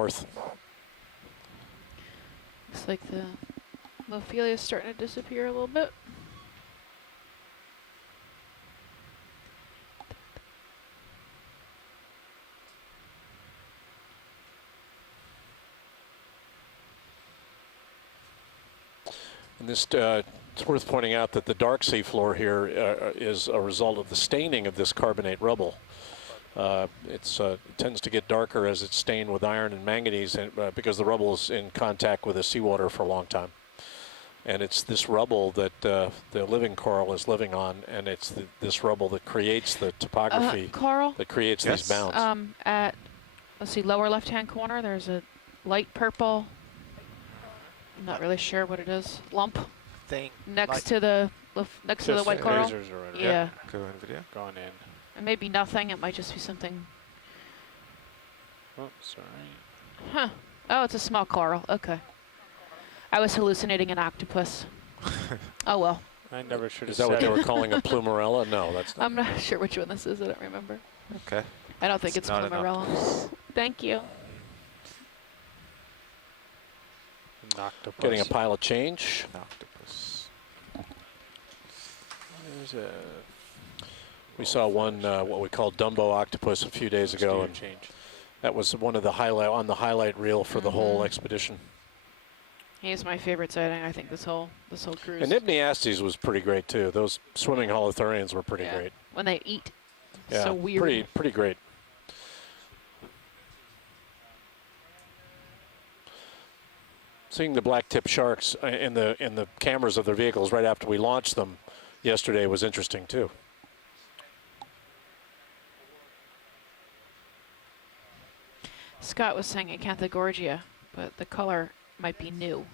north. Looks like the Lophelia is starting to disappear a little bit. And this, it's worth pointing out that the dark sea floor here is a result of the staining of this carbonate rubble. It tends to get darker as it's stained with iron and manganese because the rubble is in contact with the seawater for a long time. And it's this rubble that the living coral is living on, and it's this rubble that creates the topography Coral? that creates these mounds. At, let's see, lower left-hand corner, there's a light purple, I'm not really sure what it is, lump Thing. next to the white coral. Lasers are right Yeah. Go in video. Gone in. It may be nothing, it might just be something. Oh, sorry. Huh. Oh, it's a small coral. Okay. I was hallucinating an octopus. Oh well. I never should have Is that said what they it. were calling a plumerella? No, that's not. I'm not sure which one this is. I don't remember. Okay. I don't think It's it's not an plumerella. Thank you. An octopus. Getting a pile of change. An octopus. There's a We saw one, what we call Dumbo octopus, a few days ago, and change. that was one of the highlight reel for the whole expedition. He's my favorite sighting. I think this whole cruise. And Hypniastes was pretty great too. Those swimming holothurians were pretty great. When they eat. Yeah, So weird. pretty great. Seeing the black-tip sharks in the cameras of their vehicles right after we launched them yesterday was interesting too. Scott was saying Acanthogorgia, but the color might be new.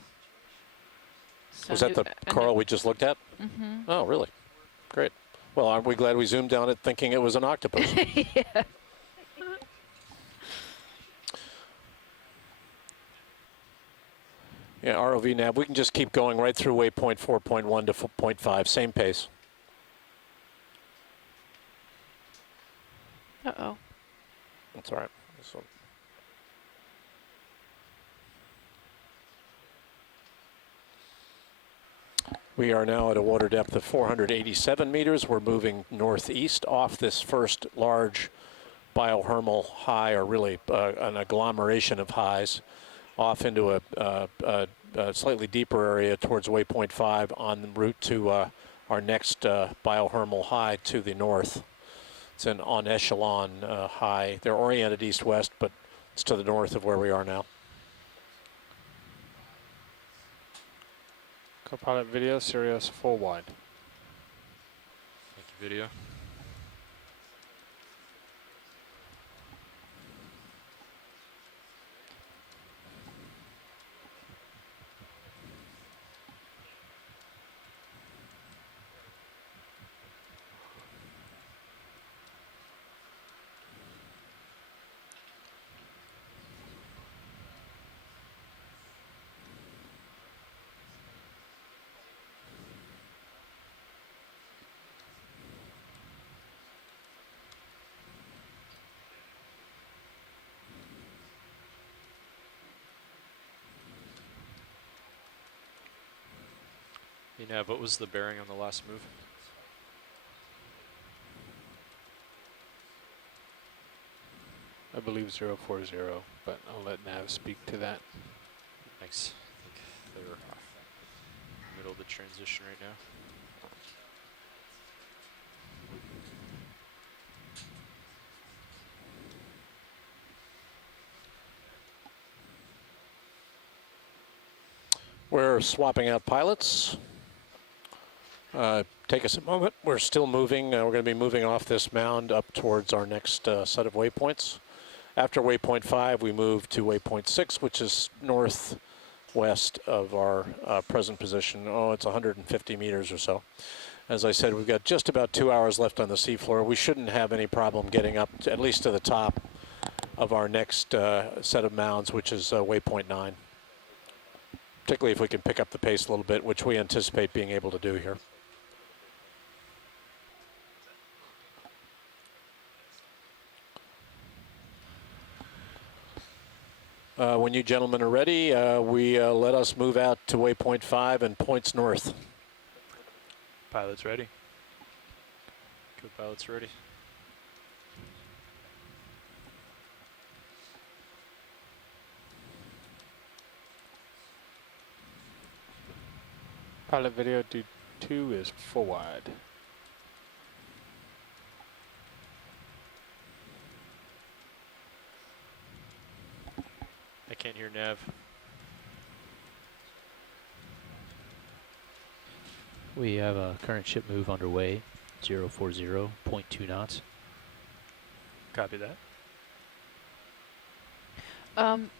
So Was that the coral we just looked at? Mm-hmm. Oh, really? Great. Well, aren't we glad we zoomed down it thinking it was an octopus? Yeah. Yeah, ROV nav. We can just keep going right through waypoint 4.1 to 0.5, same pace. Uh-oh. That's all right. This one. We are now at a water depth of 487 meters. We're moving northeast off this first large biohermal high, or really an agglomeration of highs, off into a slightly deeper area towards waypoint 5 en route to our next biohermal high to the north. It's an en echelon high. They're oriented east-west, but it's to the north of where we are now. Copilot video, Sirius full wide. Thank you, video. You know, what was the bearing on the last move? I believe 040, but I'll let Nav speak to that. Thanks. I think they're in the middle of the transition right now. We're swapping out pilots. Take us a moment. We're still moving. We're going to be moving off this mound up towards our next set of waypoints. After waypoint 5, we move to waypoint 6, which is northwest of our present position. Oh, it's 150 meters or so. As I said, we've got just about 2 hours left on the seafloor. We shouldn't have any problem getting up to, at least to the top of our next set of mounds, which is waypoint 9. Particularly if we can pick up the pace a little bit, which we anticipate being able to do here. When you gentlemen are ready, we let us move out to waypoint 5 and points north. Pilot's ready. Co-pilot's ready. Pilot video Dune 2 is full wide. I can't hear nav. We have a current ship move underway, 040, 0.2 knots. Copy that.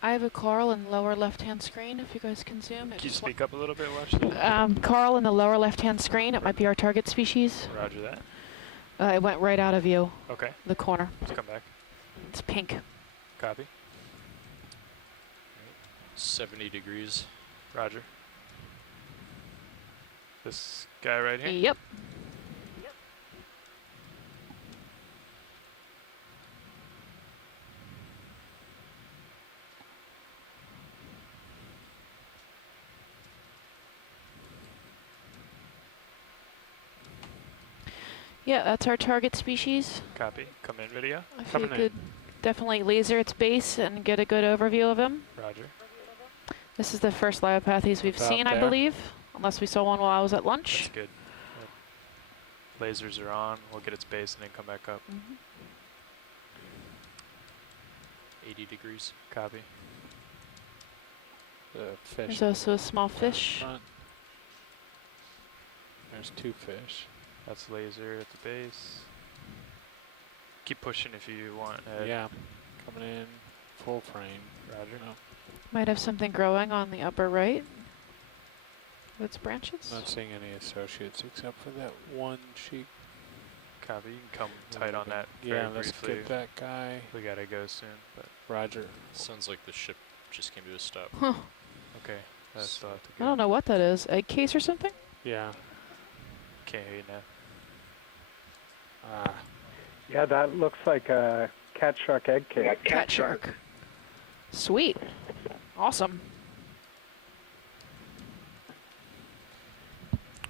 I have a Carl in lower left-hand screen, if you guys can zoom. Can you speak up a little bit, Watch? Carl in the lower left-hand screen. It might be our target species. Roger that. It went right out of view, Okay, the corner. let's come back. It's pink. Copy. 70 degrees. Roger. This guy right here? Yep. Yeah, that's our target species. Copy. Come in video. If Coming you in. could definitely laser its base and get a good overview of him. Roger. This is the first Lopathes we've About seen, I there. believe, unless we saw one while I was at That's lunch. good. Lasers are on. We'll get its base and then come back up. Mhm. 80 degrees. Copy. The fish. There's also a small down fish. front. There's 2 fish. That's laser at the base. Keep pushing if you want. Ed. Yeah, coming in full frame. Roger. No, Might have something growing on the upper right of its branches. not seeing any associates except for that one sheep. Copy. You can come tight on that Yeah, very let's briefly. get that guy. We gotta go soon, but Roger. sounds like the ship just came to a stop. Huh. Okay. I still have to I go. don't know what that is. Egg case or something? Yeah. Can't hear you now. Ah, Yeah, that looks like a cat shark egg cake. Cat shark. Sweet. Awesome.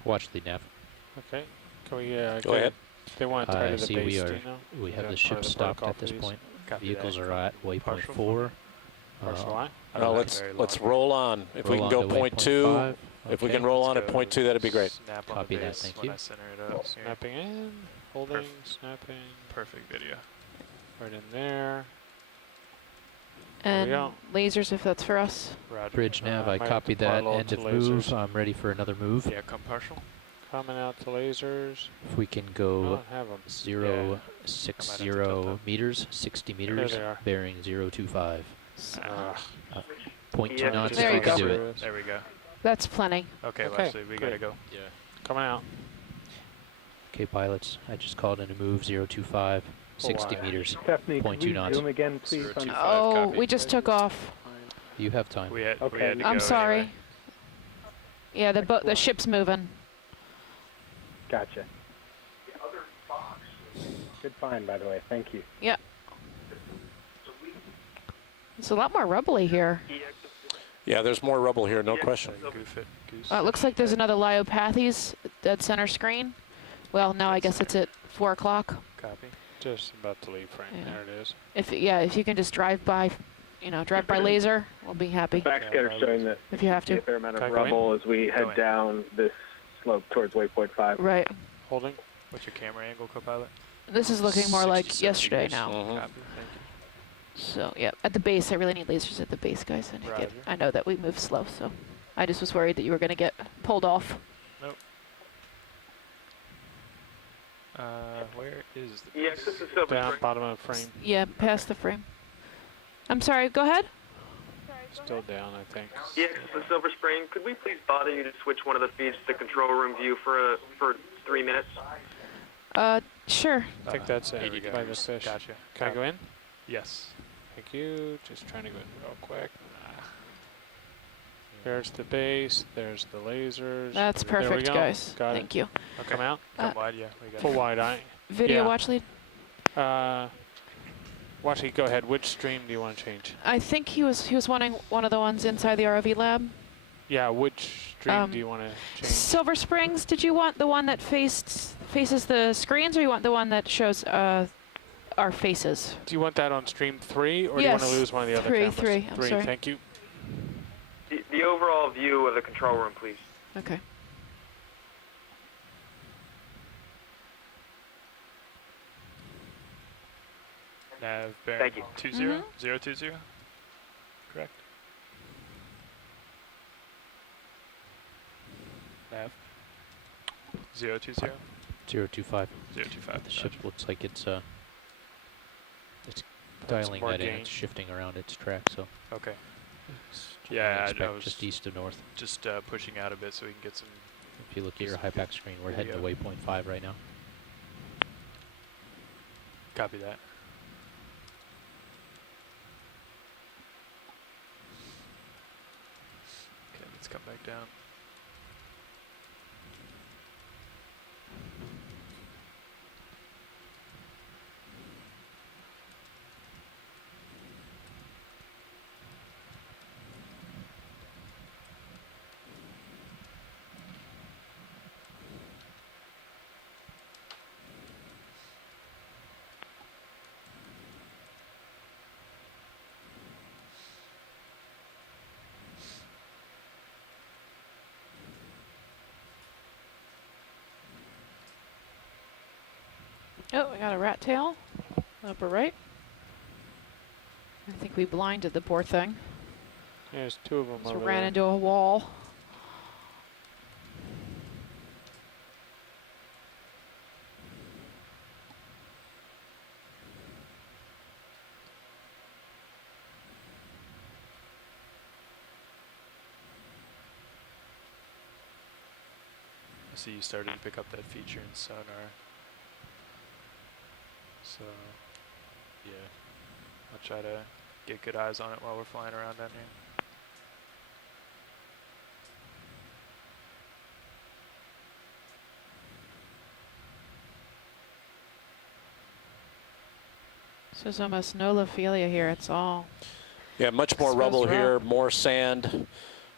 Watch the nav. okay. Can we Go ahead. They want to tie to the see base, we do are. you know? We Is have that the part ship of the stopped protocol at this for these? point. Copy Vehicles that. are at waypoint Partial. 4. Partial eye? I No, don't like let's very long. roll on. If we roll can on go to point waypoint 2, 5. if we Okay. can roll on Let's at go point 2, that'd be great. Snap on Copy the that, base thank when you. I center it up. Here. Snapping in, holding, Perfect. snapping, Perfect video. right in there. And go. lasers if that's for us. Roger. Bridge nav, might I have copied to that. throttle End to of move. lasers. I'm ready for another move. Yeah, come partial. Coming out to lasers. If we can I go don't have them. 060 meters, 60 meters, they are. bearing 025. Ah, 0.2 Yeah, knots, there we you can go. do it. there we go. That's plenty. Okay, Okay, Leslie, we gotta great. go. Yeah. Coming out. Okay, pilots, I just called in a move, 025, 60 wide. meters. Stephanie, Point could two we knots. zoom again, please? 025, Oh, copy. we just took off. You have time. We had, Okay. we had to go I'm sorry. anyway. Yeah, the ship's moving. Gotcha. Good find, by the way. Thank you. It's a lot more rubbly here. Yeah, there's more rubble here, no question. Goof it, goose. It looks like there's another Lopathes dead center screen. Well, now I guess it's at 4 o'clock. Copy. Just about to leave frame. Yeah. There it is. If you can just drive by, drive by laser, we'll be happy. Backscatter showing that If you have a to. fair amount Can I of go in? rubble as we Go head in. down this slope towards waypoint 5. Right. Holding. What's your camera angle, co-pilot? This is looking more like 67 yesterday degrees. now. Mhm. Copy, thank you. So, yeah, at the base, I really need lasers at the base, guys. Roger. I know that we move slow, so I just was worried that you were going to get pulled off. Where is the EX, this is Silver Down, Spring. bottom of the frame. Yeah, past the frame. I'm sorry, go ahead. Still down, I think. EX, this is Silver Spring. Could we please bother you to switch one of the feeds to the control room view for 3 minutes? Sure. I think that's it. 80 By the degrees. fish. Gotcha. Can I go in? Yes. Thank you. Just trying to go in real quick. There's the base. There's the lasers. That's There we perfect, go. guys. Got Thank you. Okay. Come out. Come wide, yeah. We got Full it. wide eye. Video Yeah. watch lead. Washi, go ahead. Which stream do you want to change? I think he was wanting one of the ones inside the ROV lab. Yeah, which stream do you want to change? Silver Springs, did you want the one that faces the screens, or you want the one that shows our faces? Do you want that on stream 3, or Yes, do you want to lose one of the other cameras? three, I'm sorry. Thank you. The overall view of the control room, please. Okay. Nav bearing Thank you. 20, 020. Correct. Nav 020, 025. 025. The ship looks like it's Some dialing more that in. gain. It's shifting around its track, so Okay. I Yeah, I expect was just east to north. just pushing out a bit so we can get some. If you look at your high pack screen, we're heading to video. waypoint 5 right now. Copy that. Okay, let's come back down. Oh, we got a rat tail. Upper right. I think we blinded the poor thing. Yeah, there's 2 of them So over ran there. into a wall. I see you started to pick up that feature in sonar. So, yeah, I'll try to get good eyes on it while we're flying around down here. So there's almost no Lophelia here. It's all Yeah, much more Exposed rubble rock. here, more sand.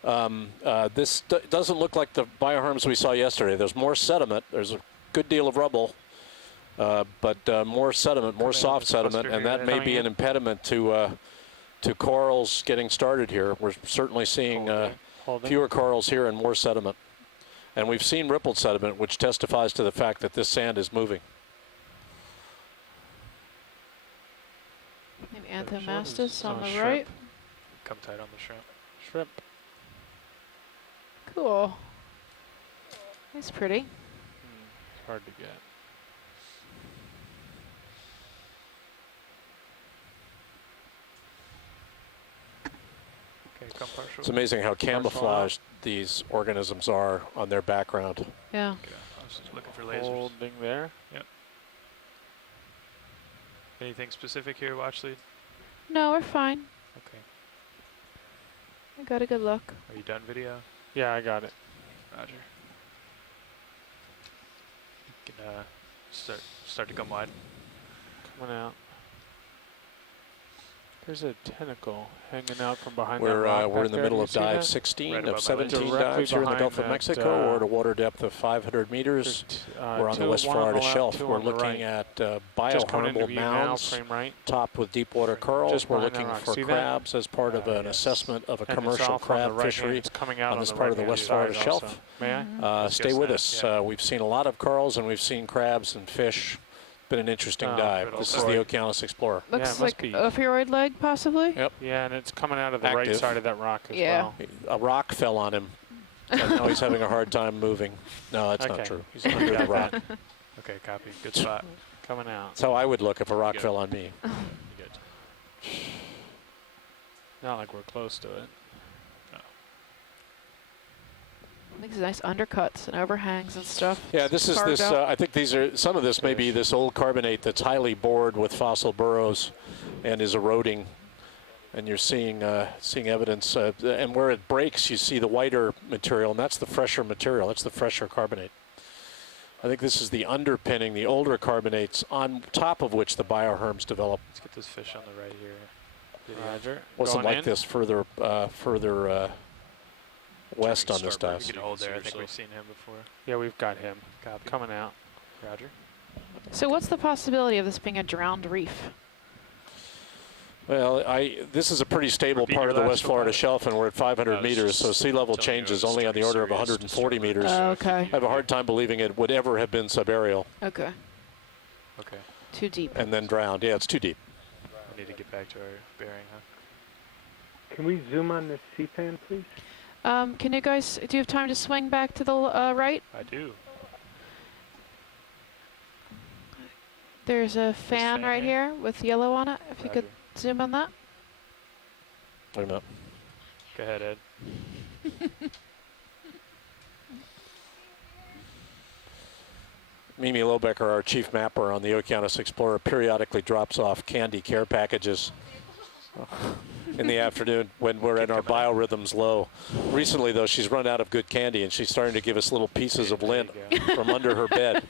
This doesn't look like the bioharms we saw yesterday. There's more sediment. There's a good deal of rubble, but more sediment, more Coming in soft this sediment, cluster and here, that may coming be in. an impediment to corals getting started here. We're certainly seeing Holding. fewer corals here and more sediment. And we've seen rippled sediment, which testifies to the fact that this sand is moving. maybe There's one Anthomastus is on on the shrimp. right. Come tight on the shrimp. Shrimp. Cool. It's pretty. It's hard to get. Okay, come partial. It's amazing how camouflaged these organisms are on their background. Yeah. Okay, I was just looking for lasers. Holding there. Anything specific here, watch lead? No, we're fine. Okay. We got a good look. Are you done video? Yeah, I got it. Roger. You can start to come wide. Coming out. There's a tentacle hanging out from behind that We're rock we're back in the there. middle Do you of see dive that? 16 Right of above my legs. 17 Directly dives here in the behind Gulf of that, Mexico. We're at a water depth of 500 meters. There's, We're on the West one Florida the left, shelf. 2 We're on the looking right. at Just coming into bioharmable view now, mounds frame right. topped with deep water corals. Just We're behind that looking rock. for See that? crabs as part of an Yes. assessment of a And it's commercial off on the crab right hand. fishery It's coming out on on this the part of the right-hand West Florida side shelf. also. May I? Let's Stay guess with that, us. yeah. We've seen a lot of corals and we've seen crabs and fish. Been an interesting Oh, dive. good This old is the boy. Okeanos Explorer. Yeah, it Looks must like be. ophiuroid leg, possibly. Yep. Yeah, and it's coming out of the right Active. side of that rock as Yeah. well. A rock fell on him. And now he's having a hard time moving. No, that's not Okay. true. He's You under the got rock. that. Okay, copy. Good spot. Coming out. That's how I would look if a rock Good. fell on me. You good. Not like we're close to it. I think it's nice undercuts and overhangs and stuff. Yeah, this is Carved this. out. I think these are some of this may be this old carbonate that's highly bored with fossil burrows, and is eroding. And you're seeing evidence. And where it breaks, you see the whiter material, and that's the fresher material. That's the fresher carbonate. I think this is the underpinning, the older carbonates on top of which the bioherms develop. Let's get this fish on the right here. Roger. Wasn't Going like in. this further west on this dive. You can hold there. I think we've seen him before. Yeah, we've got him Copy. coming out. Roger. So what's the possibility of this being a drowned reef? Well, this is a pretty stable Repeat part your of the last West Florida comment. shelf, and we're at 500 I was meters, so just sea level telling you change I is was only on the starting order of serious to 140 start meters. Oh, I okay. have a hard time believing it would ever have been subaerial Okay. Okay. Too deep. and then drowned. Yeah, it's too deep. We need to get back to our bearing, huh? Can we zoom on this C-pan, please? Can you guys, do you have time to swing back to the right? I do. There's a fan fan right here? here with yellow on it. If you could Roger. zoom on that. Wait a minute. Go ahead, Ed. Mimi Lobecker, our chief mapper on the Okeanos Explorer, periodically drops off candy care packages in the afternoon when we're in our biorhythms low. Recently, though, she's run out of good candy, and she's starting to give us little pieces of There lint you go. from under her bed.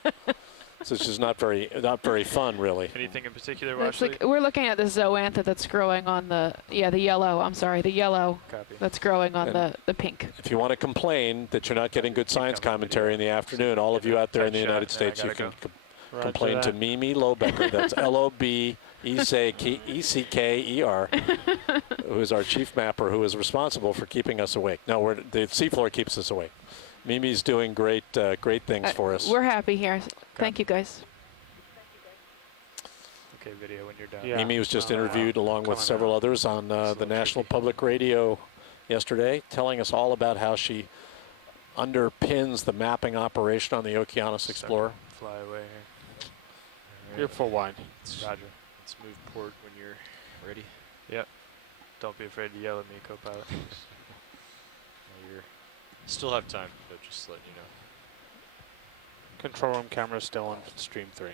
So it's just not very fun, really. Anything in particular, It's Washley? like, we're looking at the zoantha that's growing on the yellow. I'm sorry, the yellow Copy. that's growing on And the pink. If you want to complain that you're not getting good science commentary in the afternoon, all of you out there in the United States, you can complain to Mimi Lobecker. That's L-O-B-E-C-K-E-R, who is our chief mapper, who is responsible for keeping us awake. No, the seafloor keeps us awake. Mimi's doing great things for us. We're happy here. Thank you, guys. Okay, video when you're done. Yeah. Mimi was just Coming interviewed along with Coming several out. others on the National Public Radio yesterday, telling us all about how she underpins the mapping operation on the Okeanos Explorer. Fly away here. You're full wide. Roger. Let's move port when you're ready. Yep. Don't be afraid to yell at me, co-pilot. You still have time, but just letting you know. Control room camera still on stream 3.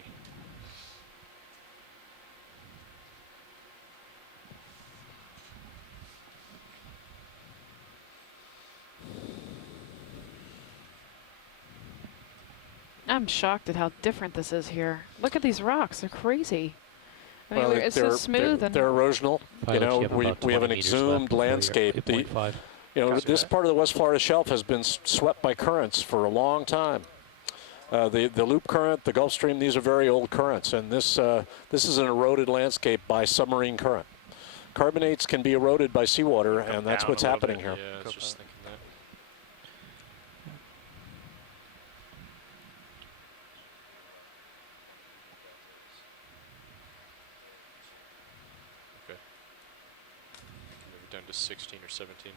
I'm shocked at how different this is here. Look at these rocks. They're crazy. I mean, Well, it's so smooth and they're erosional. Pilot, You know, have we about have 20 an meters left exhumed before you're landscape. at The, 8.5. this part of the West Florida Shelf has been swept by currents for a long time. The Loop Current, the Gulf Stream, these are very old currents, and this is an eroded landscape by submarine current. Carbonates can be eroded by seawater, Come and that's down what's a little happening bit. here. Yeah, I was just thinking that. Okay. Move it down to 16 or 17.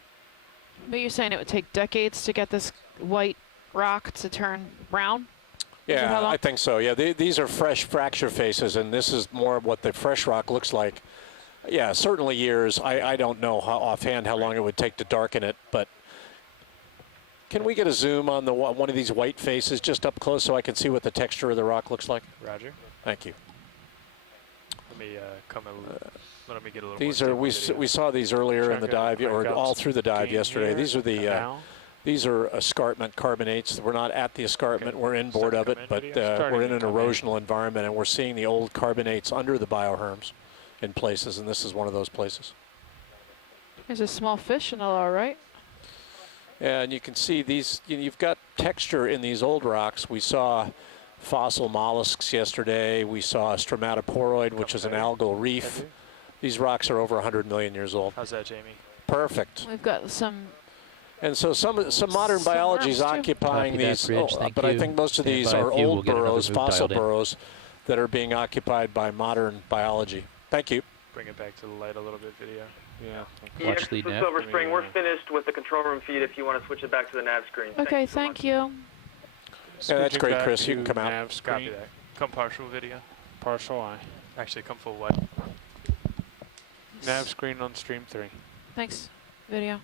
But you're saying it would take decades to get this white rock to turn brown? Is it how Yeah, long? I think so. Yeah, these are fresh fracture faces, and this is more what the fresh rock looks like. Yeah, certainly years. I don't know offhand how long it would take to darken it, but can we get a zoom on one of these white faces just up close so I can see what the texture of the rock looks like? Roger. Thank you. Let me let me get a little These more are stable we video. saw these earlier in the Check it, dive, or crank up all through the dive gain yesterday. here These are the now. these are escarpment carbonates. We're not at the escarpment. Okay. We're inboard of it, Starting to but come in video? we're in Starting an to come in. erosional environment, and we're seeing the old carbonates under the bioherms in places, and this is one of those places. There's a small fish in the lower right. Yeah, and you can see these, you've got texture in these old rocks. We saw fossil mollusks yesterday. We saw a stromatoporoid, which is an algal reef. Heavy? These rocks are over 100 million years old. How's that, Jamie? Perfect. We've got some. And so some modern Some biology is worms, too. occupying Copy that, these, Bridge. Thank but I you. think most of Stand these by are a few. We'll old get another burrows, move fossil dialed in. burrows, that are being occupied by modern biology. Thank you. Bring it back to the light a little bit, video. Yeah. Watch EX lead from nav. Silver Spring, we're finished with the control room feed if you want to switch it back to the nav screen. Okay, so much. thank you. Yeah, that's Switching great, back Chris. You can to come out. nav Copy screen. that. Come partial video. Partial eye. Actually, come full wide. Nav screen on stream 3. Thanks, video.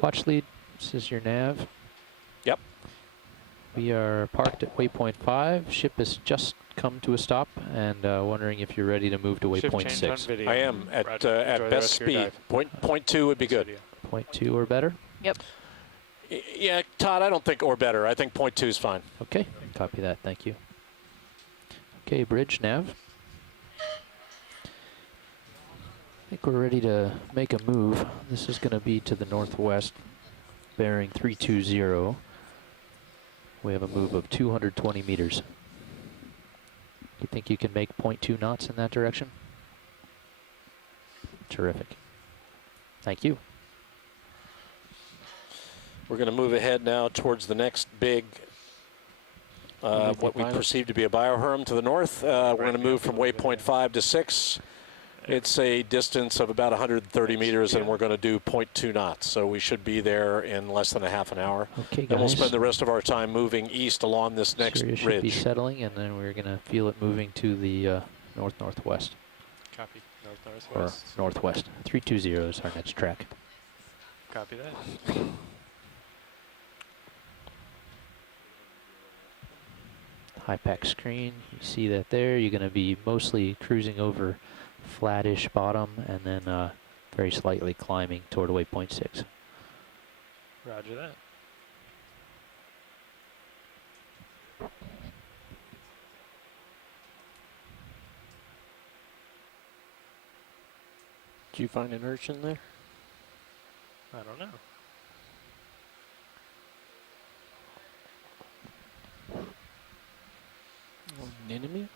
Watch lead. This is your nav. Yep. We are parked at waypoint 5. Ship has just come to a stop, and wondering if you're ready to move to Shift waypoint change 6. on video. I am Roger. at Enjoy the best rest of your speed. Point 2 would be good. Video. Point 2 or better. Yep. Yeah, Todd, I don't think or better. I think 0.2 is fine. Okay, copy that. Thank you. Okay, bridge, nav. I think we're ready to make a move. This is going to be to the northwest, bearing 320. We have a move of 220 meters. You think you can make 0.2 knots in that direction? Terrific. Thank you. We're going to move ahead now towards the next big, what we perceive to be a bioherm to the north. We're going to move from waypoint 5 to 6. It's a distance of about 130 meters, and we're going to do 0.2 knots. So we should be there in less than a half an hour. Okay, guys. And we'll spend the rest of our time moving east along this next Syria should ridge. be settling, and then we're going to feel it moving to the north-northwest. Copy. North-northwest. Or northwest. 320 is our next track. Copy that. High pack screen, you see that there. You're going to be mostly cruising over flattish bottom and then very slightly climbing toward waypoint 6. Roger that. Did you find inertia there? I don't know. An enemy?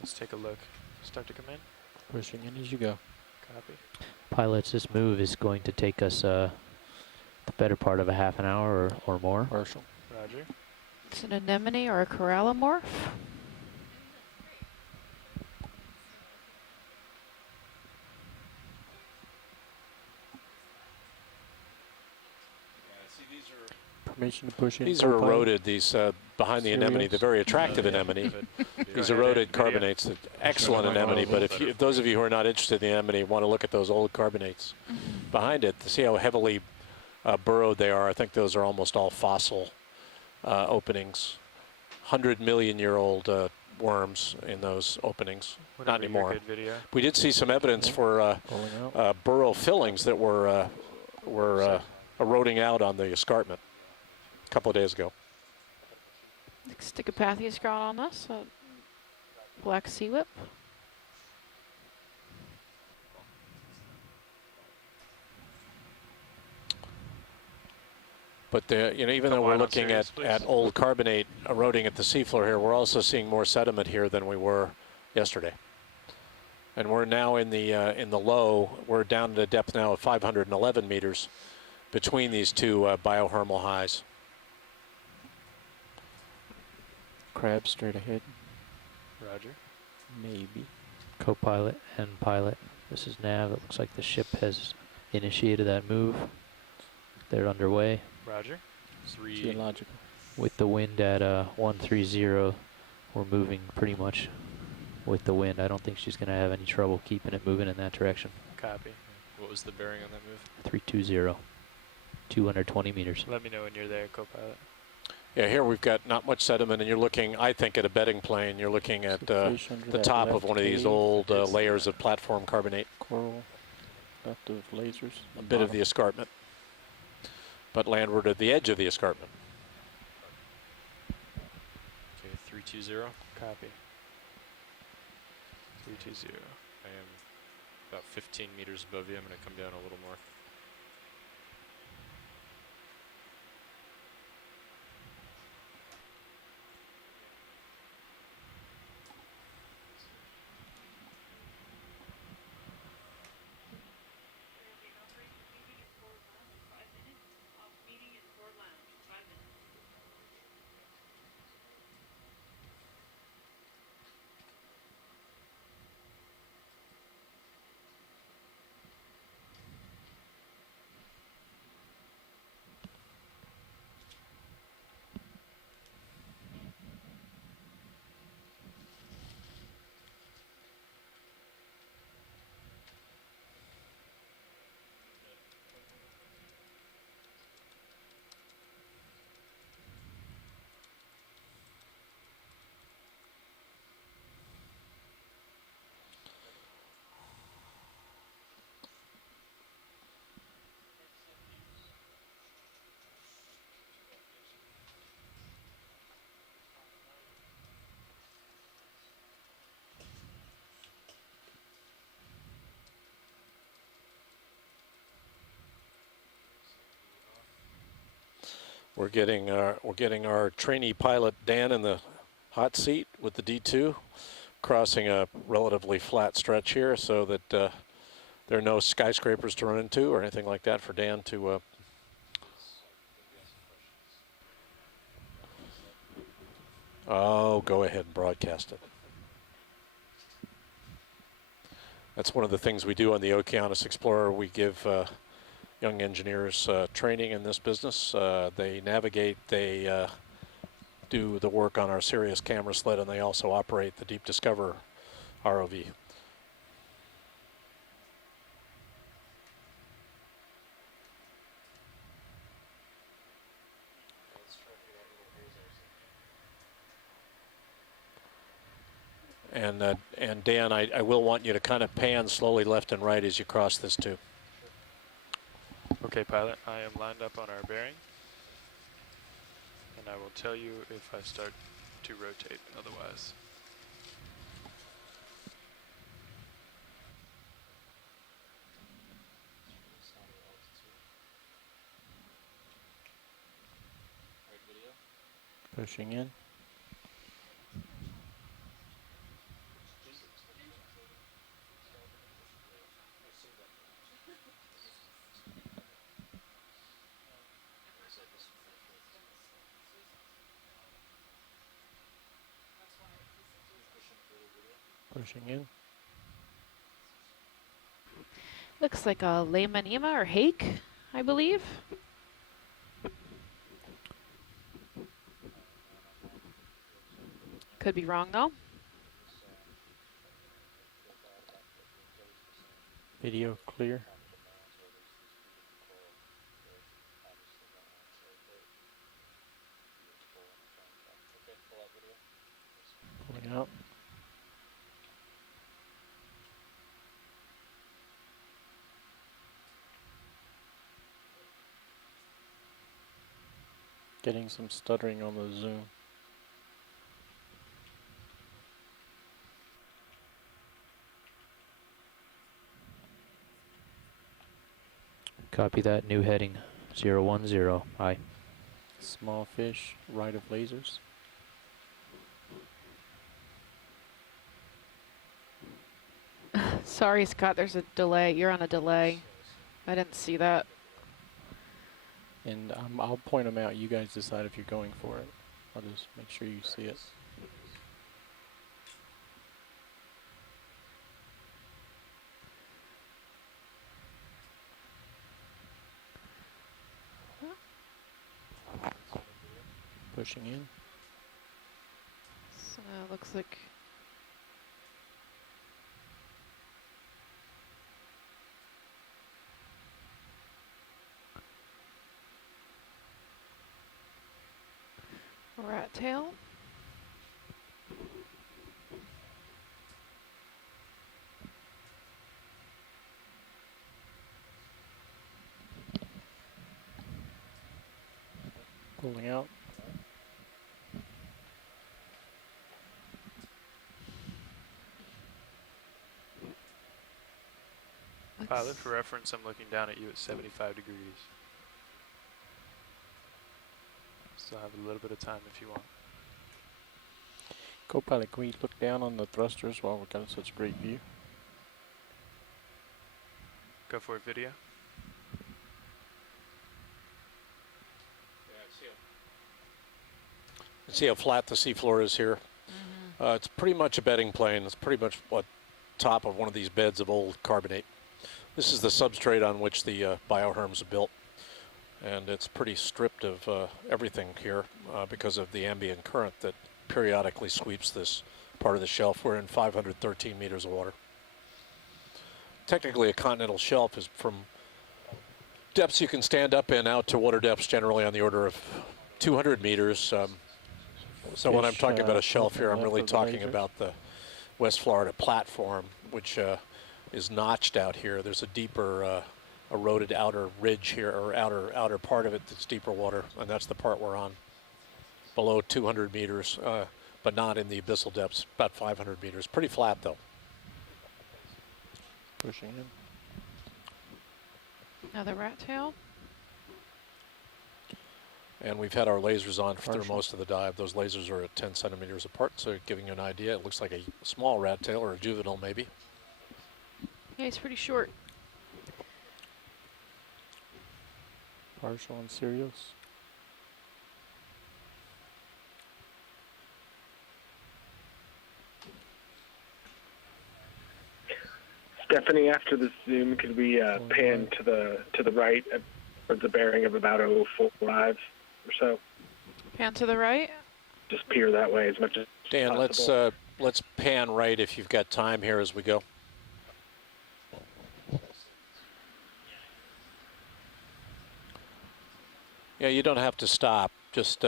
Let's take a look. Start to come in. Pushing in as you go. Copy. Pilots, this move is going to take us the better part of a half an hour or more. Partial. Roger. It's an anemone or a corallimorph. Permission to push in. These are eroded, these behind the anemone, the very attractive anemone. These eroded carbonates, the excellent anemone, but if those of you who are not interested in the anemone want to look at those old carbonates behind it, to see how heavily burrowed they are, I think those are almost all fossil openings. 100-million-year-old worms in those openings. Not anymore. We did see some evidence for burrow fillings that were eroding out on the escarpment a couple of days ago. Stichopathia's got on us. Black sea whip. But even though we're looking at old carbonate eroding at the seafloor here, we're also seeing more sediment here than we were yesterday. And we're now in the low. We're down to a depth now of 511 meters between these two biohermal highs. Crab straight ahead. Roger. Maybe. Co-pilot and pilot. This is nav. It looks like the ship has initiated that move. They're underway. Roger. Geological. With the wind at 130, we're moving pretty much with the wind. I don't think she's going to have any trouble keeping it moving in that direction. Copy. What was the bearing on that move? 320. 220 meters. Let me know when you're there, co-pilot. Yeah, here we've got not much sediment, and you're looking, I think, at a bedding plane. You're looking at the top of one of these old layers of platform carbonate. Coral, left of lasers. A bit of the escarpment, but landward at the edge of the escarpment. Okay, 320. Copy. 320. I am about 15 meters above you. I'm going to come down a little more. We're getting our trainee pilot Dan in the hot seat with the D2, crossing a relatively flat stretch here, so that there are no skyscrapers to run into or anything like that for Dan to. Oh, go ahead and broadcast it. That's one of the things we do on the Okeanos Explorer. We give young engineers training in this business. They navigate, they do the work on our Sirius camera sled, and they also operate the Deep Discover ROV. And Dan, I will want you to kind of pan slowly left and right as you cross this tube. Okay, pilot, I am lined up on our bearing. And I will tell you if I start to rotate otherwise. Pushing in. Pushing in. Looks like a Lehmanema or hake, I believe. Could be wrong though. Video clear. Pulling out. Getting some stuttering on the zoom. Copy that. New heading 010. Aye. Small fish, right of lasers. Sorry, Scott, there's a delay. You're on a delay. I didn't see that. And I'll point them out. You guys decide if you're going for it. I'll just make sure you see it. Pushing in. So looks like rat tail. Pulling out. Pilot, for reference, I'm looking down at you at 75 degrees. Still have a little bit of time if you want. Co-pilot, can we look down on the thrusters while we've got such a great view? Go for it, video. See how flat the seafloor is here? It's pretty much a bedding plane. It's pretty much what top of one of these beds of old carbonate. This is the substrate on which the bioherms are built. And it's pretty stripped of everything here because of the ambient current that periodically sweeps this part of the shelf. We're in 513 meters of water. Technically, a continental shelf is from depths you can stand up in out to water depths generally on the order of 200 meters. So when I'm talking about a shelf here, I'm really talking about the West Florida platform, which is notched out here. There's a deeper eroded outer ridge here, or outer part of it that's deeper water, and that's the part we're on. Below 200 meters, but not in the abyssal depths, about 500 meters. Pretty flat though. Pushing in. Another rat tail. And we've had our lasers on through most of the dive. Those lasers are at 10 centimeters apart, so giving you an idea, it looks like a small rat tail or a juvenile maybe. Yeah, he's pretty short. Partial and serials. Stephanie, after the zoom, could we pan to the right towards the bearing of about 045 or so? Pan to the right. Just peer that way as much as Dan, possible. let's pan right if you've got time here as we go. Yeah, you don't have to stop. Just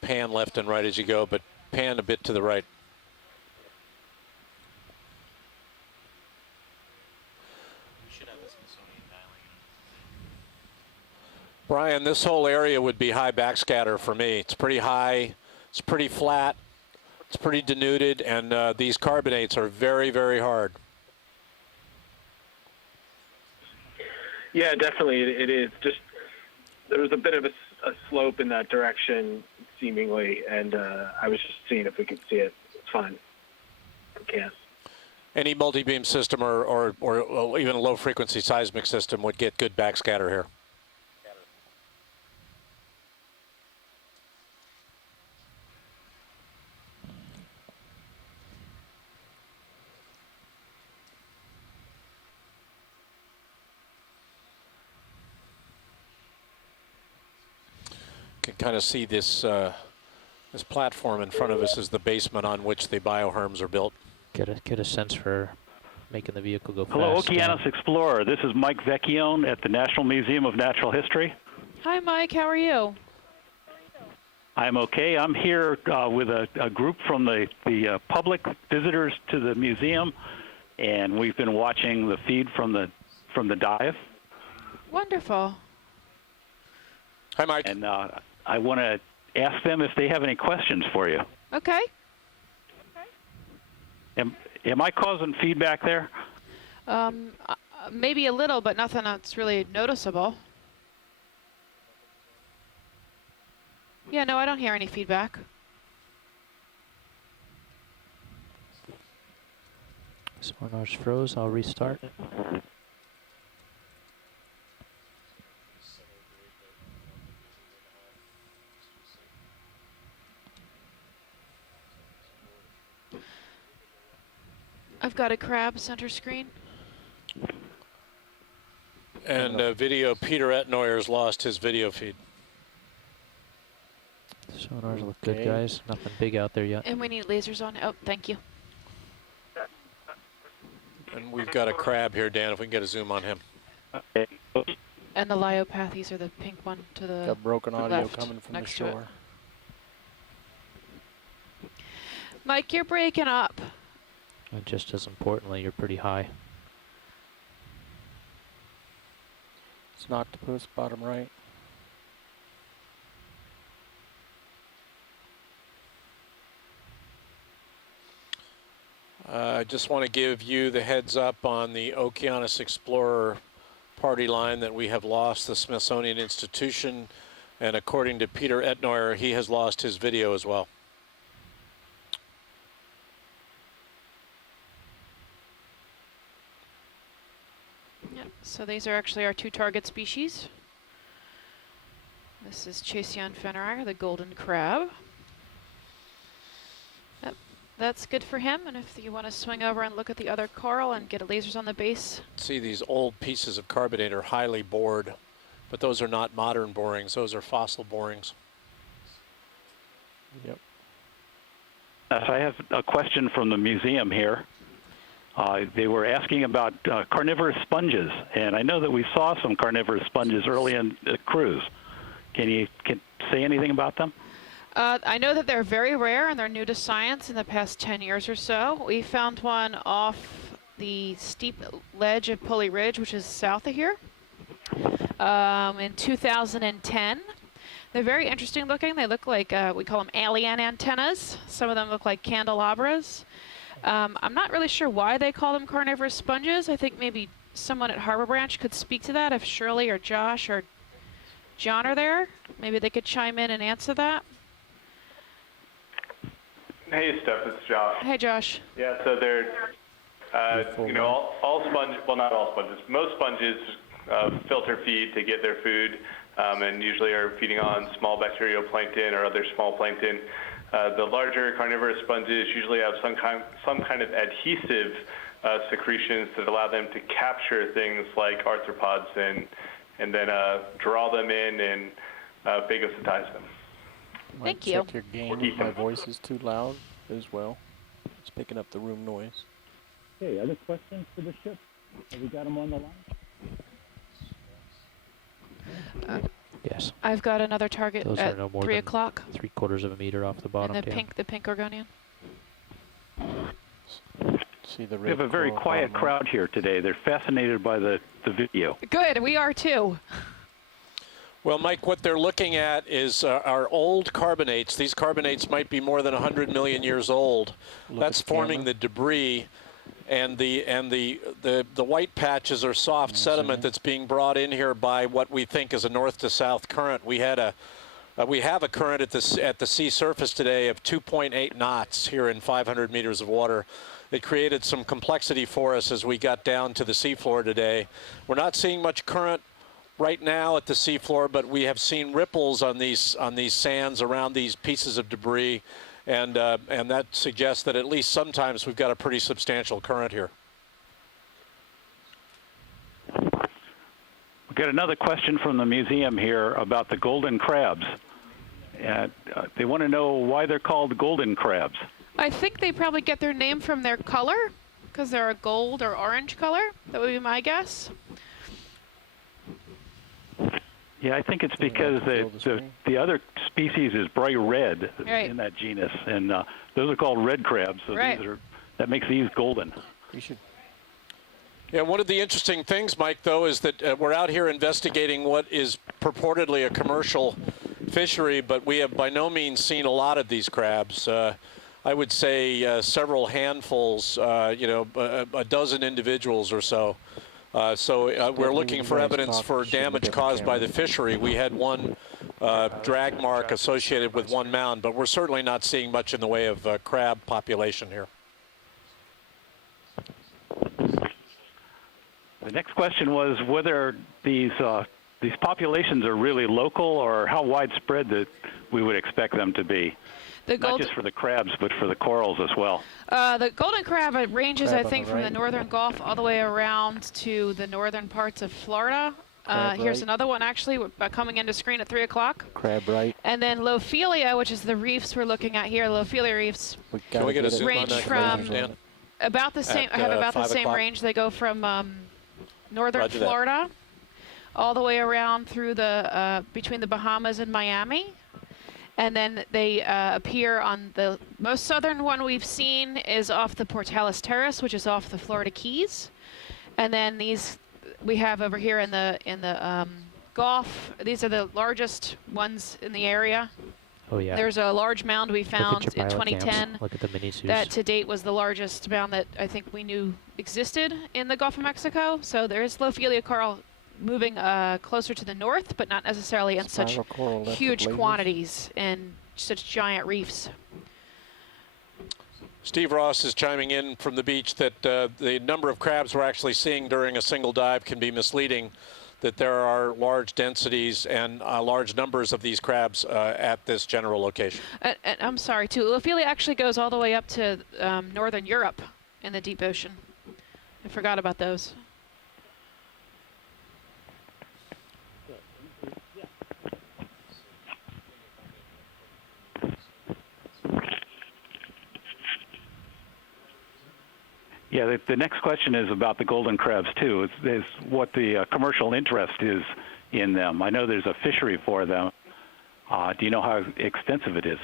pan left and right as you go, but pan a bit to the right. Brian, this whole area would be high backscatter for me. It's pretty high, it's pretty flat, it's pretty denuded, and these carbonates are very, very hard. Yeah, definitely it is. Just there was a bit of a slope in that direction, seemingly, and I was just seeing if we could see it. It's fine. We can't. Any multi-beam system or even a low-frequency seismic system would get good backscatter here. Can kind of see this this platform in front of us is the basement on which the bioherms are built. Get a sense for making the vehicle go fast. Hello, Okeanos Explorer. This is Mike Vecchione at the National Museum of Natural History. Hi, Mike. How are you? I'm okay. I'm here with a group from the public visitors to the museum, and we've been watching the feed from the dive. Wonderful. Hi, Mike. And I want to ask them if they have any questions for you. Okay. Am I causing feedback there? Maybe a little, but nothing that's really noticeable. Yeah, no, I don't hear any feedback. Sonar's froze. I'll restart. I've got a crab center screen. And video, Peter Etnoyer's lost his video feed. Sonars look good, guys. Nothing big out there yet. And we need lasers on. Oh, thank you. And we've got a crab here, Dan, if we can get a zoom on him. And the Lyopathes are the pink one to the Got broken audio left, coming from the next to it. shore. Mike, you're breaking up. And just as importantly, you're pretty high. It's an octopus, bottom right. I just want to give you the heads up on the Okeanos Explorer party line that we have lost the Smithsonian Institution, and according to Peter Etnoyer, he has lost his video as well. Yep. So these are actually our two target species. This is Chasion fennerai, the golden crab. Yep. That's good for him, and if you want to swing over and look at the other coral and get lasers on the base. See, these old pieces of carbonate are highly bored, but those are not modern borings. Those are fossil borings. Yep. So I have a question from the museum here. They were asking about carnivorous sponges, and I know that we saw some carnivorous sponges early in the cruise. Can you say anything about them? I know that they're very rare and they're new to science in the past 10 years or so. We found one off the steep ledge of Pulley Ridge, which is south of here, in 2010. They're very interesting looking. They look like, we call them alien antennas. Some of them look like candelabras. I'm not really sure why they call them carnivorous sponges. I think maybe someone at Harbor Branch could speak to that, if Shirley or Josh or John are there. Maybe they could chime in and answer that. Hey, Steph, it's Josh. Hey, Josh. Yeah, so they're, you know, all sponges, well, not all sponges, most sponges filter feed to get their food and usually are feeding on small bacterial plankton or other small plankton. The larger carnivorous sponges usually have some kind of adhesive secretions that allow them to capture things like arthropods and then draw them in and phagocytize them. Thank you. Check your gain. My voice is too loud as well. It's picking up the room noise. Okay, other questions for the ship? Have we got them on the line? Yes. I've got another target Those at are no more 3 than o'clock. 3/4 of a meter off the bottom. And the pink Oregonian. See the We have a very quiet crowd here today. They're fascinated by the video. Good, we are too. Well, Mike, what they're looking at is our old carbonates. These carbonates might be more than 100 million years old. That's forming the debris, and the white patches are soft sediment that's being brought in here by what we think is a north to south current. We have a current at the sea surface today of 2.8 knots here in 500 meters of water. It created some complexity for us as we got down to the seafloor today. We're not seeing much current right now at the seafloor, but we have seen ripples on these sands around these pieces of debris, and that suggests that at least sometimes we've got a pretty substantial current here. We got another question from the museum here about the golden crabs. They want to know why they're called golden crabs. I think they probably get their name from their color, because they're a gold or orange color. That would be my guess. Yeah, I think it's because the other species is bright red in that genus, and those are called red crabs. So that makes these golden. Yeah, one of the interesting things, Mike, though, is that we're out here investigating what is purportedly a commercial fishery, but we have by no means seen a lot of these crabs. I would say several handfuls, a dozen individuals or so. We're looking for evidence for damage caused by the fishery. We had one drag mark associated with one mound, but we're certainly not seeing much in the way of crab population here. The next question was whether these populations are really local or how widespread that we would expect them to be. Not just for the crabs, but for the corals as well. The golden crab ranges, I think, from the northern Gulf all the way around to the northern parts of Florida. Here's another one, actually, coming into screen at 3 o'clock. Crab right. And then Lophelia, which is the reefs we're looking at here. Lophelia Reefs range from about the same. I have about the same range. They go from northern Florida all the way around through the between the Bahamas and Miami. And then they appear on the most southern one we've seen is off the Portales Terrace, which is off the Florida Keys. And then these we have over here in the Gulf. These are the largest ones in the area. Oh yeah. There's a large mound we found in 2010. Look at the mini-suits. That to date was the largest mound that I think we knew existed in the Gulf of Mexico. So there's Lophelia coral moving closer to the north, but not necessarily in such huge quantities and such giant reefs. Steve Ross is chiming in from the beach that the number of crabs we're actually seeing during a single dive can be misleading, that there are large densities and large numbers of these crabs at this general location. And I'm sorry, too. Lophelia actually goes all the way up to northern Europe in the deep ocean. I forgot about those. Yeah, the next question is about the golden crabs, too. Is what the commercial interest is in them. I know there's a fishery for them. Do you know how extensive it is?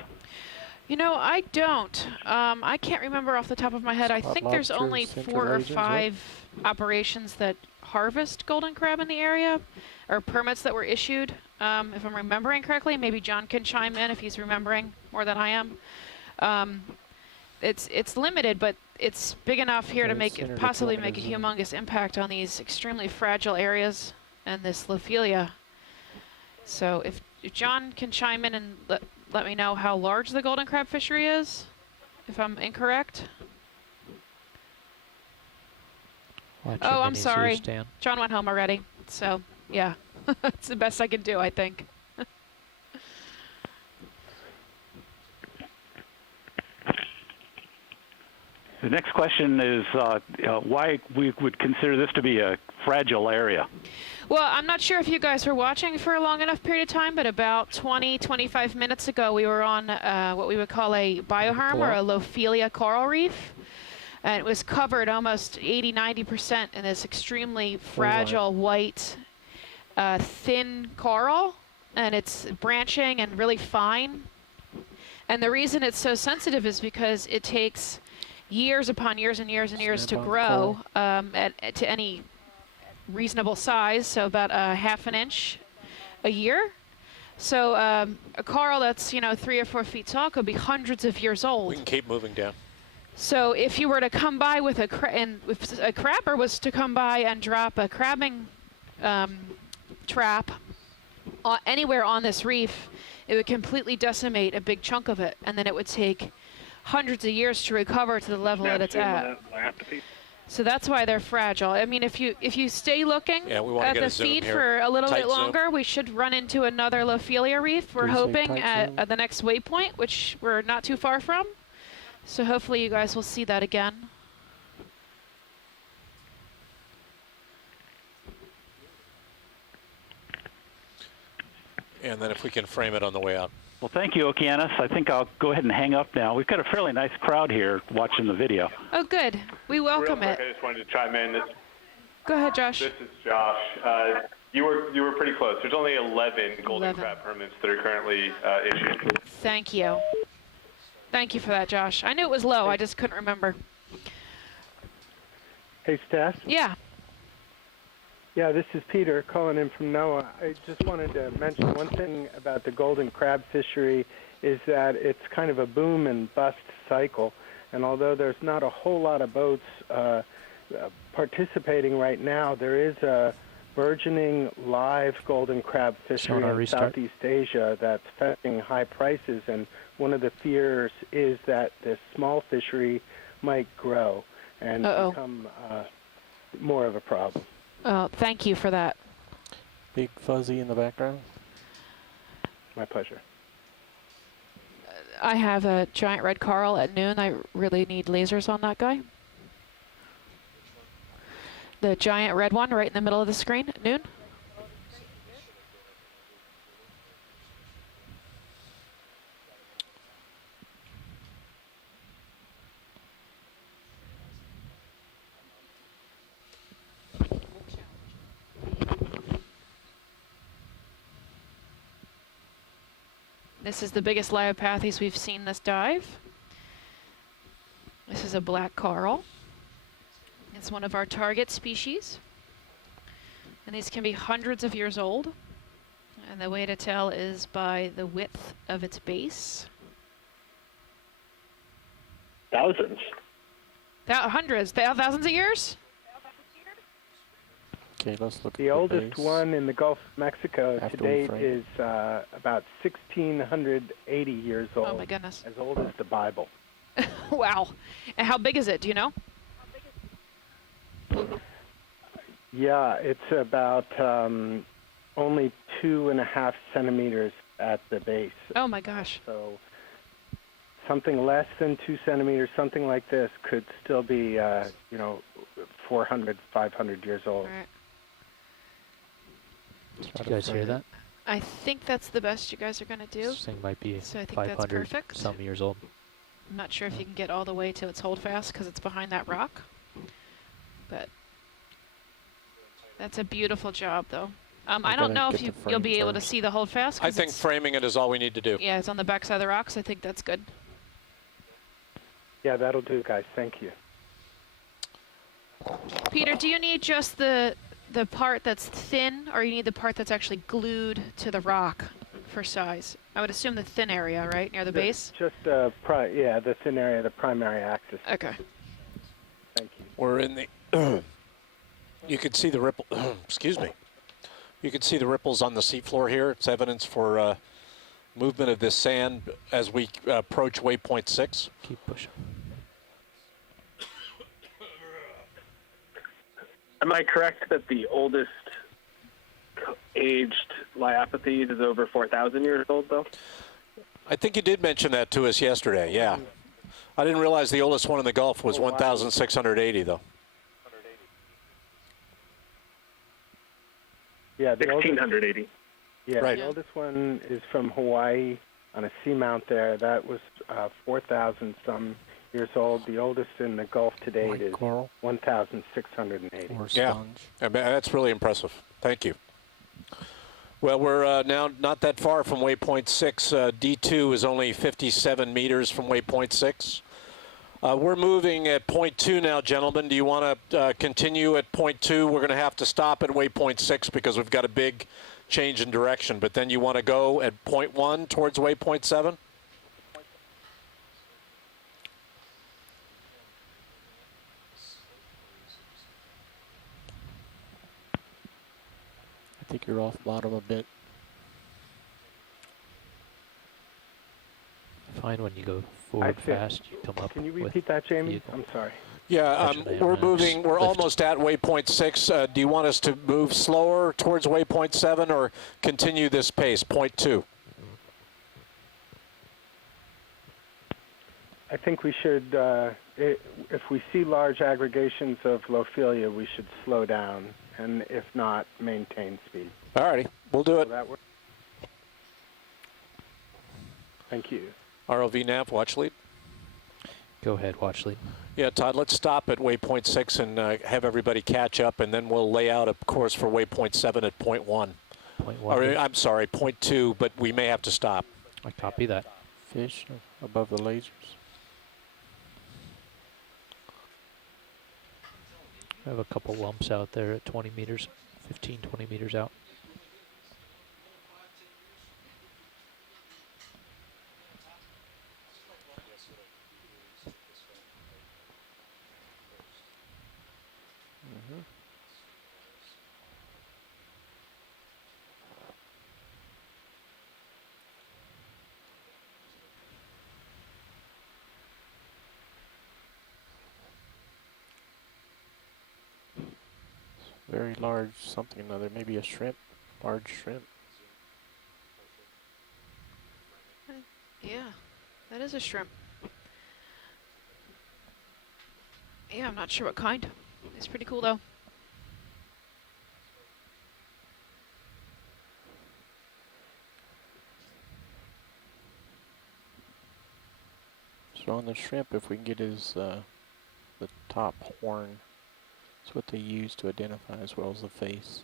You know, I don't. I can't remember off the top of my head. I think there's only 4 or 5 operations that harvest golden crab in the area, or permits that were issued, if I'm remembering correctly. Maybe John can chime in if he's remembering more than I am. It's limited, but it's big enough here to possibly make a humongous impact on these extremely fragile areas and this Lophelia. So if John can chime in and let me know how large the golden crab fishery is, if I'm incorrect. Oh, I'm sorry. John went home already. So, yeah, it's the best I can do, I think. The next question is why we would consider this to be a fragile area. Well, I'm not sure if you guys were watching for a long enough period of time, but about 25 minutes ago, we were on what we would call a bioherm or a Lophelia coral reef. And it was covered almost 80–90% in this extremely fragile, white, thin coral. And it's branching and really fine. And the reason it's so sensitive is because it takes years upon years and years and years to grow to any reasonable size, so about a ½ an inch a year. So a coral that's 3 or 4 feet tall could be hundreds of years old. We can keep moving down. So if you were to come by with if a crabber was to come by and drop a crabbing trap anywhere on this reef, it would completely decimate a big chunk of it, and then it would take hundreds of years to recover to the level that it's at. So that's why they're fragile. I mean, if you stay looking at the feed for a little bit longer, we should run into another Lophelia reef. We're hoping at the next waypoint, which we're not too far from. So hopefully you guys will see that again. And then if we can frame it on the way out. Well, thank you, Okeanos. I think I'll go ahead and hang up now. We've got a fairly nice crowd here watching the video. Oh, good. We welcome it. I just wanted to chime in. Go ahead, Josh. This is Josh. You were pretty close. There's only 11 golden crab permits that are currently issued. Thank you. Thank you for that, Josh. I knew it was low. I just couldn't remember. Hey, Steph. Yeah. Yeah, this is Peter calling in from NOAA. I just wanted to mention one thing about the golden crab fishery is that it's kind of a boom and bust cycle. And although there's not a whole lot of boats participating right now, there is a burgeoning live golden crab fishery in Southeast Asia that's fetching high prices. And one of the fears is that this small fishery might grow and become more of a problem. Oh, thank you for that. Big fuzzy in the background. My pleasure. I have a giant red coral at noon. I really need lasers on that guy. The giant red one right in the middle of the screen at noon. This is the biggest Liopathes we've seen this dive. This is a black coral. It's one of our target species. And these can be hundreds of years old. And the way to tell is by the width of its base. Thousands. Hundreds, thousands of years? Okay, let's look the at oldest base. one in the Gulf of Mexico After to we date frame is about 1,680 years old. Oh my goodness. As old as the Bible. Wow. And how big is it? Do you know? Yeah, it's about only 2.5 centimeters at the base. Oh my gosh. So something less than 2 centimeters, something like this, could still be, 400, 500 years old. All right. Did you guys hear that? I think that's the best you guys are going to do. This thing might be So I think that's 500 perfect. some years old. I'm not sure if you can get all the way to its holdfast because it's behind that rock. But that's a beautiful job, though. I don't know if you'll be able to see the holdfast. I think framing it is all we need to do. Yeah, it's on the back side of the rocks. I think that's good. Yeah, that'll do, guys. Thank you. Peter, do you need just the part that's thin, or you need the part that's actually glued to the rock for size? I would assume the thin area, right, near the base? Just the thin area, the primary axis. Okay. Thank you. We're in the, you can see the ripple, excuse me. You can see the ripples on the seafloor here. It's evidence for movement of this sand as we approach waypoint 6. Keep pushing. Am I correct that the oldest aged Liapathes is over 4,000 years old, though? I think you did mention that to us yesterday, yeah. I didn't realize the oldest one in the Gulf was 1,680, though. Yeah, the 1,680. Yeah, right. The oldest one is from Hawaii on a seamount there. That was 4,000 some years old. The oldest in the Gulf to date is 1,680. Yeah, that's really impressive. Thank you. Well, we're now not that far from waypoint 6. D2 is only 57 meters from waypoint 6. We're moving at point 2 now, gentlemen. Do you want to continue at point 2? We're going to have to stop at waypoint 6 because we've got a big change in direction. But then you want to go at point 1 towards waypoint 7? I think you're off bottom a bit. Fine when you go forward fast, you come up. Can you repeat that, Jamie? I'm sorry. Yeah, we're moving. We're almost at waypoint 6. Do you want us to move slower towards waypoint 7 or continue this pace, point 2? I think we should, if we see large aggregations of Lophelia, we should slow down, and if not, maintain speed. All righty, we'll do it. Will that work? Thank you. ROV nav, watch lead. Go ahead, watch lead. Yeah, Todd, let's stop at waypoint 6 and have everybody catch up, and then we'll lay out a course for waypoint 7 at point 1. Point 1. Or, I'm sorry, point 2, but we may have to stop. I copy that. Fish above the lasers. I have a couple lumps out there at 20 meters, 15, 20 meters out. Very large something or other, maybe a shrimp, large shrimp. Yeah, that is a shrimp. Yeah, I'm not sure what kind. It's pretty cool though. So on the shrimp, if we can get his the top horn, it's what they use to identify as well as the face.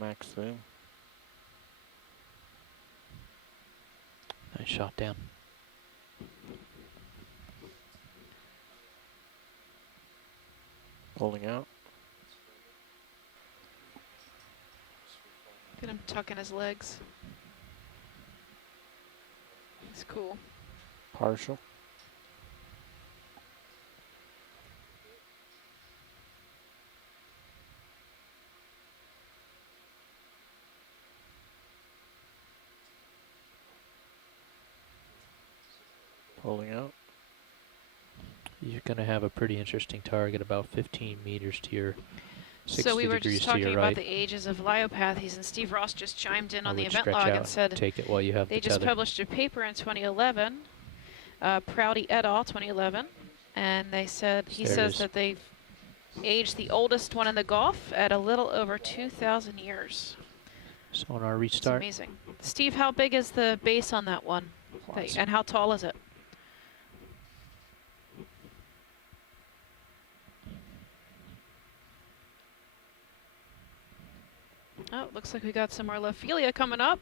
Max zoom. Nice shot down. Pulling out. Look at him tucking his legs. It's cool. Partial. Pulling out. You're going to have a pretty interesting target about 15 meters to your 60 So we were degrees just to your talking right. about the ages of Liopathes, and Steve Ross just chimed in I on the would event stretch log out, and said take it while you have they the just tether. published a paper in 2011, Prouty et al. 2011, and they said he There it says is. that they've aged the oldest one in the Gulf at a little over 2,000 years. Sonar It's restart. amazing. Steve, how big is the base on that one? And how tall is it? Oh, looks like we got some more Lophelia coming up.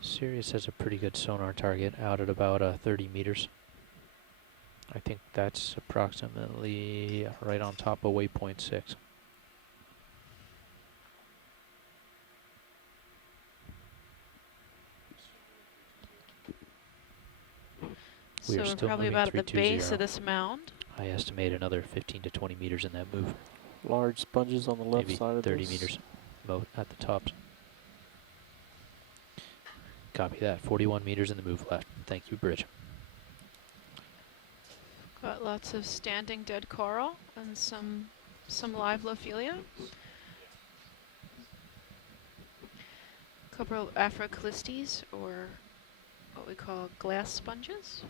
Sirius has a pretty good sonar target out at about 30 meters. I think that's approximately right on top of waypoint 6. We So are we're still probably moving about at the base 320. of this mound. I estimate another 15 to 20 meters in that move. Large sponges on the left Maybe side of 30 this. meters at the tops. Copy that. 41 meters in the move left. Thank you, bridge. Got lots of standing dead coral and some live Lophelia. Couple of Afroclistes, or what we call glass sponges.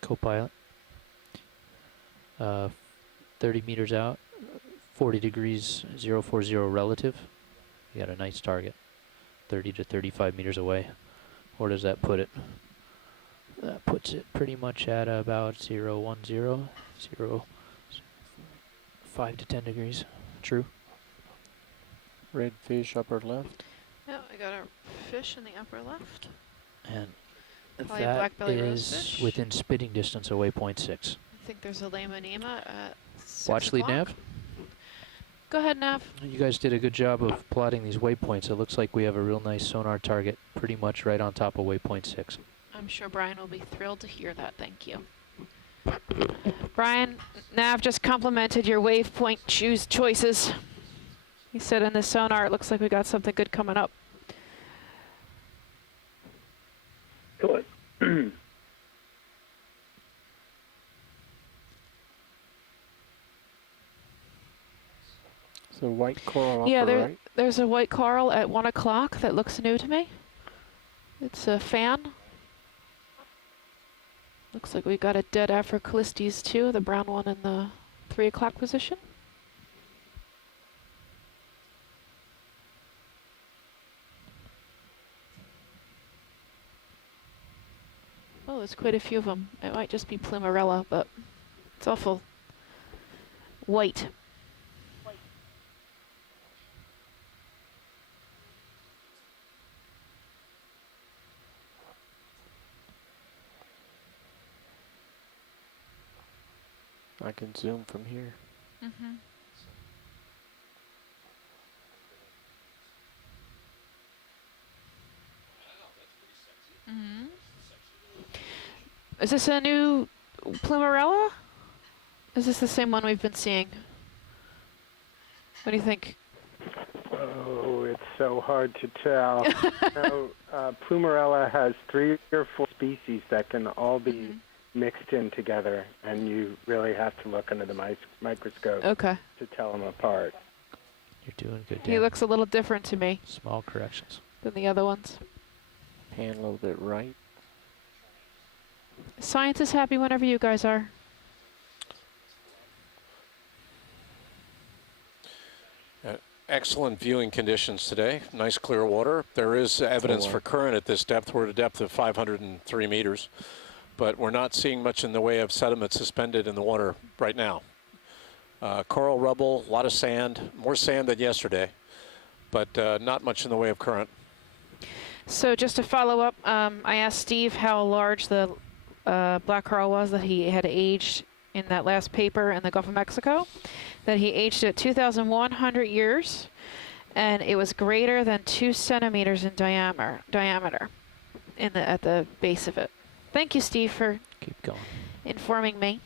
Co-pilot. 30 meters out, 40 degrees 040 relative. You got a nice target. 30 to 35 meters away. Where does that put it? That puts it pretty much at about 010, 5 to 10 degrees. True. Red fish upper left. Yeah, I got a fish in the upper left. And Probably a that black-belly is rosefish. within spitting distance of waypoint 6. I think there's a Lamanema at 6 Watch lead o'clock. nav. Go ahead, Nav. You guys did a good job of plotting these waypoints. It looks like we have a real nice sonar target pretty much right on top of waypoint 6. I'm sure Brian will be thrilled to hear that. Thank you. Brian, Nav just complimented your waypoint choices. He said in the sonar, it looks like we got something good coming up. Good. So white coral Yeah, upper right. there's a white coral at 1 o'clock that looks new to me. It's a fan. Looks like we got a dead Afroclistes too, the brown one in the 3 o'clock position. Oh, there's quite a few of them. It might just be Plumarella, but it's awful white. I can zoom from here. Mm-hmm. Mm-hmm. Is this a new Plumarella? Is this the same one we've been seeing? What do you think? Oh, it's so hard to tell. Plumarella has 3 or 4 species that can all be mixed in together, and you really have to look under the microscope Okay. to tell them apart. You're doing good, He Dan. looks a little different to me Small corrections. than the other ones. Pan a little bit right. Science is happy whenever you guys are. Excellent viewing conditions today. Nice clear water. There is evidence for current at this depth. We're at a depth of 503 meters, but we're not seeing much in the way of sediment suspended in the water right now. Coral rubble, a lot of sand, more sand than yesterday, but not much in the way of current. So just to follow up, I asked Steve how large the black coral was that he had aged in that last paper in the Gulf of Mexico, that he aged it 2,100 years, and it was greater than 2 centimeters in diameter at the base of it. Thank you, Steve, for Keep going. informing me.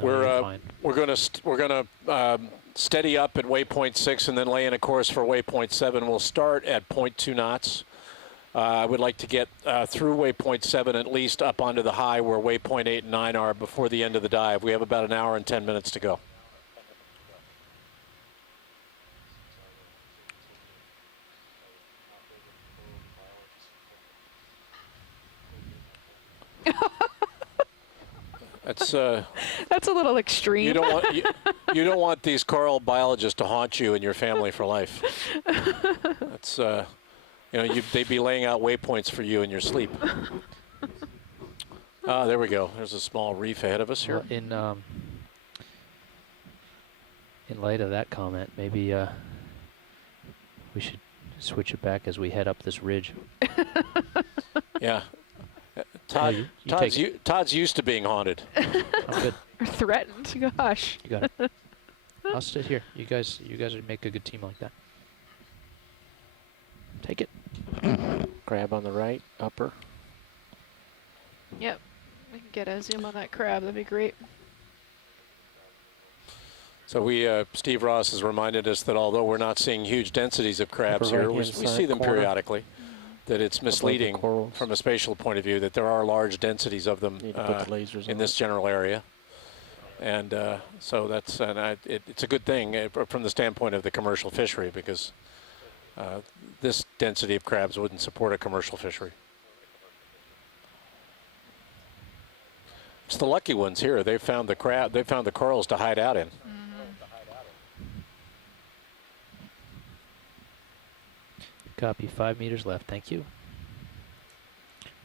No, you're We're fine. we're gonna steady up at waypoint 6 and then lay in a course for waypoint 7. We'll start at 0.2 knots. I would like to get through waypoint 7 at least up onto the high where waypoint 8 and 9 are before the end of the dive. We have about an hour and 10 minutes to go. That's That's a little extreme. you don't want you don't want these coral biologists to haunt you and your family for life. That's you know, they'd be laying out waypoints for you in your sleep. Ah, there we go. There's a small reef ahead of us here. Well, in light of that comment, maybe we should Switch it back as we head up this ridge. Yeah. Todd, you take it. Todd's used to being haunted. I'm good. Or threatened. Gosh. You got it. I'll sit here. You guys make a good team like that. Take it. Crab on the right, upper. Yep. We can get a zoom on that crab. That'd be great. So Steve Ross has reminded us that although we're not seeing huge densities of crabs here, we see them periodically, that it's misleading from a spatial point of view, that there are large densities of them in this general area. And so that's it's a good thing from the standpoint of the commercial fishery, because this density of crabs wouldn't support a commercial fishery. It's the lucky ones here. They found the corals to hide out in. Copy. 5 meters left. Thank you.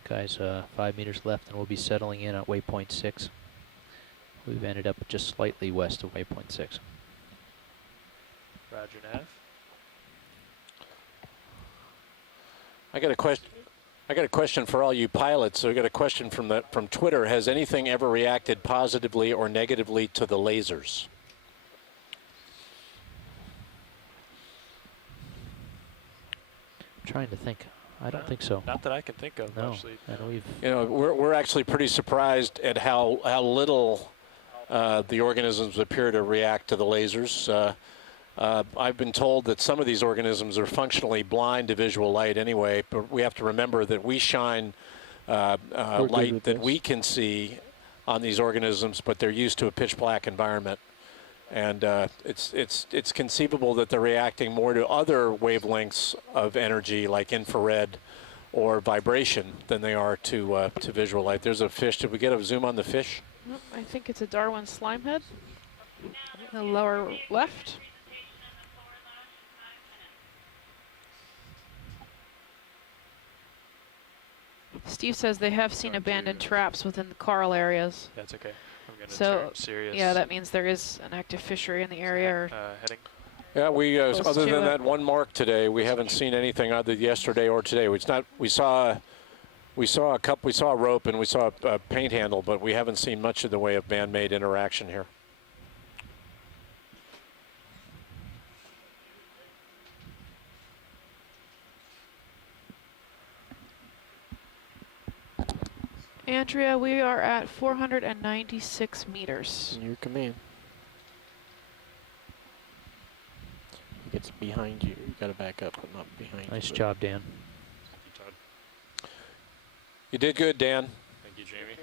Guys, 5 meters left, and we'll be settling in at waypoint 6. We've ended up just slightly west of waypoint 6. Roger, Nav. I got a question for all you pilots. So I got a question from Twitter. Has anything ever reacted positively or negatively to the lasers? Trying to think. I don't think so. Not that I can think of. No, Actually. and we've. You know, we're actually pretty surprised at how little the organisms appear to react to the lasers. I've been told that some of these organisms are functionally blind to visual light anyway, but we have to remember that we shine light that we can see on these organisms, but they're used to a pitch black environment. And it's conceivable that they're reacting more to other wavelengths of energy, like infrared or vibration, than they are to visual light. There's a fish. Did we get a zoom on the fish? Nope, I think it's a Darwin slimehead. The lower left. Steve says they have seen abandoned traps within the coral areas. That's okay. I'm going to So, turn serious. yeah, that means there is an active fishery in the area. Or heading. Yeah, we other to than it. that one mark today, we haven't seen anything either yesterday or today. It's not. We saw a rope and we saw a paint handle, but we haven't seen much of the way of man-made interaction here. Andrea, we are at 496 meters. In your command. It gets behind you. You got to back up, but not behind you. Nice job, Dan. You did good, Dan. Thank you, Jamie.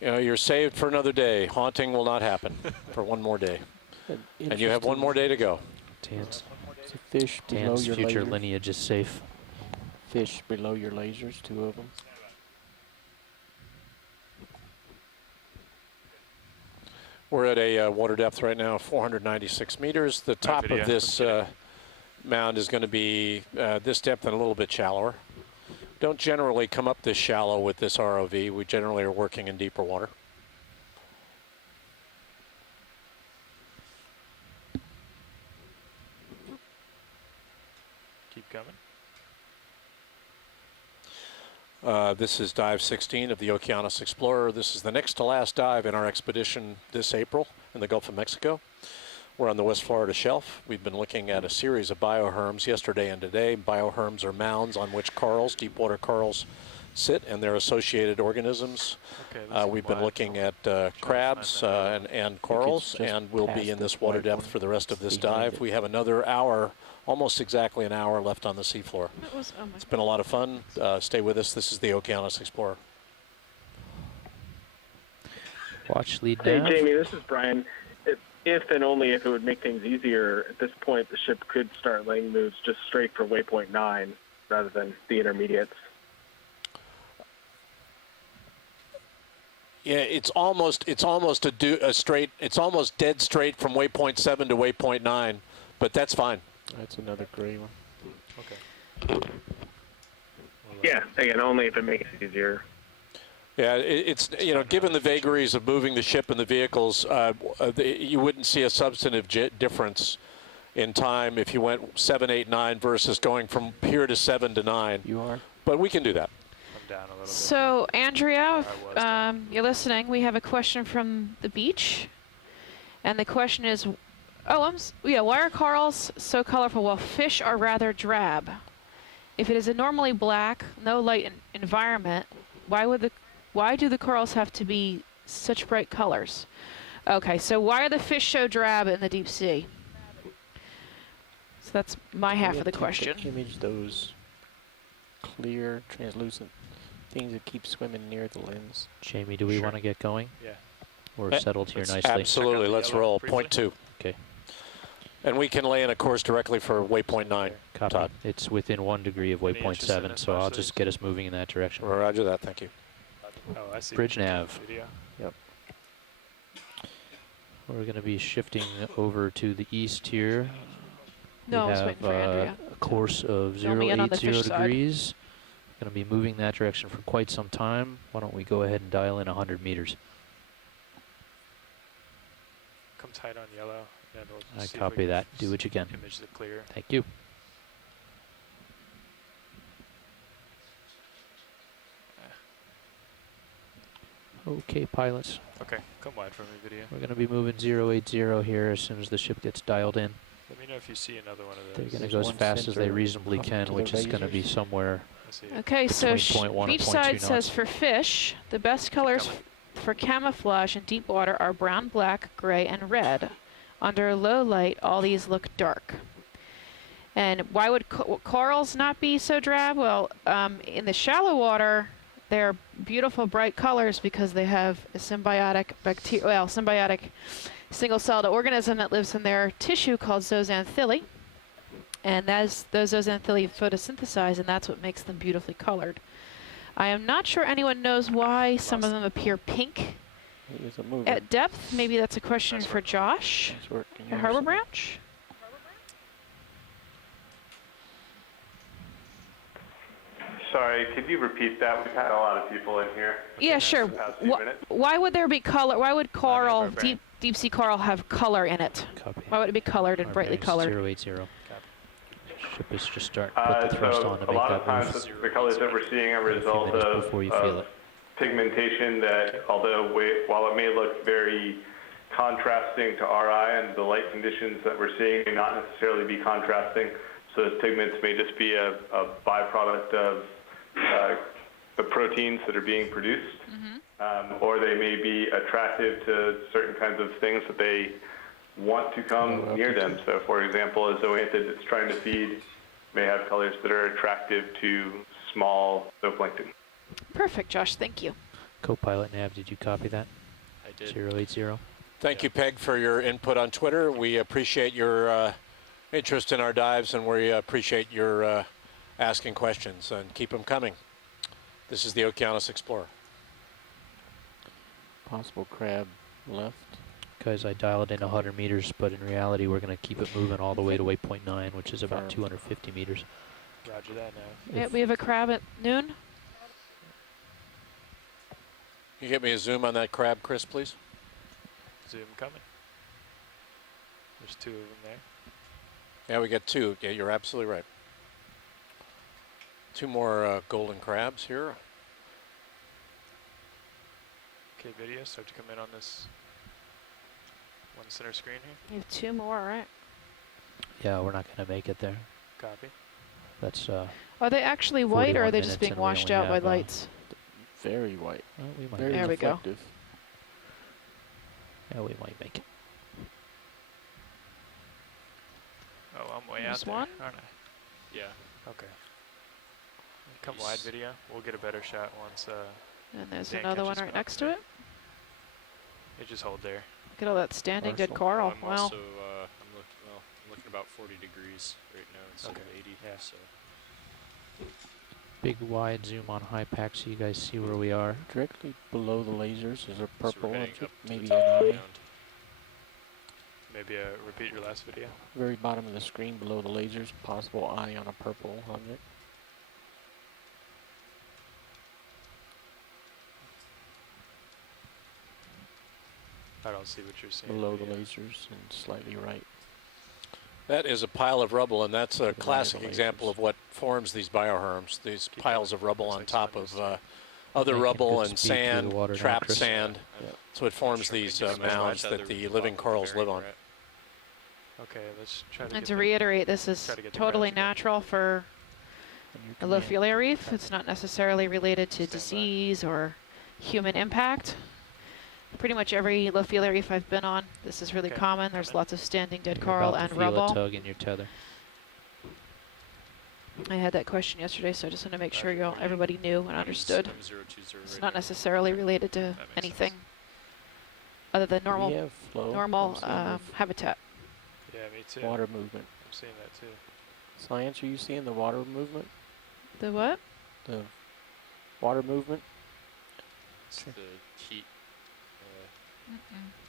You know, you're saved for another day. Haunting will not happen for one more day. And you have one more day to go. Dan's fish below your future lasers. lineage is safe. Fish below your lasers, 2 of them. We're at a water depth right now of 496 meters. The top of this mound is going to be this depth and a little bit shallower. Don't generally come up this shallow with this ROV. We generally are working in deeper water. Keep coming. This is dive 16 of the Okeanos Explorer. This is the next to last dive in our expedition this April in the Gulf of Mexico. We're on the West Florida shelf. We've been looking at a series of bioherms yesterday and today. Bioherms are mounds on which corals, deep water corals, sit and their associated organisms. Okay, we've been looking at crabs and corals, and we'll be in this water depth for the rest of this dive. We have another hour, almost exactly an hour left on the seafloor. It's been a lot of fun. Stay with us. This is the Okeanos Explorer. Watch lead Hey, nav. Jamie, this is Brian. If and only if it would make things easier, at this point, the ship could start laying moves just straight for waypoint 9 rather than the intermediates. Yeah, it's almost dead straight from waypoint 7 to waypoint 9, but that's fine. That's another gray one. Okay. Yeah, again, only if it makes it easier. Yeah, it's, you know, given the vagaries of moving the ship and the vehicles, you wouldn't see a substantive difference in time if you went 7, 8, 9 versus going from here to 7 to 9. You are? But we can do that. I'm down a little bit. So, Andrea, Or if you're listening, we have a question from the beach. And the question is, why are corals so colorful while fish are rather drab? If it is a normally black, no light environment, why do the corals have to be such bright colors? Okay, so why are the fish so drab in the deep sea? So that's my half of the question. Image those clear, translucent things that keep swimming near the lens. Jamie, do we want to get going? Yeah. We're settled here nicely. Absolutely. Let's roll. Point 2. Okay. And we can lay in a course directly for waypoint 9. Copy. Todd. It's within 1 degree of waypoint 7, so I'll just get us moving in that direction. Roger that. Thank you. Oh, I see. Bridge nav. Yep. We're going to be shifting over to the east here. No, I we was have waiting for Andrea. a course of Fill me in on the 080 fish side. degrees. Going to be moving that direction for quite some time. Why don't we go ahead and dial in 100 meters? Come tight on yellow. And we'll I see if we copy can that. Do it again. Image the clear. Thank you. Okay, pilots. Okay, come wide for me, video. We're going to be moving 080 here as soon as the ship gets dialed in. Let me know if you see another one of those. They're going to go as fast as they reasonably can, which is going to be somewhere. Okay, so between 0.1 and beach 0.2 side knots. says for fish, the best colors for camouflage in deep water are brown, black, gray, and red. Under low light, all these look dark. And why would corals not be so drab? Well, in the shallow water, they're beautiful, bright colors because they have a symbiotic single-celled organism that lives in their tissue called zooxanthellae. And those zooxanthellae photosynthesize, and that's what makes them beautifully colored. I am not sure anyone knows why some of them appear pink at depth. Maybe that's a question for Josh at Harbor Branch. Sorry, could you repeat that? We've had a lot of people in here. Yeah, sure. Why would there be color? Why would coral, deep sea coral, have color in it? Copy. Why would it be colored and brightly colored? 080. Ship is just starting to put the thrust on to a make lot that of times move. the colors that we're seeing are a result of pigmentation that, although while it may look very contrasting to our eye, and the light conditions that we're seeing may not necessarily be contrasting, so those pigments may just be a byproduct of the proteins that are being produced, or they may be attractive to certain kinds of things that they want to come near them. So, for example, a zoanthid that's trying to feed may have colors that are attractive to small zooplankton. Perfect, Josh. Thank you. Co-pilot Nav, did you copy that? I did. 080. Thank you, Peg, for your input on Twitter. We appreciate your interest in our dives, and we appreciate your asking questions, and keep them coming. This is the Okeanos Explorer. Possible crab left. Guys, I dialed in 100 meters, but in reality, we're going to keep it moving all the way to waypoint 9, which is about 250 meters. Roger that now. Yeah, we have a crab at noon. Can you get me a zoom on that crab, Chris, please? Zoom coming. There's 2 of them there. Yeah, we got 2. Yeah, you're absolutely right. 2 more golden crabs here. Okay, video, start to come in on this one center screen here. You have 2 more, right? Yeah, we're not going to make it there. Copy. That's Are they actually white, or are 41 they just minutes being and we washed only out by have, lights? Very white. Well, we might Very there we go. reflective. Yeah, we might make it. Oh, I'm way There's out there, one? aren't I? Yeah. Okay. Come wide, video. We'll get a better shot once. And there's Dan another one catches right me. next to it. You just hold there. Look at all that standing dead Marshall. coral. I'm Wow. also, I'm looking about 40 degrees right now instead of 80. Yeah. So. Big wide zoom on high pack so you guys see where we are. Directly below the lasers is a purple heading object, up to maybe the an top of the eye. mound. Maybe repeat your last video. Very bottom of the screen below the lasers, possible eye on a purple object. I don't see what you're seeing. Below the video. lasers and slightly right. That is a pile of rubble, and that's a The classic revelations. example of what forms these bioherms, these piles of rubble on top of other Making rubble good and speed through the sand, water now, trapped Chris. sand. Yep. That's what forms these mounds that the living corals live on. Okay, let's try to And get to the- reiterate, this is try to get the totally crabs again. natural for And you a can Lophelia reef. It's not necessarily related to Stand by. disease or human impact. Pretty much every Lophelia reef I've been on, this is really Okay, common. There's come in. lots of standing dead You're coral about and to feel rubble. a tug in your tether. I had that question yesterday, so I just want to make sure Roger. everybody knew and understood. M020 It's right not now. necessarily related to That makes anything sense. other than We normal have flow. normal I'm seeing the habitat. Yeah, me too. water movement. I'm seeing that too. Science, are you seeing the water movement? The what? The water movement? It's the heat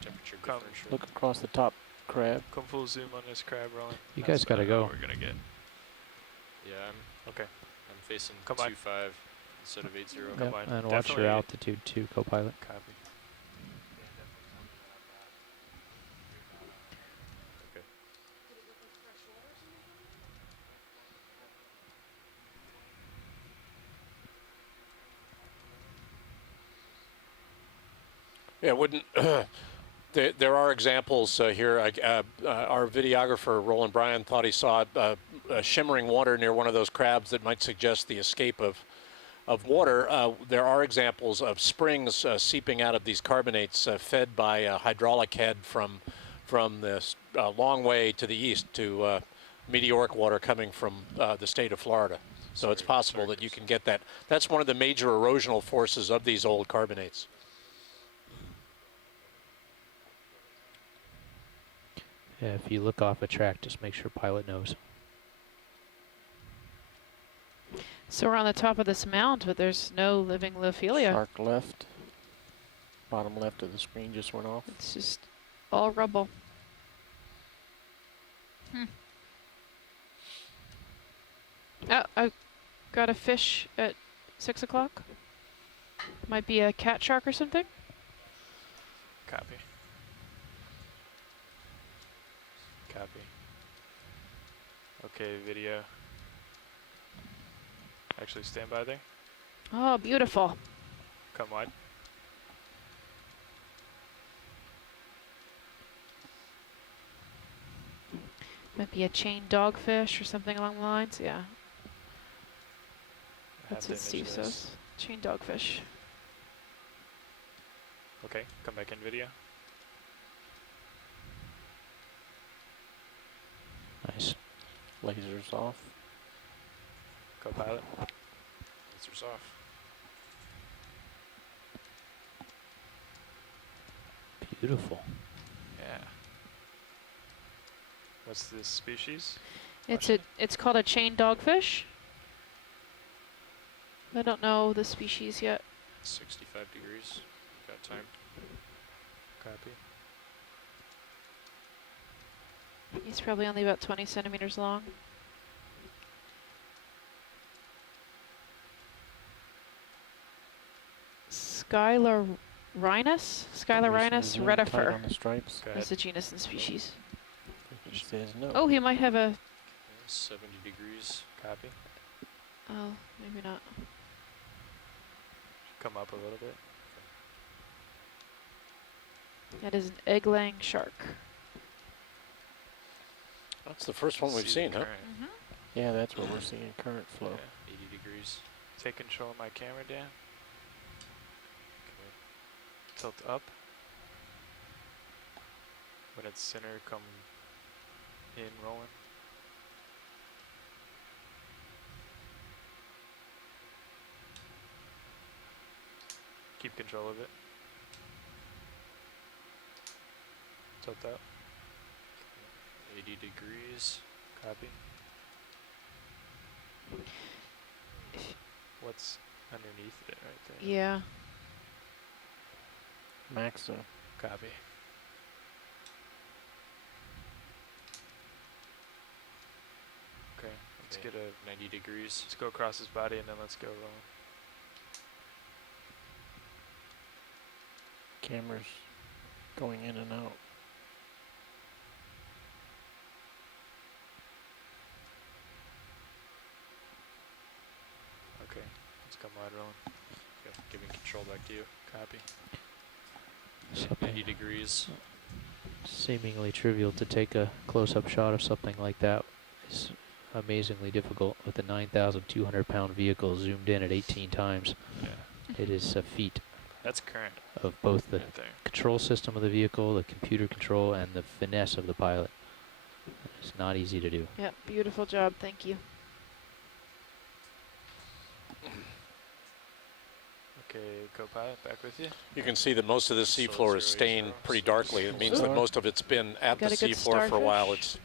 temperature Come. differential. Look across the top crab. Come full zoom on this crab, Roland. You That's guys gotta about all go. we're gonna get. Yeah, Okay. I'm facing Come on. 2.5 instead of 8.0. Come Yep, on, and watch definitely. your altitude too, co-pilot. Copy. Okay. Yeah, wouldn't. There are examples here. Our videographer, Roland Bryan, thought he saw shimmering water near one of those crabs that might suggest the escape of water. There are examples of springs seeping out of these carbonates fed by a hydraulic head from this long way to the east to meteoric water coming from the state of Florida. So it's possible that you can get that. That's one of the major erosional forces of these old carbonates. Yeah, if you look off a track, just make sure pilot knows. So we're on the top of this mound, but there's no living Lophelia. Shark left. Bottom left of the screen just went off. It's just all rubble. Oh, I got a fish at 6 o'clock. Might be a cat shark or something. Copy. Copy. Okay, video. Actually, stand by there. Oh, beautiful. Come wide. Might be a chain dogfish or something along the lines. Yeah, I have that's to what Steve image this. says. Chain dogfish. Okay, come back in video. Nice. Lasers off. Co-pilot. Lasers off. Beautiful. Yeah. What's this species? It's called a chain dogfish. I don't know the species yet. 65 degrees. Got time. Copy. He's probably only about 20 centimeters long. Skylarhinus? Skylarhinus Zoom tight redifer on the stripes. Go is ahead. the genus and species. It says no. Oh, he might have a... 70 degrees. Copy. Oh, maybe not. Come up a little bit. That is an egg-laying shark. That's the first one we've See the seen, huh? current. Yeah, that's what we're seeing. Current flow. Yeah. 80 degrees. Take control of my camera, Dan. Okay. Tilt up. When it's center, come in, rolling. Keep control of it. Tilt up. 80 degrees. Copy. What's underneath it right there? Yeah. Maxa. Copy. Okay, let's Okay. get a 90 degrees. let's go across his body and then let's go rolling. Cameras going in and out. Come wide, Roland. Yep, giving control back to you. Copy. Something 90 degrees. seemingly trivial to take a close-up shot of something like that is amazingly difficult with a 9,200-pound vehicle zoomed in at 18 times. Yeah. It is a feat That's current. of both the Right there. control system of the vehicle, the computer control, and the finesse of the pilot. It's not easy to do. Yep, beautiful job. Thank you. Okay, co-pilot, back with you. You can see that most of the seafloor is stained pretty darkly. It means that Ooh. most of it's been at the Got a good seafloor for a while. starfish.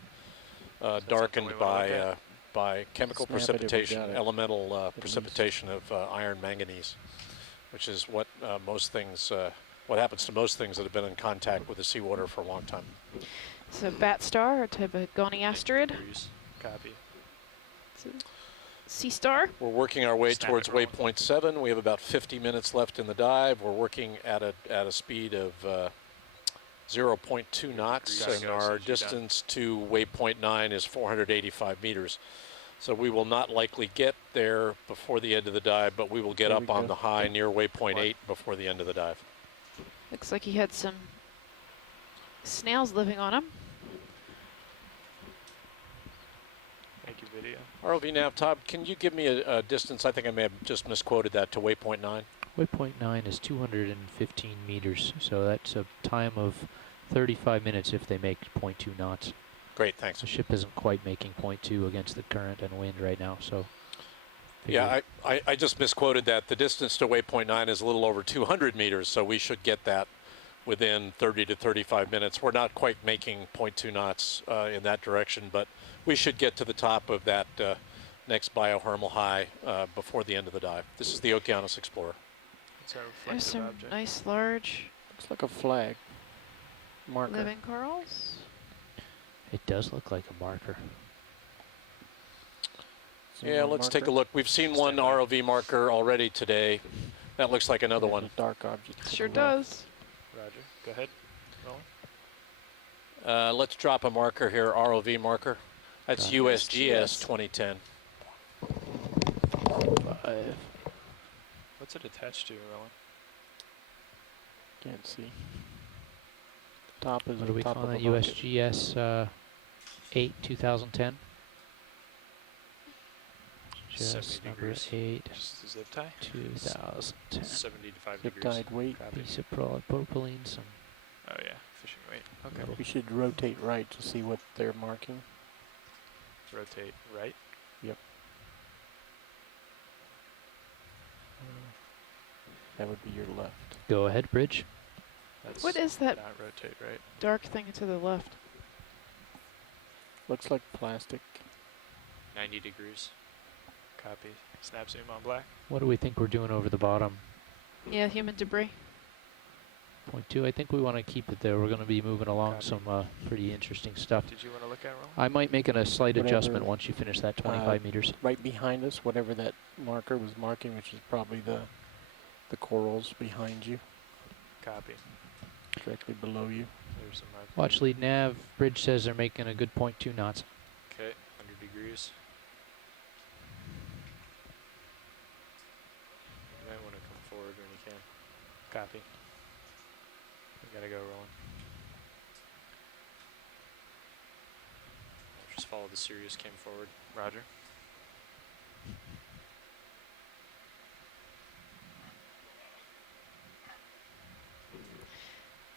It's darkened something we wanna look by chemical Snap it if we precipitation, got it. elemental least. precipitation of iron manganese, which is what most things, what happens to most things that have been in contact with the seawater for a long time. It's a bat star, a type of Goniasterid. Degrees. Copy. It's a sea star. We're working our way Snap towards it, Roland. waypoint 7. We have about 50 minutes left in the dive. We're working at a speed of 0.2 knots, Degrees. and Go, our so you're done. distance to waypoint 9 is 485 meters. So we will not likely get there before the end of the dive, but we will get There up we on go. the high near waypoint What? 8 before the end of the dive. Looks like he had some snails living on him. Thank you, video. ROV nav, Todd, can you give me a distance? I think I may have just misquoted that to waypoint 9. Waypoint 9 is 215 meters, so that's a time of 35 minutes if they make 0.2 knots. Great, thanks. The ship isn't quite making 0.2 against the current and wind right now, so. Yeah, I just misquoted that. The distance to waypoint 9 is a little over 200 meters, so we should get that within 30 to 35 minutes. We're not quite making 0.2 knots in that direction, but we should get to the top of that next biohermal high before the end of the dive. This is the Okeanos Explorer. It's a There's reflective some object. nice large Looks like a flag. Marker. living corals. It does look like a marker. Is there Yeah, one let's take a marker? look. We've seen one ROV marker already today. That looks like another There's one. a dark object. to Sure the left. does. Roger. Go ahead. Roland. Let's drop a marker here, ROV marker. That's Got it. USGS 2010. 5. What's it attached to, Roland? Can't see. The top is What do on we top call of that? a bucket. USGS 8 2010? Just 70 number degrees. 8 Just a zip tie? 2010. 75 Zip degrees. tied weight. Copy. Piece of propylene, some Oh yeah, fishing weight. Okay. little We should rotate right to see what they're marking. Rotate right. That would be your left. Go ahead, bridge. That's What is that not rotate right. dark thing to the left? Looks like plastic. 90 degrees. Copy. Snap zoom on black. What do we think we're doing over the bottom? Yeah, human debris. 0.2. I think we want to keep it there. We're going to be moving along Copy. some pretty interesting stuff. Did you want to look at Roland? I might make a slight Whatever, adjustment once you finish that 25 meters. Right behind us, whatever that marker was marking, which is probably the corals behind you, Copy. directly below you. There's some mark. Watch lead nav. Bridge says they're making a good 0.2 knots. Okay, 100 degrees. You might want to come forward when you can. Copy. We gotta go, Roland. Just follow the Sirius cam forward. Roger.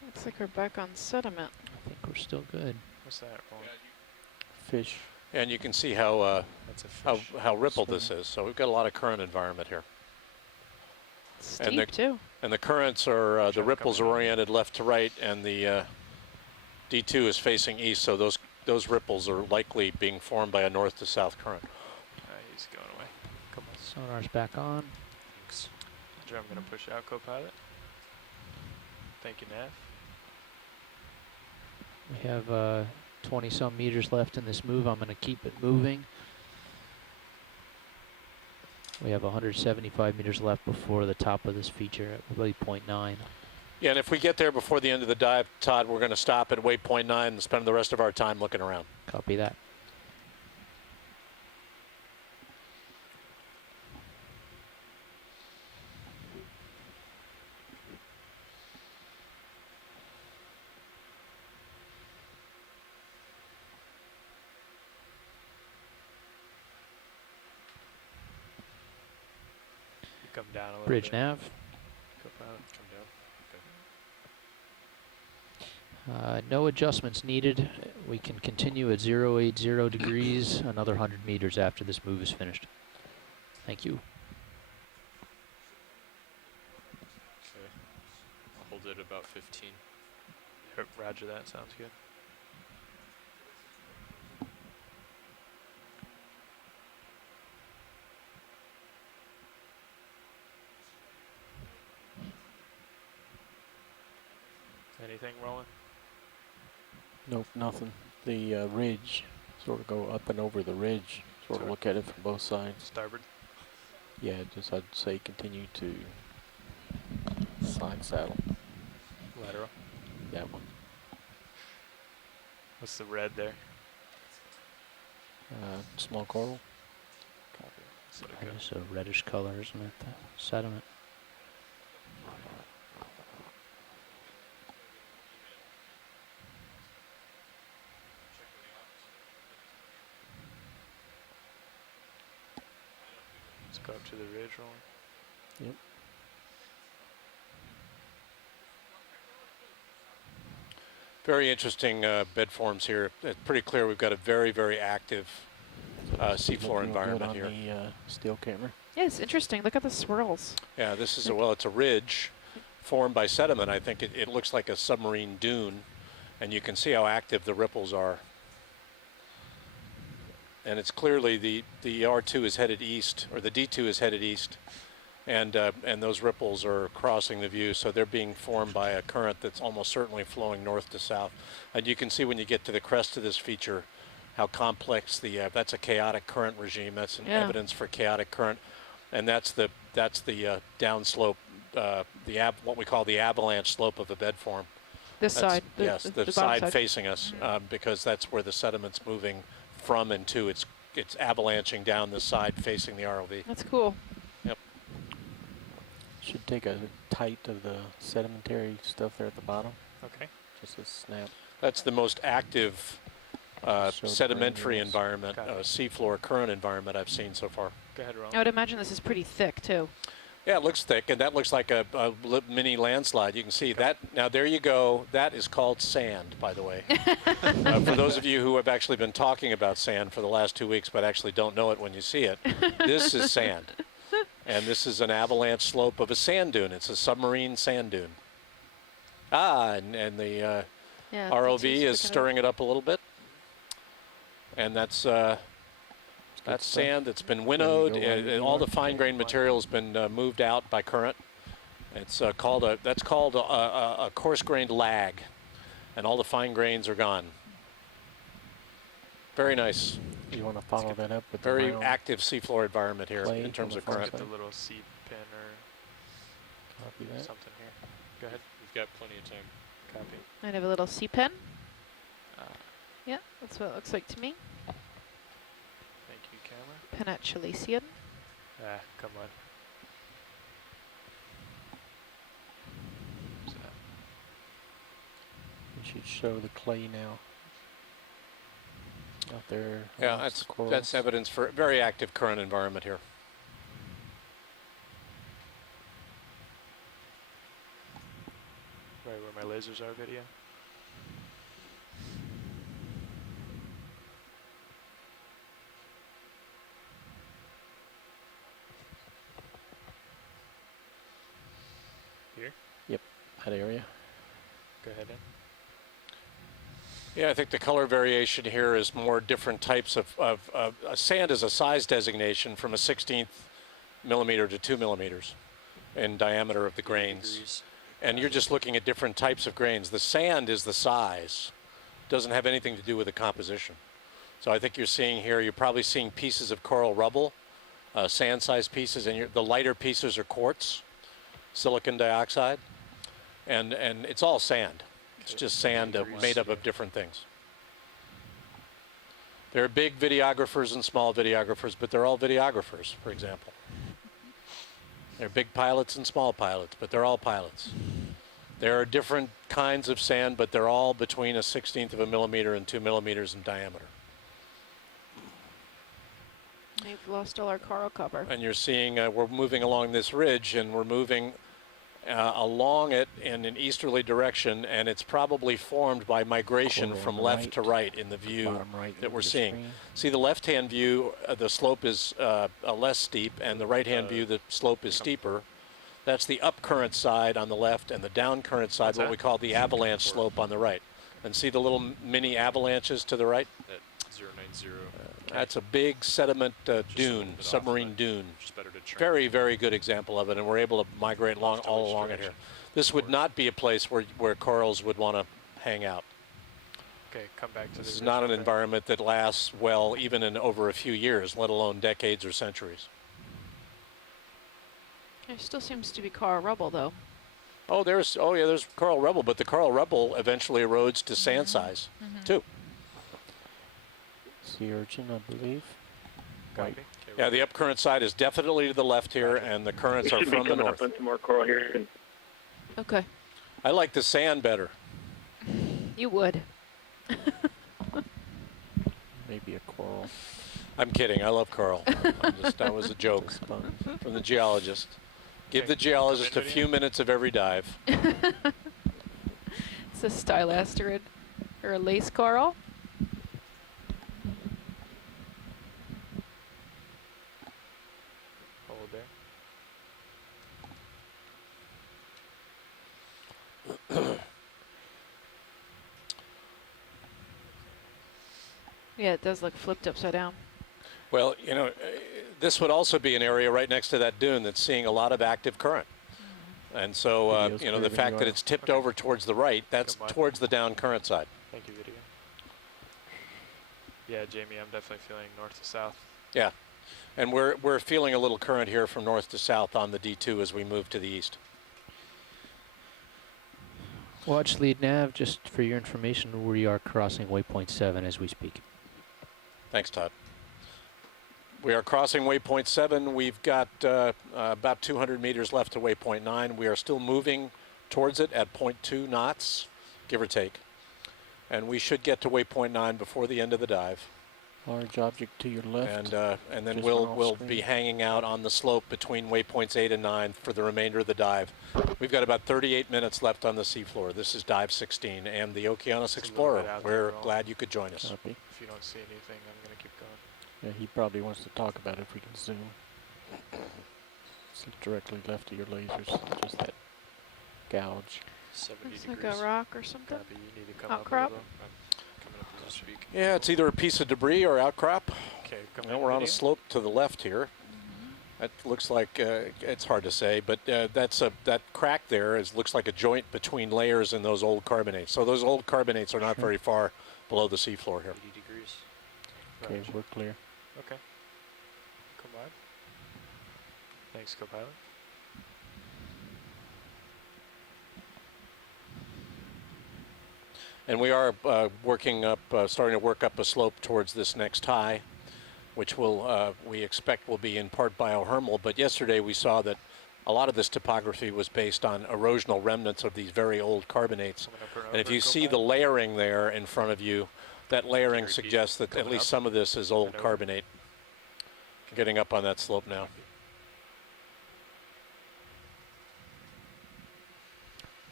Looks like we're back on sediment. I think we're still good. What's that, Roland? Fish. And you can see how That's a fish. how rippled this is. So we've got a lot of current environment here. Steep And the- too. And the currents are, the Try to ripples are come in. oriented left to right, and the D2 is facing east, so those ripples are likely being formed by a north to south current. He's going away. Come on. Sonar's back on. Thanks. Roger, I'm gonna push out co-pilot. Thank you, Nav. We have 20 some meters left in this move. I'm going to keep it moving. We have 175 meters left before the top of this feature at waypoint 9. Yeah, and if we get there before the end of the dive, Todd, we're going to stop at waypoint 9 and spend the rest of our time looking around. Copy that. Come down a little Bridge bit. nav. Co-pilot, come down. No adjustments needed. We can continue at 080 degrees, another 100 meters after this move is finished. Thank you. Okay. I'll hold it about 15. Roger that, sounds good. Anything rolling? Nope, nothing. The ridge, sort of go up and over the ridge, sort of look at it from both sides. Starboard? Yeah, just I'd say continue to side saddle. Lateral? That one. What's the red there? Small coral. Copy. So to go. It's a reddish color, isn't it? The sediment. Let's go up to the ridge rolling. Yep. Very interesting bed forms here. It's pretty clear we've got a very, very active seafloor environment here. On the steel camera. Yeah, it's interesting. Look at the swirls. Yeah, this is well, it's a ridge formed by sediment. I think it looks like a submarine dune, and you can see how active the ripples are. And it's clearly the R2 is headed east, or the D2 is headed east, and those ripples are crossing the view, so they're being formed by a current that's almost certainly flowing north to south. And you can see when you get to the crest of this feature how complex that's a chaotic current regime. That's an evidence for chaotic current, and that's the downslope, what we call the avalanche slope of a bed form. This side. Yes, the side facing us, because that's where the sediment's moving from and to. It's avalanching down the side facing the ROV. That's cool. Yep. Should take a tight of the sedimentary stuff there at the bottom. Okay. Just a snap. That's the most active sedimentary environment, seafloor current environment I've seen so far. Go ahead, Ron. I would imagine this is pretty thick too. Yeah, it looks thick, and that looks like a mini landslide. You can see that. Now, there you go. That is called sand, by the way. For those of you who have actually been talking about sand for the last 2 weeks, but actually don't know it when you see it, this is sand. And this is an avalanche slope of a sand dune. It's a submarine sand dune. And the ROV is stirring it up a little bit. And that's sand that's been winnowed. All the fine-grained material has been moved out by current. It's called a coarse-grained lag, and all the fine grains are gone. Very nice. You want to follow that up with very active seafloor environment here in terms of current. Get the little seat pin or something here. Go ahead. We've got plenty of time. Copy. I have a little sea pen. Yeah, that's what it looks like to me. Thank you, camera. Penatulation. Come on. We should show the clay now. Out there. Yeah, that's evidence for a very active current environment here. Right where my lasers are, video. Here? Yep, that area. Go ahead in. Yeah, I think the color variation here is more different types of sand is a size designation from a 16th millimeter to 2 millimeters in diameter of the grains. And you're just looking at different types of grains. The sand is the size. Doesn't have anything to do with the composition. So I think you're seeing here, you're probably seeing pieces of coral rubble, sand-sized pieces, and the lighter pieces are quartz, silicon dioxide, and it's all sand. It's just sand made up of different things. There are big videographers and small videographers, but they're all videographers, for example. There are big pilots and small pilots, but they're all pilots. There are different kinds of sand, but they're all between a 16th of a millimeter and 2 millimeters in diameter. They've lost all our coral cover. And you're seeing we're moving along this ridge, and we're moving along it in an easterly direction, and it's probably formed by migration from left to right in the view that we're seeing. See, the left-hand view, the slope is less steep, and the right-hand view, the slope is steeper. That's the up current side on the left, and the down current side, what we call the avalanche slope on the right. And see the little mini avalanches to the right? At 090. That's a big sediment dune, submarine dune. Very, very good example of it, and we're able to migrate along all along it here. This would not be a place where corals would want to hang out. Okay, come back to this is not an environment that lasts well even in over a few years, let alone decades or centuries. There still seems to be coral rubble, though. Oh, there's coral rubble, but the coral rubble eventually erodes to sand size, too. Sea urchin, I believe. Right. Yeah, the up current side is definitely to the left here, and the currents are from the north. Up some more coral here. Okay. I like the sand better. You would. Maybe a coral. I'm kidding. I love coral. That was a joke from the geologist. Give the geologist a few minutes of every dive. It's a stylasterid or a lace coral. Hold there. Yeah, it does look flipped upside down. Well, you know, this would also be an area right next to that dune that's seeing a lot of active current. And so, you know, the fact that it's tipped over towards the right, that's towards the down current side. Thank you, video. Yeah, Jamie, I'm definitely feeling north to south. Yeah. And we're feeling a little current here from north to south on the D2 as we move to the east. Watch lead nav, just for your information, we are crossing waypoint 7 as we speak. Thanks, Todd. We are crossing waypoint 7. We've got about 200 meters left to waypoint 9. We are still moving towards it at 0.2 knots, give or take. And we should get to waypoint 9 before the end of the dive. Large object to your left. And then we'll be hanging out on the slope between waypoints 8 and 9 for the remainder of the dive. We've got about 38 minutes left on the seafloor. This is dive 16 and the Okeanos Explorer. We're glad you could join us. If you don't see anything, I'm going to keep going. Yeah, he probably wants to talk about it if we can zoom. It's directly left of your lasers, just that gouge. 70 It's degrees. like a rock or something. Copy. You need to come Outcrop. up. I'm coming up as I speak. Yeah, it's either a piece of debris or outcrop. Okay, come Well, we're on a slope to the left here. That looks like, it's hard to say, but that crack there looks like a joint between layers in those old carbonates. So those old carbonates are not very far below the seafloor here. 80 degrees. Okay, we're clear. Okay. Come on. Thanks, co-pilot. And we are working up, starting to work up a slope towards this next high, which will we expect will be in part biohermal. But yesterday we saw that a lot of this topography was based on erosional remnants of these very old carbonates. And if you see the layering there in front of you, that layering suggests that at least some of this is old carbonate. Getting up on that slope now.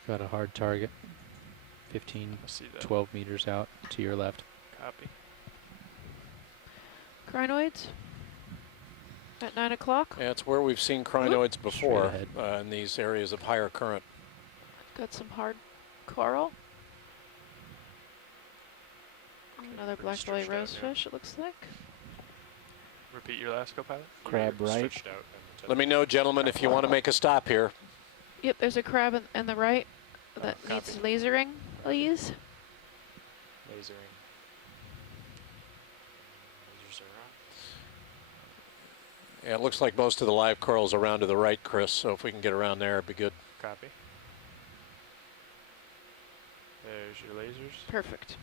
Got a hard target. 15, 12 meters out to your left. Copy. Crinoids at 9 o'clock. Yeah, it's where we've seen crinoids before in these areas of higher current. Got some hard coral. Another black belly rosefish, it looks like. Repeat your last, co-pilot. Crab right. Let me know, gentlemen, if you want to make a stop here. Yep, there's a crab in the right that needs lasering, please. Lasering. Lasers are on. Yeah, it looks like most of the live corals are around to the right, Chris, so if we can get around there, it'd be good. Copy. There's your lasers. Perfect.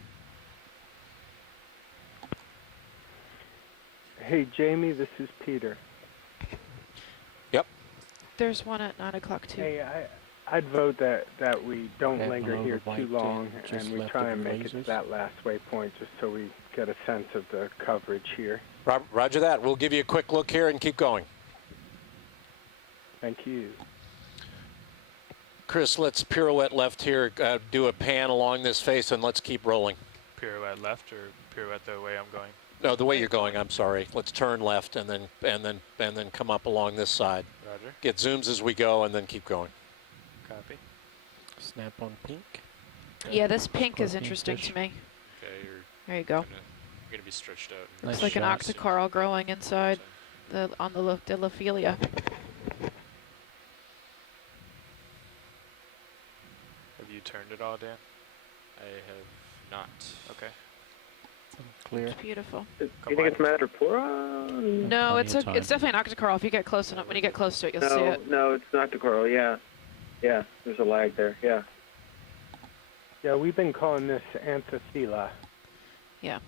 Hey, Jamie, this is Peter. Yep. There's one at 9 o'clock, too. Hey, I'd vote that we don't Okay, linger below here the white too long, just and we left try of and the make it to lasers. that last waypoint just so we get a sense of the coverage here. Roger that. We'll give you a quick look here and keep going. Thank you. Chris, let's pirouette left here, do a pan along this face, and let's keep rolling. Pirouette left or pirouette the way I'm going? No, the way you're going, I'm sorry. Let's turn left and then come up along this side. Roger. Get zooms as we go and then keep going. Copy. Snap on pink. Yeah, this pink is interesting to me. Okay, There you go. you're gonna be stretched out. Looks like an octocoral growing inside on the Lophelia. Have you turned it all, Dan? I have not. Okay. Clear. It's beautiful. Do you think it's Madrepora? No, it's definitely an octocoral. If you get close enough, when you get close to it, you'll see it. No, it's not the coral. Yeah, there's a lag there. Yeah. Yeah, we've been calling this Anthothela. Yeah.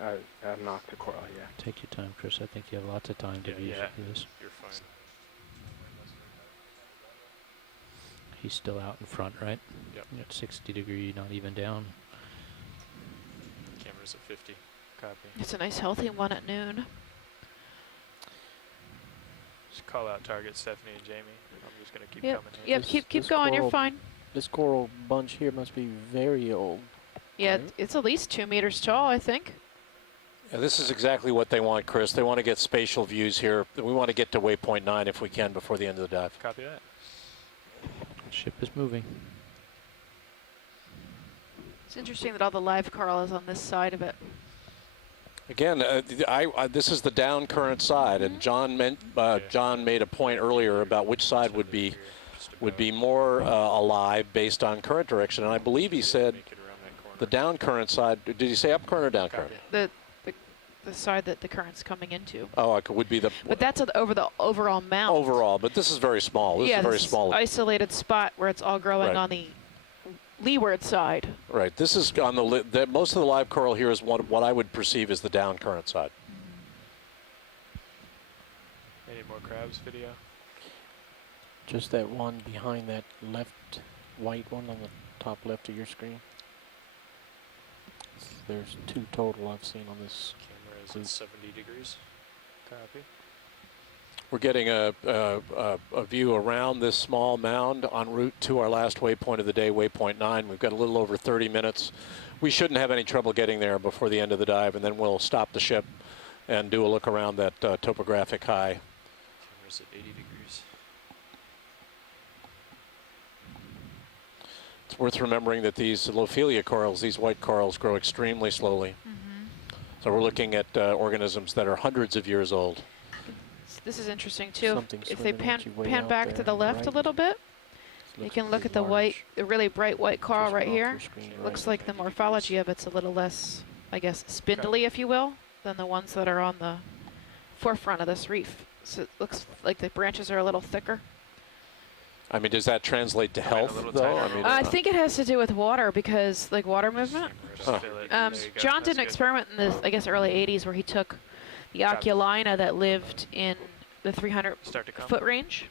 Nocticoral, yeah. Take your time, Chris. I think you have lots of time to view this. You're fine. He's still out in front, right? Yep. At 60 degree, not even down. Camera's at 50. Copy. It's a nice healthy one at noon. Just call out target Stephanie and Jamie. I'm just gonna keep Yep. coming here. Yep. Keep going. You're fine. This coral bunch here must be very old. Yeah, right? it's at least 2 meters tall, I think. Yeah, this is exactly what they want, Chris. They want to get spatial views here. We want to get to waypoint 9 if we can before the end of the dive. Copy that. Ship is moving. It's interesting that all the live coral is on this side of it. Again, this is the down current side, and John made a point earlier about which side would be more alive based on current direction, and I believe he said the down current side. Did he say up current or down current? The side that the current's coming into. Oh, it would be the. But that's over the overall mount. Overall, but this is very small. This is very small. Isolated spot where it's all growing on the leeward side. Right. This is on the most of the live coral here is what I would perceive as the down current side. Any more crabs video? Just that one behind that left white one on the top left of your screen. There's 2 total I've seen on this. Camera is at 70 degrees. Copy. We're getting a view around this small mound en route to our last waypoint of the day, waypoint 9. We've got a little over 30 minutes. We shouldn't have any trouble getting there before the end of the dive, and then we'll stop the ship and do a look around that topographic high. Camera's at 80 degrees. It's worth remembering that these Lophelia corals, these white corals, grow extremely slowly. So we're looking at organisms that are hundreds of years old. This is interesting too. Something If they swimming at you way pan out back there to the on the left a right. little bit, you Looks can look at pretty the really bright white coral Just right off here. your screen, right. Looks like the morphology of it's a little less, I guess, spindly, if you will, than the ones that are on the forefront of this reef. So it looks like the branches are a little thicker. I mean, does that translate to health, though? I mean, I think it has to do with water because, like, water movement. John did an experiment in the, I guess, early 80s where he took the Okeanos that lived in the 300-foot range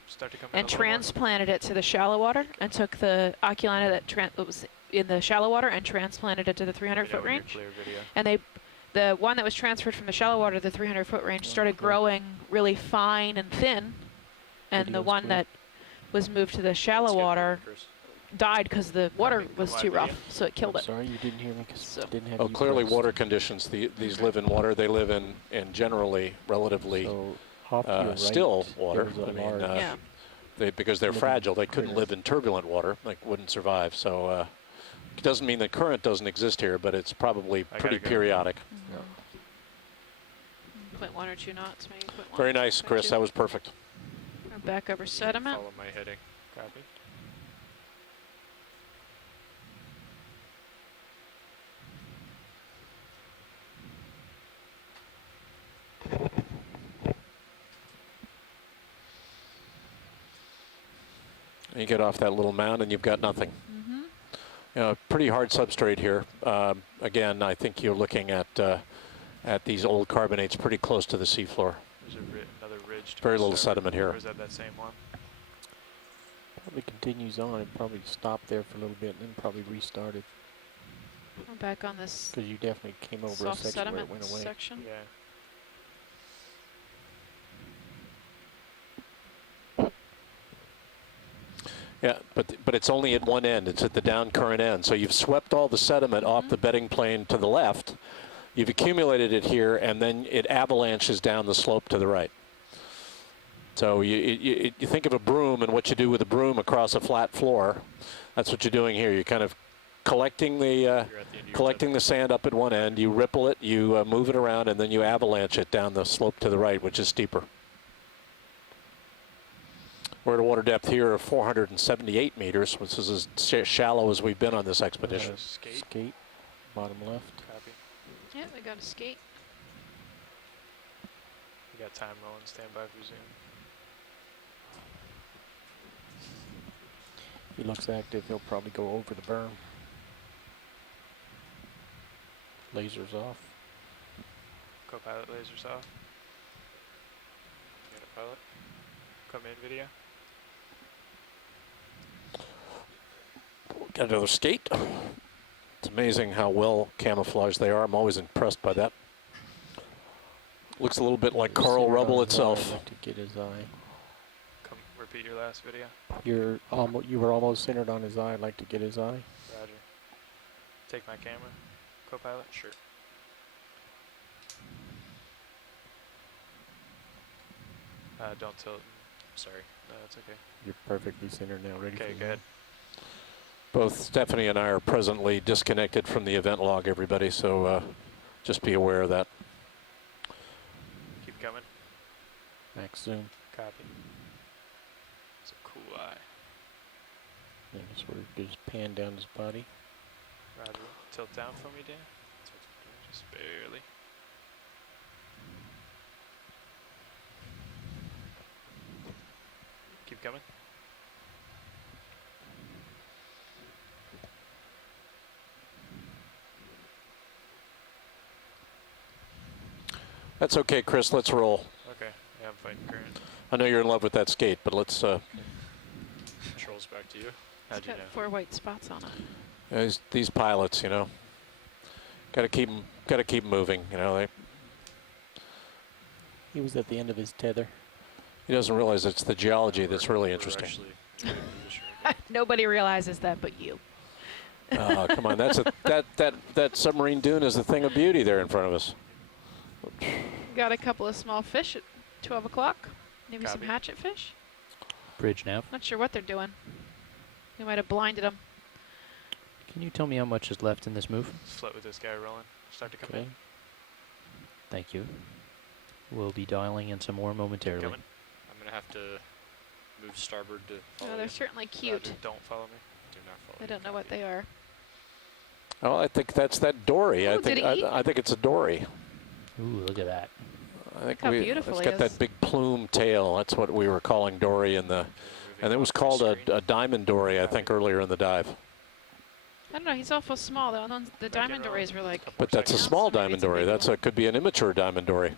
and transplanted it to the shallow water, and took the Okeanos that was in the shallow water and transplanted it to the 300-foot range. And the one that was transferred from the shallow water to the 300-foot range started growing really fine and thin, and the one that was moved to the shallow water died because the water was too rough, so it killed it. Sorry, you didn't hear me because I didn't have Oh, you clearly pressed. water conditions. These live in water. They live in generally relatively off to your right, still water. there was a I mean, large because they're living fragile, they couldn't critter. live in turbulent water. They wouldn't survive. So it doesn't mean that current doesn't exist here, but it's probably pretty periodic. 0.1 or 2 knots, maybe 0.1. Very nice, Chris. 0.2. That was perfect. We're back over sediment. Follow my heading. Copy. You get off that little mound and you've got nothing. You know, pretty hard substrate here. Again, I think you're looking at these old carbonates pretty close to the seafloor. There's another ridge. Very little sediment here. Or is that same one? Probably continues on. It probably stopped there for a little bit and then probably restarted. We're back on this Because you definitely came over a soft section where it sediment went away. section. Yeah. Yeah, but it's only at one end. It's at the down current end. So you've swept all the sediment off the bedding plane to the left. You've accumulated it here, and then it avalanches down the slope to the right. So you think of a broom and what you do with a broom across a flat floor. That's what you're doing here. You're kind of collecting the sand up at one end. You ripple it, you move it around, and then you avalanche it down the slope to the right, which is steeper. We're at a water depth here of 478 meters, which is as shallow as we've been on this expedition. Skate, bottom left. Copy. Yeah, we got a skate. We got time rolling. Stand by for zoom. He looks active. He'll probably go over the berm. Lasers off. Co-pilot lasers off. You got a pilot? Come in video. Got another skate. It's amazing how well camouflaged they are. I'm always impressed by that. Looks a little bit like coral rubble itself. I'd like to get his eye. Come, repeat your last video. You were almost centered on his eye. I'd like to get his eye. Roger. Take my camera. Co-pilot? Sure. Don't tilt. Sorry. No, it's okay. You're perfectly centered now. Ready? Okay, go ahead. Both Stephanie and I are presently disconnected from the event log, everybody, so just be aware of that. Keep coming. Max zoom. Copy. It's a cool eye. Yeah, sort of just pan down his body. Roger. Tilt down for me, Dan. Just barely. Keep coming. That's okay, Chris. Let's roll. Okay. Yeah, I'm fighting current. I know you're in love with that skate, but let's. Controls back to you. It's How'd you got know? 4 white spots on it. These pilots, you know, got to keep moving. You know, He was at the end of his tether. he doesn't realize it's the geology that's really interesting. Nobody realizes that but you. Come on, that submarine dune is a thing of beauty there in front of us. Got a couple of small fish at 12 o'clock. Maybe some Copy. hatchet fish. Bridge nav. Not sure what they're doing. We might have blinded them. Can you tell me how much is left in this move? Float with this guy rolling. Start to come Okay. in. Thank you. We'll be dialing in some more momentarily. Coming. I'm going to have to move starboard to follow Oh, they're you. certainly cute. Roger. Don't follow me. Do not follow I you. don't know what they are. Oh, I think that's that dory. Oh, did he eat? I think it's a dory. Ooh, look at that. I think Look how beautiful it's he got is. that big plume tail. That's what we were calling dory in the, and it was called a diamond dory, I think, earlier in the dive. I don't know. He's awful small though. The diamond dories were like. But that's a small diamond dory. That's could be an immature diamond dory.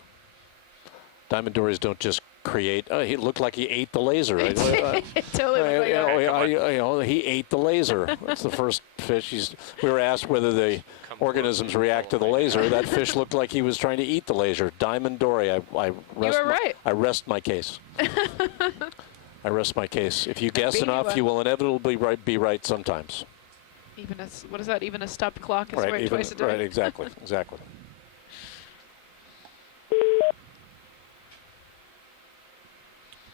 Diamond dories don't just create. Oh, he looked like he ate the laser. It totally looked like that. He ate the laser. That's the first fish. We were asked whether the organisms react to the laser. That fish looked like he was trying to eat the laser. Diamond dory. I rest my case. I rest my case. If you guess enough, you will inevitably be right sometimes. Even a what is that? Even a stopped clock is Right. right twice a day. Right. Exactly. Exactly.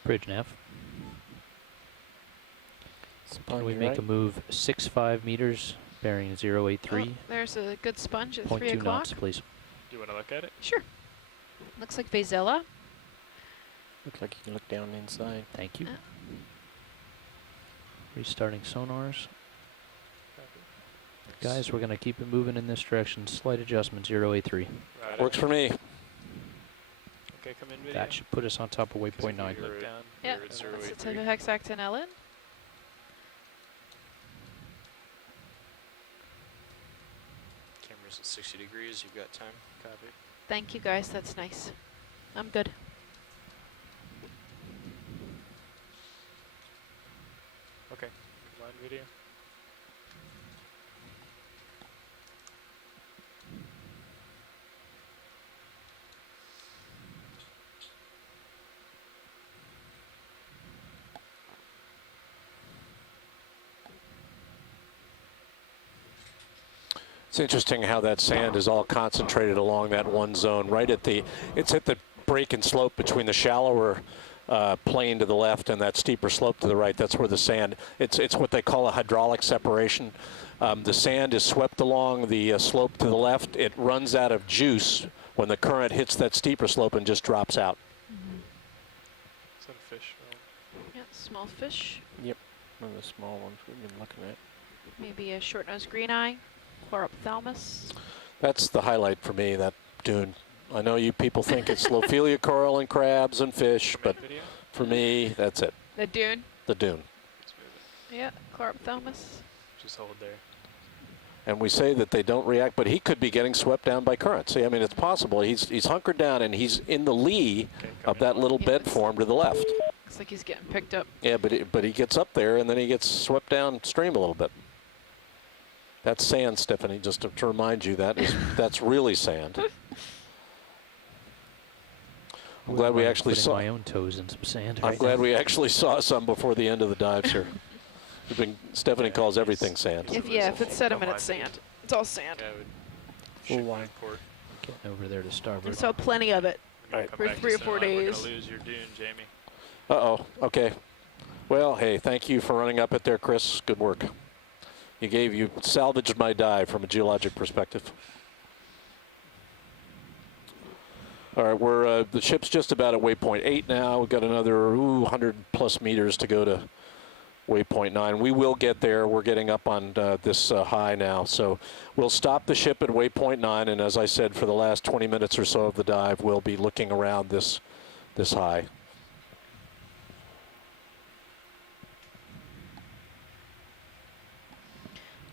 Bridge nav. Can we make a move 6.5 meters, bearing 083? Oh, there's a good sponge at 3 0.2 o'clock. knots, please. Do you want to look at it? Sure. Looks like Vazella. Looks like you can look down inside. Thank you. Restarting sonars. Guys, we're going to keep it moving in this direction. Slight adjustment, 083. Right. Works for me. Okay, come in video. That should put us on top of waypoint 9. Look down. Yeah, We're at that's 083. a hexactin Ellen. Camera's at 60 degrees. You've got time. Copy. Thank you guys. That's nice. I'm good. Okay. Line video. It's interesting how that sand is all concentrated along that one zone, right at the, it's at the break and slope between the shallower plane to the left and that steeper slope to the right. That's where the sand, it's what they call a hydraulic separation. The sand is swept along the slope to the left. It runs out of juice when the current hits that steeper slope and just drops out. Is that a fish? Yeah, small fish. Yep, one of the small ones we've been looking at. Maybe a short-nosed green-eye, Chlorophthalmus. That's the highlight for me, that dune. I know you people think it's Lophelia coral and crabs and fish, but for me, that's it. The dune? The dune. Yeah, Chlorophthalmus. Just hold there. And we say that they don't react, but he could be getting swept down by current. See, I mean, it's possible. He's hunkered down, and he's in the lee of that little bed form to the left. Looks like he's getting picked up. Yeah, but he gets up there, and then he gets swept downstream a little bit. That's sand, Stephanie, just to remind you, that's really sand. I'm glad we actually saw my own toes in some sand. I'm glad we actually saw some before the end of the dives here. Stephanie calls everything sand. If it's sediment, it's sand. It's all sand. Full wide port. Getting over there to starboard. And so plenty of it for 3 or 4 days. We're gonna lose your dune, Jamie. Uh-oh, okay. Well, hey, thank you for running up it there, Chris. Good work. You salvaged my dive from a geologic perspective. All right, the ship's just about at waypoint 8 now. We've got another 100 plus meters to go to waypoint 9. We will get there. We're getting up on this high now. So we'll stop the ship at waypoint 9. And as I said, for the last 20 minutes or so of the dive, we'll be looking around this high.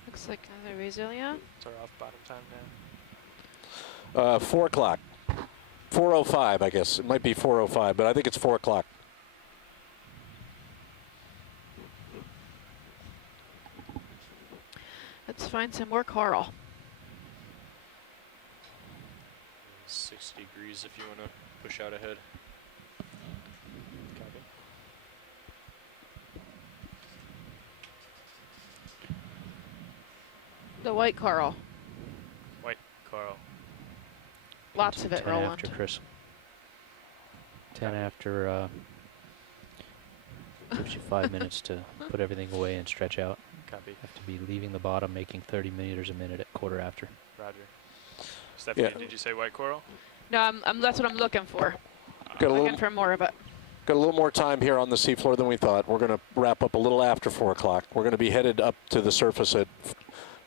Looks like another Resilient. It's our off bottom time now. 4 o'clock. 4:05, I guess. It might be 4:05, but I think it's 4 o'clock. Let's find some more coral. 60 degrees if you want to push out ahead. Copy. The white coral. White coral. Lots of it, 10 Roland. after, Chris. 10 after gives you 5 minutes to put everything away and stretch out. Copy. Have to be leaving the bottom, making 30 meters a minute at quarter after. Roger. Stephanie, did you say white coral? No, that's what I'm looking for. Looking for more of it. Got a little more time here on the seafloor than we thought. We're going to wrap up a little after 4 o'clock. We're going to be headed up to the surface at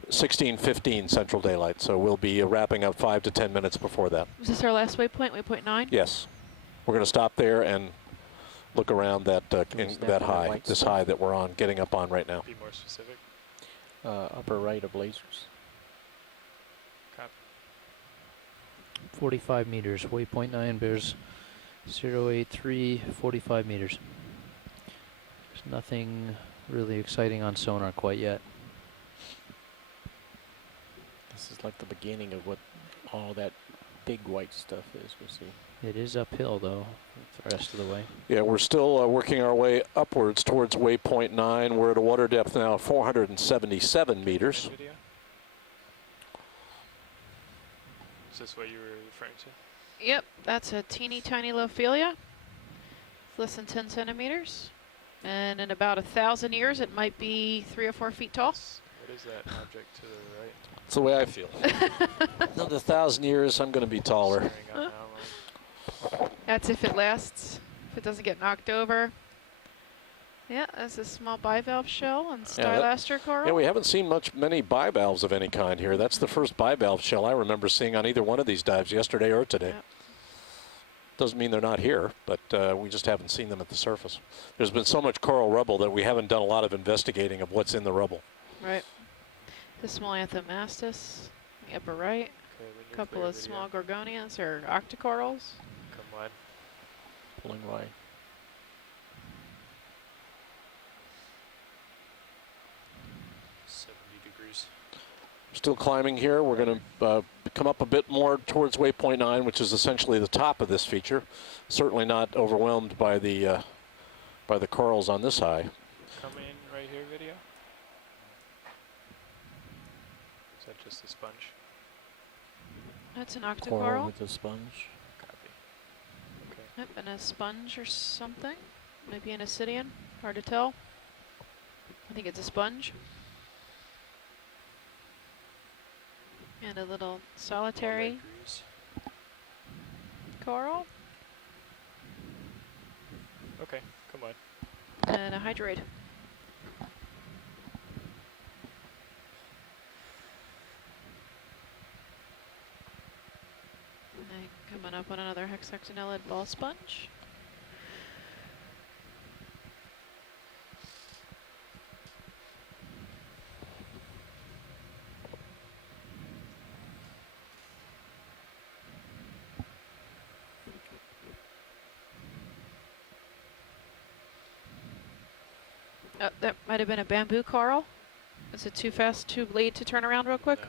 16:15 Central Daylight, so we'll be wrapping up 5 to 10 minutes before that. Is this our last waypoint, waypoint 9? Yes. We're going to stop there and look around that high, this high that we're on, getting up on right now. Be more specific. Upper right of lasers. Copy. 45 meters. Waypoint 9 bears 083, 45 meters. There's nothing really exciting on sonar quite yet. This is like the beginning of what all that big white stuff is. We'll see. It is uphill, though, the rest of the way. Yeah, we're still working our way upwards towards waypoint 9. We're at a water depth now of 477 meters. Video? Is this what you were referring to? Yep, that's a teeny tiny Lophelia. It's less than 10 centimeters. And in about 1,000 years, it might be 3 or 4 feet tall. What is that object to the right? That's the way I feel. Another 1,000 years, I'm going to be taller. That's if it lasts, if it doesn't get knocked over. Yeah, that's a small bivalve shell and stylaster coral. Yeah, we haven't seen many bivalves of any kind here. That's the first bivalve shell I remember seeing on either one of these dives, yesterday or today. Yep. Doesn't mean they're not here, but we just haven't seen them at the surface. There's been so much coral rubble that we haven't done a lot of investigating of what's in the rubble. Right. The small Anthomastus, the upper right. A couple of small gorgonians or octocorals. Come wide. Pulling wide. Still climbing here. We're going to come up a bit more towards waypoint 9, which is essentially the top of this feature. Certainly not overwhelmed by the corals on this high. Come in right here, video. Is that Just a sponge. That's an Coral octocoral. with a sponge. Copy. Okay. Yep, and a sponge or something. Maybe an ascidian. Hard to tell. I think it's a sponge. And a little solitary coral. Okay, come on. And a hydroid. And then coming up on another hexaxonellid ball sponge. Oh, that might have been a bamboo coral. Is it too fast, too late to turn around real quick? No.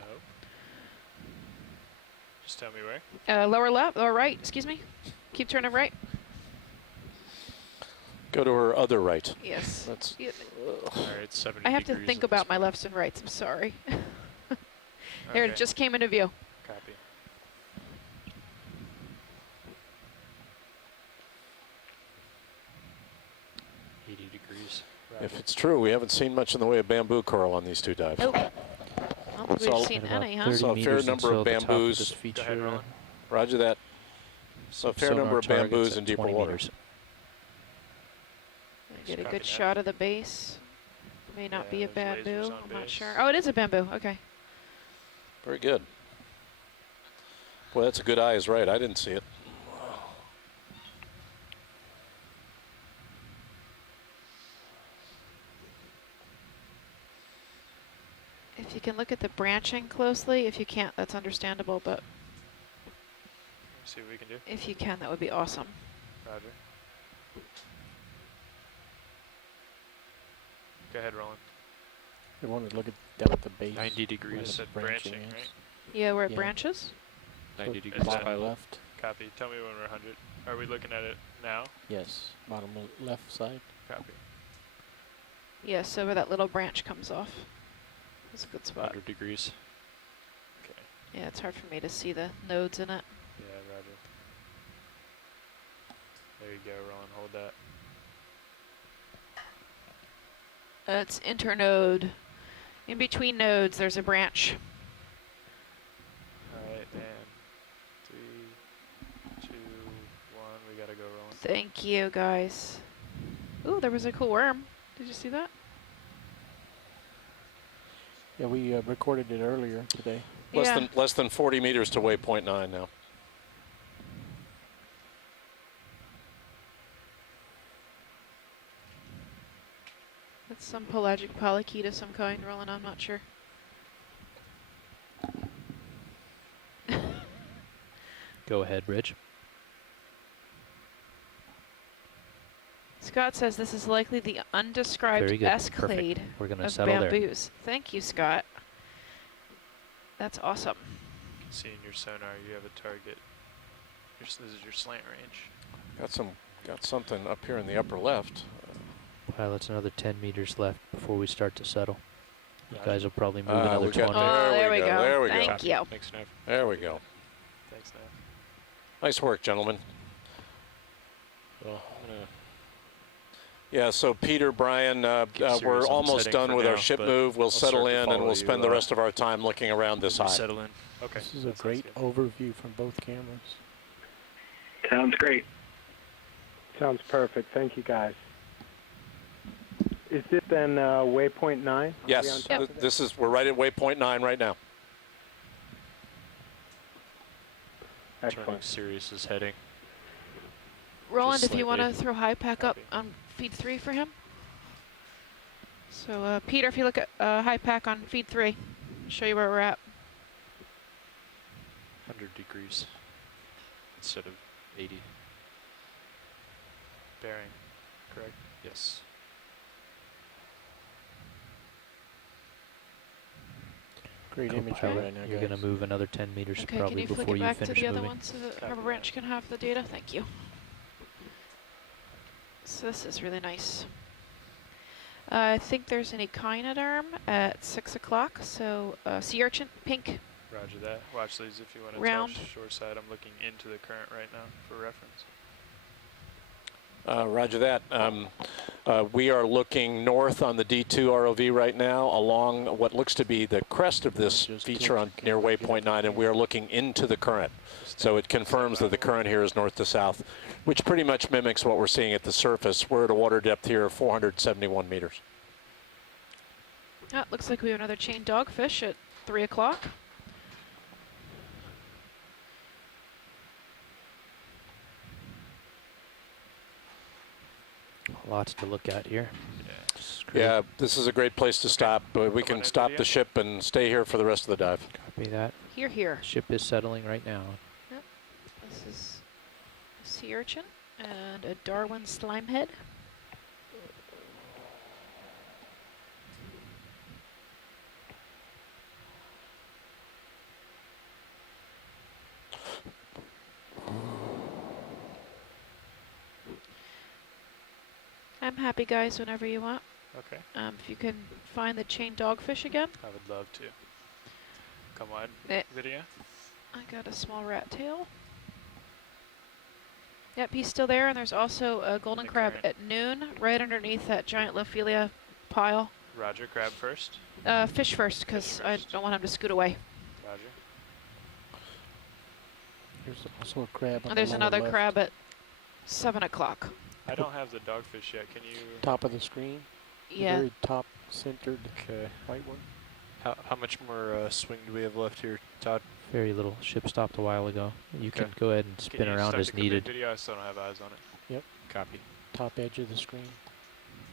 Just tell me where. Lower left, or right, excuse me. Keep turning right. Go to her other right. Yes. That's. All right, 70 I have to degrees think at about this my point. lefts and rights, I'm sorry. There, Okay. it just came into view. Copy. Degrees. If it's true, we haven't seen much in the way of bamboo coral on these two dives. Nope. I don't think Saw- we've seen any, huh? 30 Saw a fair meters number of until the top bamboos. this Go ahead, feature. Roland. Roger that. So a fair Sonar number of targets bamboos at in deeper 20 water. meters. Get a Copy good that. shot of the base. May not Yeah, be a there's lasers bamboo, on I'm not base. sure. Oh, it is a bamboo, okay. Very good. Boy, that's a good eye is right. I didn't see it. If you can look at the branching closely, if you can't, that's understandable, but See what we can do. if you can, that would be awesome. Roger. Go ahead, Roland. We want to look at down at the base. 90 where degrees. the Said branching branching, is. right? Yeah, where it Yeah. branches? 90 Look degrees. bottom down. left. Copy. Tell me when we're 100. Are we looking at it now? Yes, bottom left side. Copy. Yeah, so where that little branch comes off. That's a good spot. 100 degrees. Okay. Yeah, it's hard for me to see the nodes in it. Yeah, roger. There you go, Roland. Hold that. It's internode. In between nodes, there's a branch. All right, and 3, 2, 1. We gotta go, Roland. Thank you, guys. Ooh, there was a cool worm. Did you see that? Yeah, we recorded it earlier today. Yeah. Less than 40 meters to waypoint 9 now. That's some pelagic polychaete of some kind, Roland, I'm not sure. Go ahead, Rich. Scott says this is likely the undescribed Very good. escalade Perfect. We're going to of settle there. bamboos. Thank you, Scott. That's awesome. See in your sonar, you have a target. This is your slant range. Got something up here in the upper left. Pilot's another 10 meters left before we start to settle. You Roger. guys will probably move another we got 20. Oh, there we go. There we go. Thank you. Thanks, Nev. There we go. Thanks, Nev. Nice work, gentlemen. Well, I'm gonna Yeah, so Peter, Brian, Keep serious we're on the almost setting done for with our now, ship but move. We'll I'll settle start to in and follow we'll you, spend the rest of our time looking around this as we high. settle in. Okay. This is a that sounds great good. overview from both cameras. Sounds great. Sounds perfect. Thank you, guys. Is this then waypoint 9? Are we on Yes, top of it? we're right at waypoint 9 right now. Turning Excellent. Sirius is heading. Roland, Just if you want to slightly. throw high pack up Copy. on feed 3 for him. So, Peter, if you look at high pack on feed 3, show you where we're at. 100 degrees instead of 80. Bearing, correct? Yes. Great imagery Co-pilot, right now, you're guys. going to move another 10 meters Okay, can probably you flick before it you back to finish the other moving. one so that Copy Harbor that. Branch can have the data? Thank you. So this is really nice. I think there's an echinoderm at 6 o'clock, so sea urchin, pink. Roger that. Watch these if you want to Round. touch shore side. I'm looking into the current right now for reference. Roger that. We are looking north on the D2 ROV right now along what looks to be the crest of this feature on near waypoint 9, and we are looking into the current. So it confirms that the current here is north to south, which pretty much mimics what we're seeing at the surface. We're at a water depth here of 471 meters. Oh, looks like we have another chain dogfish at 3 o'clock. Lots to look at here. Yeah, this is a great place to stop. We can stop the ship and stay here for the rest of the dive. Copy that. Here. Ship is settling right now. Yep. This is a sea urchin and a Darwin slimehead. I'm happy, guys, whenever you want. Okay. If you can find the chain dogfish again. I would love to. Come on, video. I got a small rat tail. Yep, he's still there, and there's also a golden crab at noon, right underneath that giant Lophelia pile. Roger, crab first. Fish first, because I don't want him to scoot away. Roger. There's also a crab on And there's the another left. crab at 7 o'clock. I don't have the dogfish yet. Can you? Top of the screen. Yeah. The very top centered white one. How much more swing do we have left here, Todd? Very little. Ship stopped a while ago. You can go ahead and spin around as needed. Video? I still don't have eyes on it. Yep. Copy. Top edge of the screen.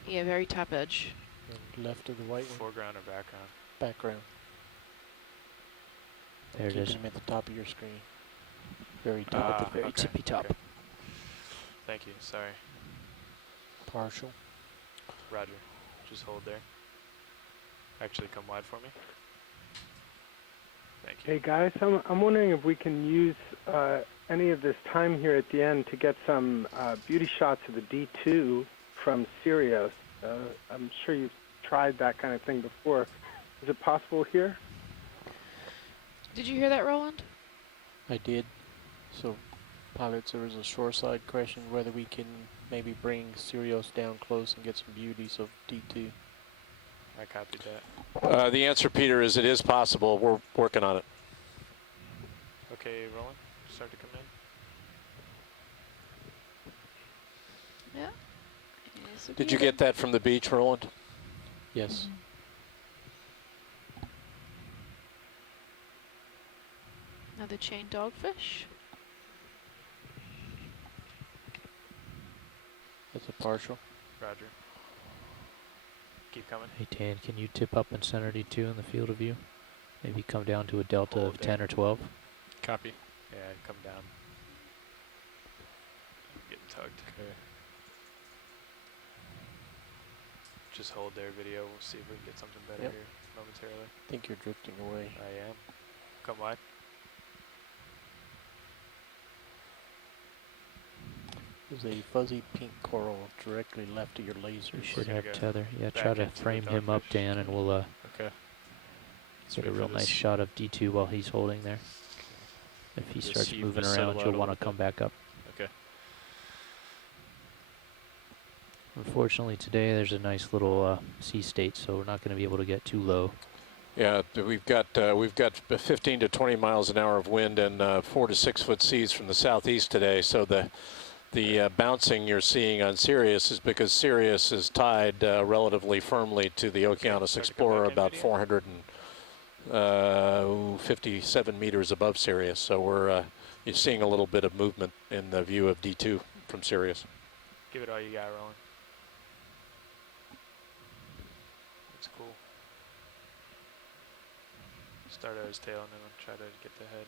Yeah, very top edge. And left of the white one. Foreground or background? Background. There it is. Keep them at the top of your screen. Very top. At the very tippy top. Okay. Thank you. Sorry. Partial. Roger. Just hold there. Actually, come wide for me. Thank you. Hey guys, I'm wondering if we can use any of this time here at the end to get some beauty shots of the D2 from Sirius. I'm sure you've tried that kind of thing before. Is it possible here? Did you hear that, Roland? I did. So, pilots, there was a shoreside question whether we can maybe bring Sirius down close and get some beauties of D2. I copied that. The answer, Peter, is it is possible. We're working on it. Okay, Roland, start to come in. Yeah. Did you get that from the beach, Roland? Yes. Another chain dogfish. That's a partial. Roger. Keep coming. Hey, Dan, can you tip up and center D2 in the field of view? Maybe come down to a delta of 10 or 12. Copy. Yeah, come down. Getting tugged. Okay. Just hold there, video. We'll see if we can get something better here momentarily. I think you're drifting away. I am. Come wide. There's a fuzzy pink coral directly left of your laser. You should have tether. Yeah, try to frame him up, Dan, and we'll okay. get a real nice shot of D2 while he's holding there. If he starts moving around, you'll want to come back up. Okay. Unfortunately, today there's a nice little sea state, so we're not going to be able to get too low. Yeah, we've got 15 to 20 miles an hour of wind and 4 to 6 foot seas from the southeast today. So the bouncing you're seeing on Sirius is because Sirius is tied relatively firmly to the Okeanos Explorer, about 457 meters above Sirius. So you're seeing a little bit of movement in the view of D2 from Sirius. Give it all you got, Roland. Looks cool. Start at his tail and then I'll try to get the head.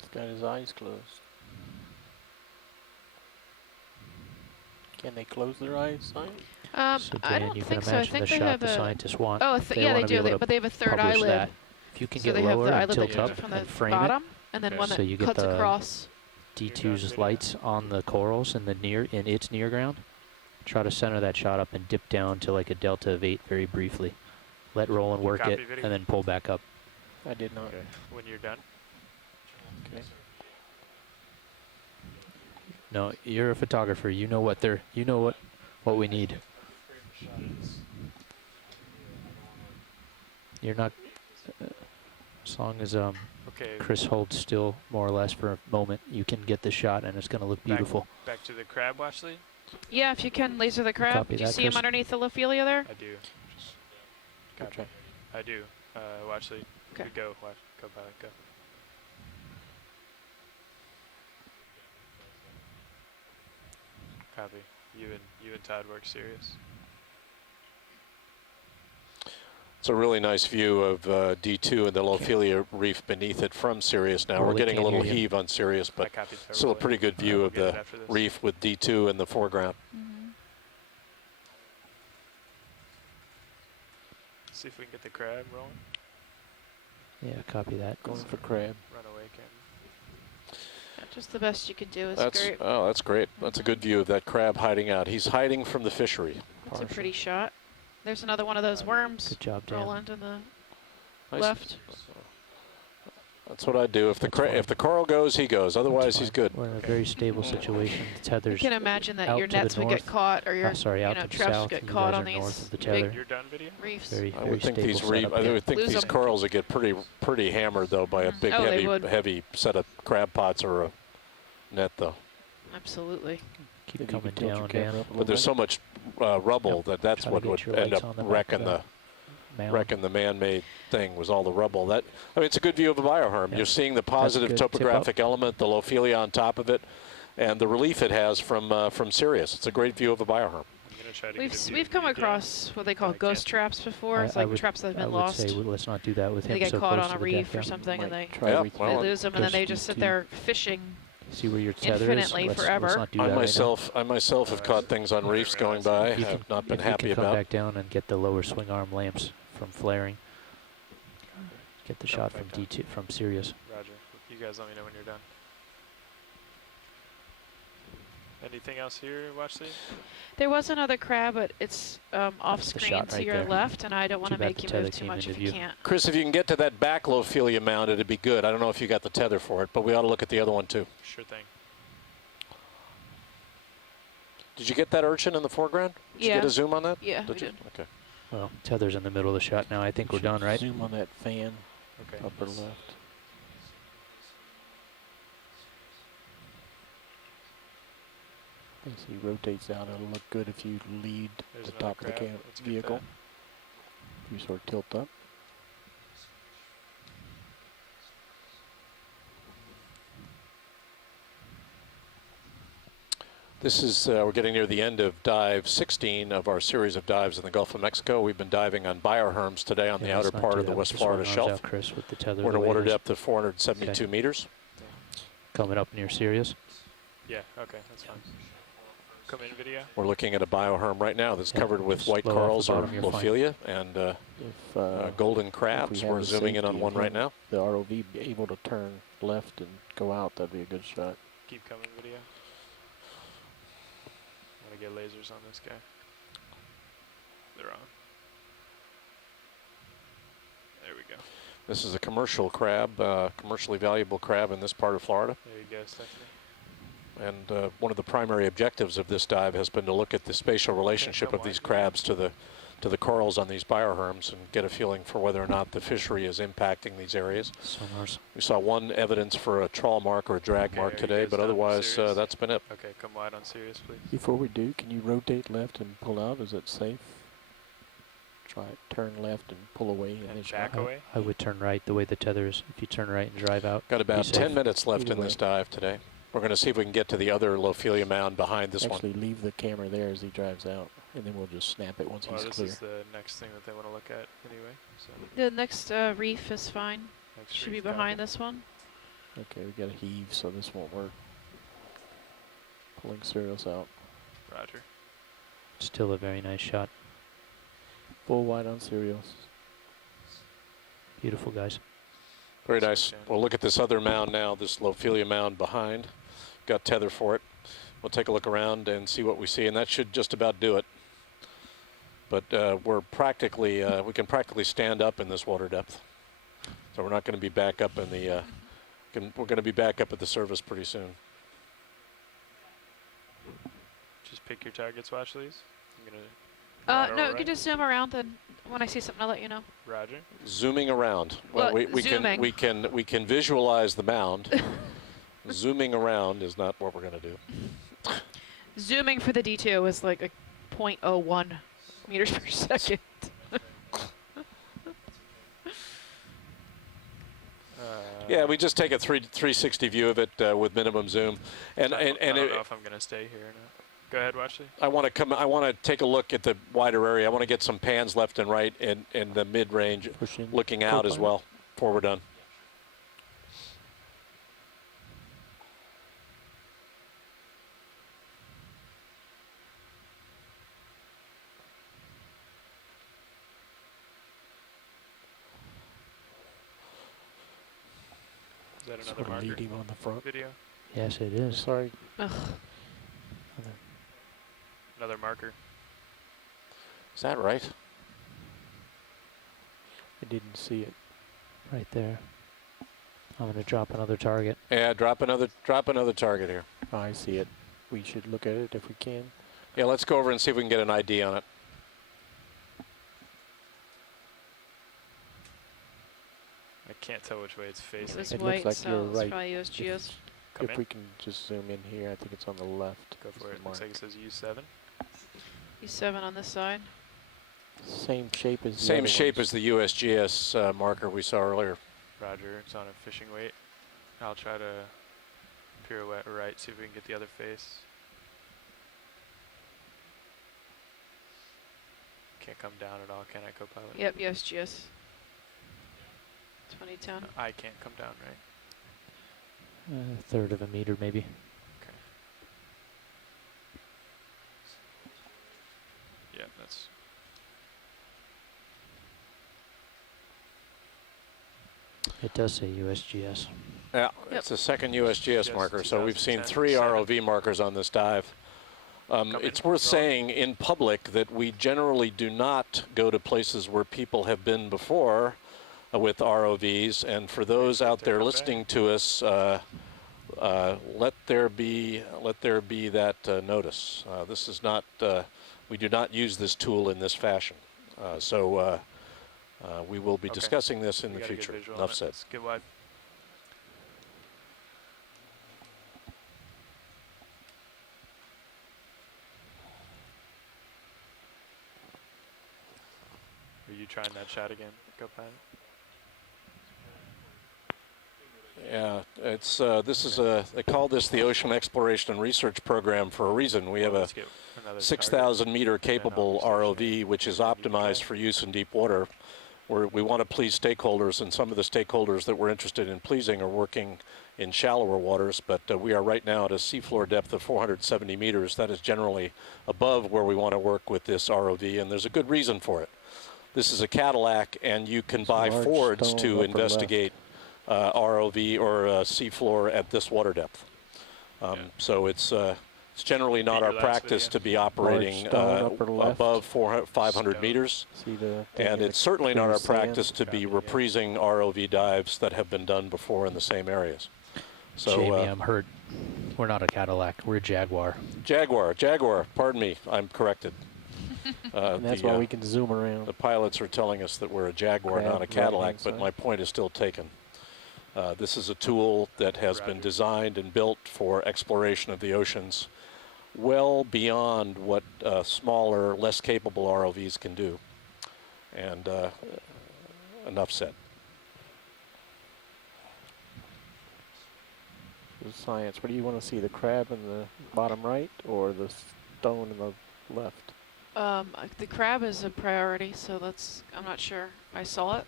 He's got his eyes closed. Can they close their eyes, Simon? So I Dan, don't you can think so. I imagine think the they shot have the a scientists want. yeah, they wanna be do. able to But they have a third publish eyelid. that. If you can So get they have lower the and eyelid tilt that up comes from the and frame bottom, it, and then Okay. one So that you get cuts the across. D2's lights on the corals in its near ground. Try to center that shot up and dip down to like a delta of 8 very briefly. Let Roland work Copy it video? and then pull back up. I did not. Okay. When you're done. Okay. No, you're a photographer. You know what what we need. You're not as long as Okay. Chris holds still more or less for a moment, you can get the shot and it's going to look beautiful. Back to the crab watch lead. Yeah, if you can laser the crab. Copy Do you that, see him Chris. underneath the Lophelia there? I do. Just Good copy. try. I do. Watch lead. Okay. Good go. Watch. Go pilot. Go. Copy. You and Todd work serious. It's a really nice view of D2 and the Lophelia Reef beneath it from Sirius now. We're Really getting a can't little hear you. heave on Sirius, but I copied that still a really. pretty good view We'll of get it the after this. reef with D2 in the foreground. See if we can get the crab rolling. Yeah, copy that. Going for crab. Run away, Cam. Yeah, just the best you can do is That's great. oh, that's great. That's a good view of that crab hiding out. He's hiding from the fishery. That's a pretty shot. There's another one of those worms. Good job, Dan. Roland in the Nice. left. That's what I do. If the coral goes, he goes. Otherwise, he's good. We're in a very stable situation. The tether's You can imagine that out your to the nets would north. get caught, or your sorry, out to the traps south. would get You caught guys on are north these of the big tether. You're done video? reefs. Very, I very would think stable these setup. I would think Lose these them. corals would get pretty hammered though by a big Oh, they would. heavy set of crab pots or a net though. Absolutely. Keep Maybe you coming could tilt your down, camera Dan. up a But little there's bit. so much rubble that's Try to what get would your end lights up on the back wrecking of the mound. wrecking the man-made thing was all the rubble. That I mean, it's a good view of a bioherm. Yeah. You're seeing the positive good. Tip up. topographic element, the Lophelia on top of it, and the relief it has from Sirius. It's a great view of a bioherm. I'm gonna try to get a view We've of come you again. across what they call I ghost can't. traps before. It's I like would- traps that have I been would lost. say let's not do that with They him get so caught close on a to the reef deck, or yeah. something, and they Try Yeah, reaching well, lose them, and then they There's just sit two. there fishing. See where your tether Infinitely is? Let's forever. not do I that myself have caught things on reefs going by. You I've not been if happy you can come about. back down and get the lower swing arm lamps from flaring. Get the Come shot back from down. D2 from Sirius. Roger. You guys let me know when you're done. Anything else here, watch lead? There was another crab, but it's off the screen shot to right your there. left, and I don't want Too to bad make the you tether move too came much into if you view. can't. Chris, if you can get to that back Lophelia mound, it'd be good. I don't know if you got the tether for it, but we ought to look at the other one too. Sure thing. Did you get that urchin in the foreground? Did you Yeah. get a zoom on that? Yeah, we you? did. Okay. Well, tether's in the middle of the shot now. I think we're done, right? Zoom on that fan, Okay. upper left. As he rotates out, it'll look good if you lead There's the another top of the crab. Let's get vehicle. that. If you sort of tilt up. This is, we're getting near the end of dive 16 of our series of dives in the Gulf of Mexico. We've been diving on bioherms today on the Yeah, let's outer not part do of the that with West the Florida swing arms shelf. out, Chris, with the tether We're in the a way water it is. depth of 472 meters. Coming up near Sirius. Yeah, okay, that's fine. Come in video. We're looking at a bioherm right now that's Yeah, covered with just white low off the corals or bottom, you're fine. Lophelia and If golden if we crabs. have We're the zooming in on safety one of right him, now. The ROV be able to turn left and go out, that'd be a good shot. Keep coming video. I'm gonna get lasers on this guy. They're on. There we go. This is a commercial crab, commercially valuable crab in this part of Florida. There you go, Stephanie. And one of the primary objectives of this dive has been to look at the spatial relationship come of these wide. crabs to the corals on these bioherms and get a feeling for whether or not the fishery is impacting these areas. Sonars. We saw one evidence for a trawl mark or a drag Okay, mark are you today, guys but done with otherwise Sirius? that's been it. Okay, come wide on Sirius, please. Before we do, can you rotate left and pull out? Is it safe? Try it, turn left and pull away. And then back try- away. I would turn right the way the tether is. If you turn right and drive out. Got about be 10 safe. minutes left Either in this way. dive today. We're going to see if we can get to the other Lophelia mound behind this Actually, one. leave the camera there as he drives out, and then we'll just snap it once Well, he's this clear. is the next thing that they want to look at anyway. So The next reef is fine. next Should be reef, copy. behind this one. Okay, we got a heave, so this won't work. Pulling Sirius out. Roger. Still a very nice shot. Full wide on Sirius. Beautiful, guys. Very nice. We'll look at this other mound now, this Lophelia mound behind. Got tether for it. We'll take a look around and see what we see, and that should just about do it. But we're practically, we can practically stand up in this water depth. So we're not going to be back up in the, we're going to be back up at the surface pretty soon. Just pick your targets, watch these. I'm gonna no, you can just zoom around, and when I see something, I'll let you know. Roger. Zooming around. Well, we can visualize the mound. Zooming around is not what we're going to do. Zooming for the D2 is like a 0.01 meters per second. Yeah, we just take a 360 view of it with minimum zoom, and I don't know if I'm going to stay here or not. Go ahead, watch it. I want to take a look at the wider area. I want to get some pans left and right in the mid range, looking out as well before we're done. Is that another marker? Lead him on the front video? Yes, it is. Sorry. Ugh. Another marker. Is that right? I didn't see it. Right there. I'm going to drop another target. Yeah, drop another target here. Oh, I see it. We should look at it if we can. Yeah, let's go over and see if we can get an ID on it. I can't tell which way it's facing. It's It white, looks like so you're it's right. probably USGS. If we can just zoom in here, I think it's on the left. Go for it. Looks like it says U7. U7 on this side. Same shape as Same shape as the USGS marker we saw earlier. Roger, it's on a fishing weight. I'll try to pirouette right, see if we can get the other face. Can't come down at all, can I, co-pilot? Yep, USGS. 2010. I can't come down, right? A third of a meter, maybe. Okay. Yeah, that's... It does say USGS. Yeah, it's the second USGS marker, so we've seen 3 ROV markers on this dive. It's worth saying in public that we generally do not go to places where people have been before with ROVs, and for those out there listening to us, let there be that notice. This is not, we do not use this tool in this fashion. So we will be discussing this in the future. Enough said. Let's get wide. Are you trying that shot again, co-pilot? Yeah, it's this is they call this the Ocean Exploration and Research Program for a reason. We have a 6,000 meter capable ROV which is optimized for use in deep water. We want to please stakeholders, and some of the stakeholders that we're interested in pleasing are working in shallower waters, but we are right now at a seafloor depth of 470 meters. That is generally above where we want to work with this ROV, and there's a good reason for it. This is a Cadillac, and you can buy Fords to investigate ROV or seafloor at this water depth. So it's generally not our practice to be operating above 500 meters, and it's certainly not our practice to be reprising ROV dives that have been done before in the same areas. So, Jamie, I'm hurt. We're not a Cadillac. We're a Jaguar. Jaguar. Pardon me. I'm corrected. And that's why we can zoom around. The pilots are telling us that we're a Jaguar, not a Cadillac, but my point is still taken. This is a tool that has been designed and built for exploration of the oceans well beyond what smaller, less capable ROVs can do. And enough said. Science, what do you want to see, the crab in the bottom right or the stone in the left? The crab is a priority, so that's, I'm not sure. I saw it.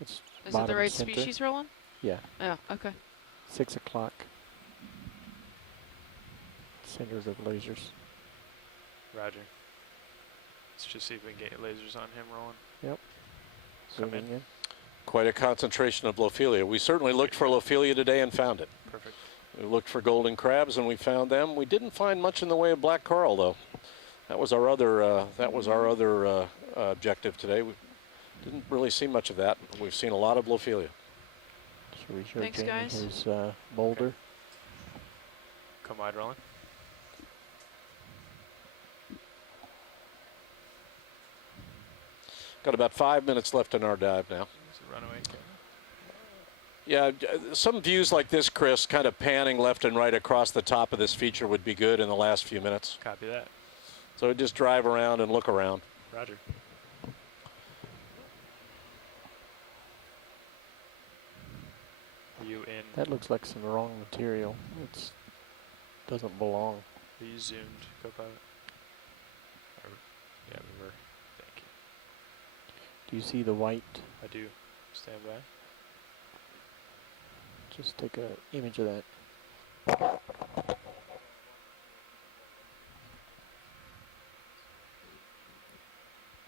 Is it the right species, Roland? Yeah. Yeah, okay. 6 o'clock. Centers of lasers. Roger. Let's just see if we can get lasers on him rolling. Yep. Zooming in. Quite a concentration of Lophelia. We certainly looked for Lophelia today and found it. Perfect. We looked for golden crabs and we found them. We didn't find much in the way of black coral, though. That was our other. Objective today. We didn't really see much of that. But we've seen a lot of Lophelia. Should we show Thanks, Jamie guys. his boulder? Okay. Come wide rolling. Got about 5 minutes left in our dive now. It's a runaway camera. Yeah, some views like this, Chris, kind of panning left and right across the top of this feature would be good in the last few minutes. Copy that. So just drive around and look around. Roger. Are you in? That looks like some wrong material. It doesn't belong. Are you zoomed, Copilot? Yeah, we were. Thank you. Do you see the white? I do. Stand by. Just take an image of that.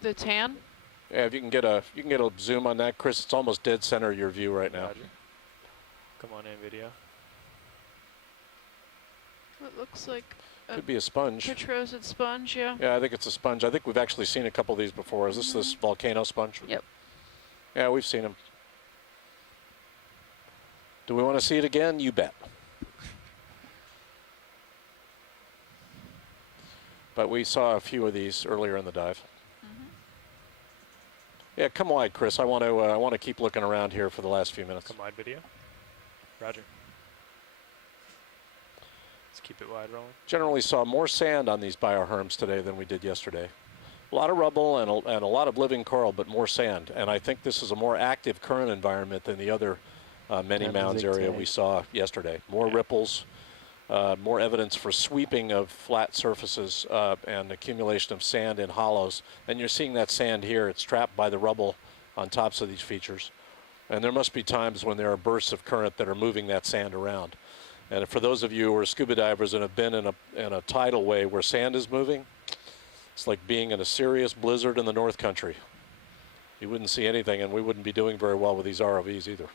The tan? Yeah, if you can get a zoom on that, Chris. It's almost dead center of your view right now. Roger. Come on in, video. It looks like a Could be a sponge. petrosed sponge, yeah. Yeah, I think it's a sponge. I think we've actually seen a couple of these before. Is this volcano sponge? Yep. Yeah, we've seen them. Do we want to see it again? You bet. But we saw a few of these earlier in the dive. Yeah, come wide, Chris. I want to keep looking around here for the last few minutes. Come wide, video. Roger. Let's keep it wide rolling. Generally saw more sand on these bioherms today than we did yesterday. A lot of rubble and a lot of living coral, but more sand. And I think this is a more active current environment than the other many mounds area we saw yesterday. More ripples, more evidence for sweeping of flat surfaces and accumulation of sand in hollows. And you're seeing that sand here. It's trapped by the rubble on tops of these features. And there must be times when there are bursts of current that are moving that sand around. And for those of you who are scuba divers and have been in a tidal wave where sand is moving, it's like being in a serious blizzard in the North Country. You wouldn't see anything, and we wouldn't be doing very well with these ROVs either.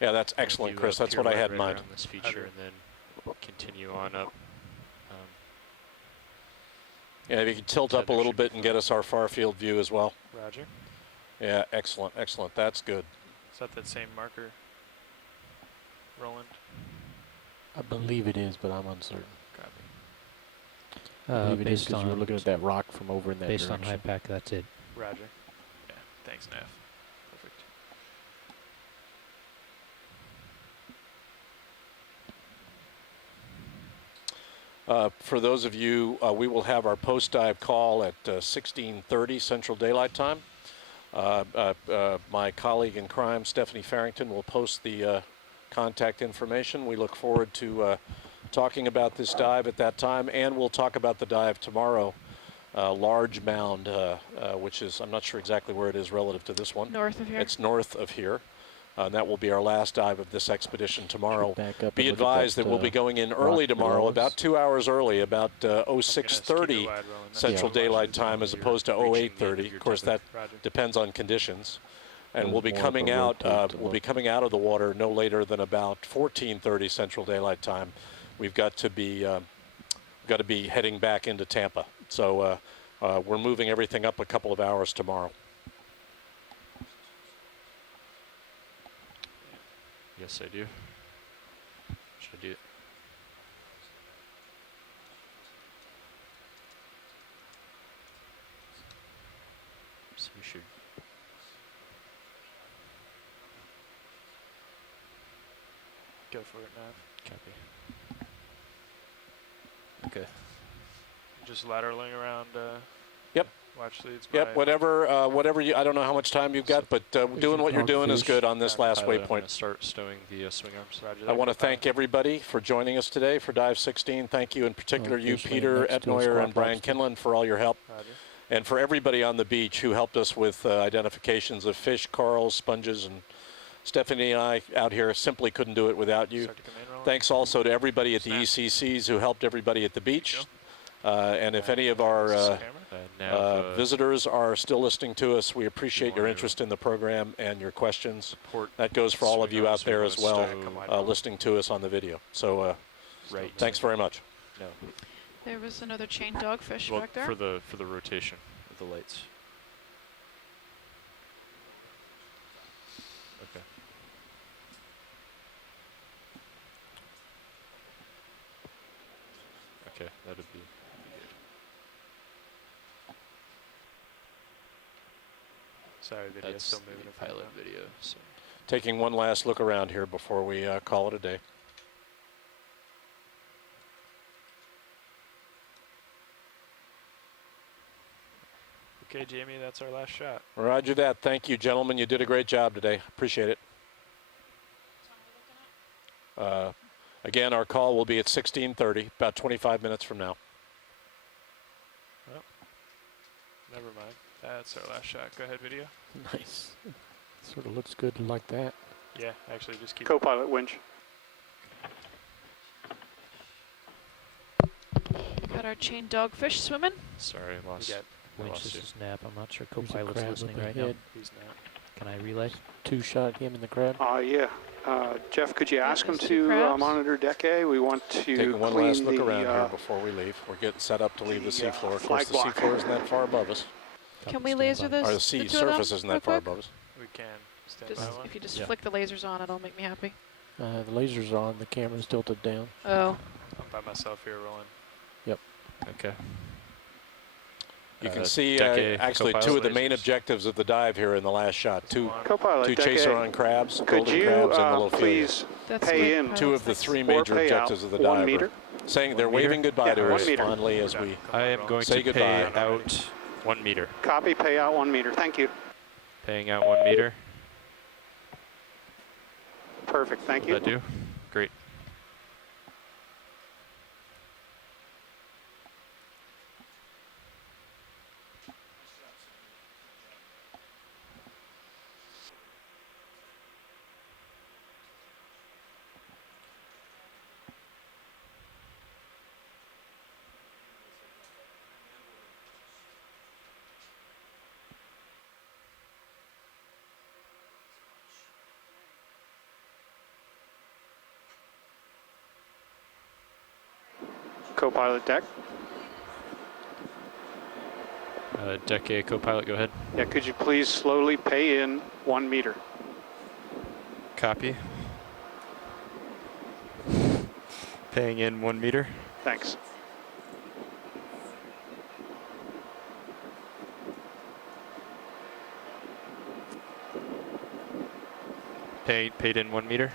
Yeah, that's excellent, Chris. That's what I had in mind. On this feature and then continue on up. Yeah, if you could tilt up a little bit and get us our far field view as well. Roger. Yeah, excellent, excellent. That's good. Is that same marker, Roland? I believe it is, but I'm uncertain. Copy. I believe it is because you were looking at that rock from over in that based direction. on high pack, that's it. Roger. Yeah, thanks, Nav. Perfect. For those of you, we will have our post-dive call at 16:30 Central Daylight Time. My colleague in crime, Stephanie Farrington, will post the contact information. We look forward to talking about this dive at that time, and we'll talk about the dive tomorrow. Large mound, which is, I'm not sure exactly where it is relative to this one. North of here. It's north of here. And that will be our last dive of this expedition tomorrow. Be and advised that we'll be going in early tomorrow, below us. about 2 hours early, about 06:30 Central Daylight Time as opposed to 08:30. Of course, that depends on conditions. And we'll be coming out. We'll be coming out of the water no later than about 14:30 Central Daylight Time. We've got to be heading back into Tampa. So we're moving everything up a couple of hours tomorrow. Yes, I do. Should I do it? So we should. Go for it, Nav. Copy. Okay. Just lateraling around. Yep. Watch leads. Yep. Whatever you. I don't know how much time you've got, but doing what you're doing is good on this last waypoint. Start stowing the swing arms. Roger. I want to thank everybody for joining us today for Dive 16. Thank you in particular, you, Peter Etnoyer and Brian Kinlan, for all your help. Roger. And for everybody on the beach who helped us with identifications of fish, corals, sponges, and Stephanie and I out here simply couldn't do it without you. Thanks also to everybody at the ECCs who helped everybody at the beach. And if any of our Visitors are still listening to us. We appreciate your interest in the program and your questions. That goes for all of you out there as well, listening to us on the video. So thanks very much. No. There was another chain dogfish Well, back there. for the rotation of the lights. Okay. Okay, that'd be good. Sorry, video's still moving. Pilot video. So. Taking one last look around here before we call it a day. Okay, Jamie, that's our last shot. Roger that. Thank you, gentlemen. You did a great job today. Appreciate it. Again, our call will be at 16:30, about 25 minutes from now. Oh, never mind. That's our last shot. Go ahead, video. Nice. Sort of looks good like that. Yeah, actually, just keep. Co-pilot winch. Got our chain dogfish swimming. Sorry, I lost. Winch, this is Nap. I'm not sure There's a co-pilot's crab listening up right now. ahead. He's not. Can I relay? Two-shot him in the crab. Yeah. Jeff, could you ask him there's to two crabs. monitor deck A? We want to Taking one clean last look the, around here before we leave. We're getting set up to leave the seafloor. Of course, flag the block. seafloor isn't that far above us. Can we laser this? Or the sea two of them surface isn't real that far quick? above us. We can stand Just, by one. if you just Yeah. flick the lasers on, it'll make me happy. The laser's on. The camera's tilted down. Oh. I'm by myself here rolling. Yep. Okay. You can see deck A, actually co-pilot two of the main lasers. objectives of the dive here in the last shot. Two Co-pilot deck chaser A. on crabs, Could golden you crabs, and the Lophelia. please That's pay great, in pilot. Two of the Thanks. three or major pay objectives out of the 1 diver. meter? Saying they're 1 meter? waving goodbye Yeah, to 1 us meter. fondly as we I am going say to pay goodbye. out 1 meter. Copy, pay out 1 meter. Thank you. Paying out 1 meter. Perfect, thank Will you. that do? Great. Co-pilot deck. Deck A, co-pilot, go ahead. Yeah, could you please slowly pay in 1 meter? Copy. Paying in 1 meter. Thanks. Paid in 1 meter.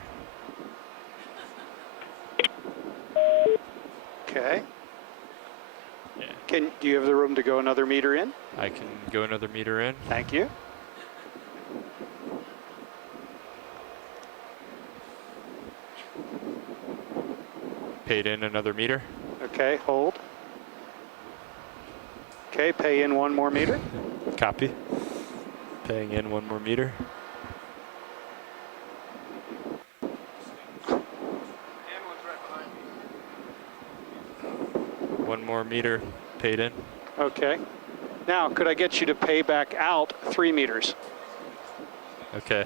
Okay. Yeah. Do you have the room to go another meter in? I can go another meter in. Thank you. Paid in another meter. Okay, hold. Okay, pay in 1 more meter. Copy. Paying in 1 more meter. One more meter paid in. Okay. Now, could I get you to pay back out 3 meters? Okay.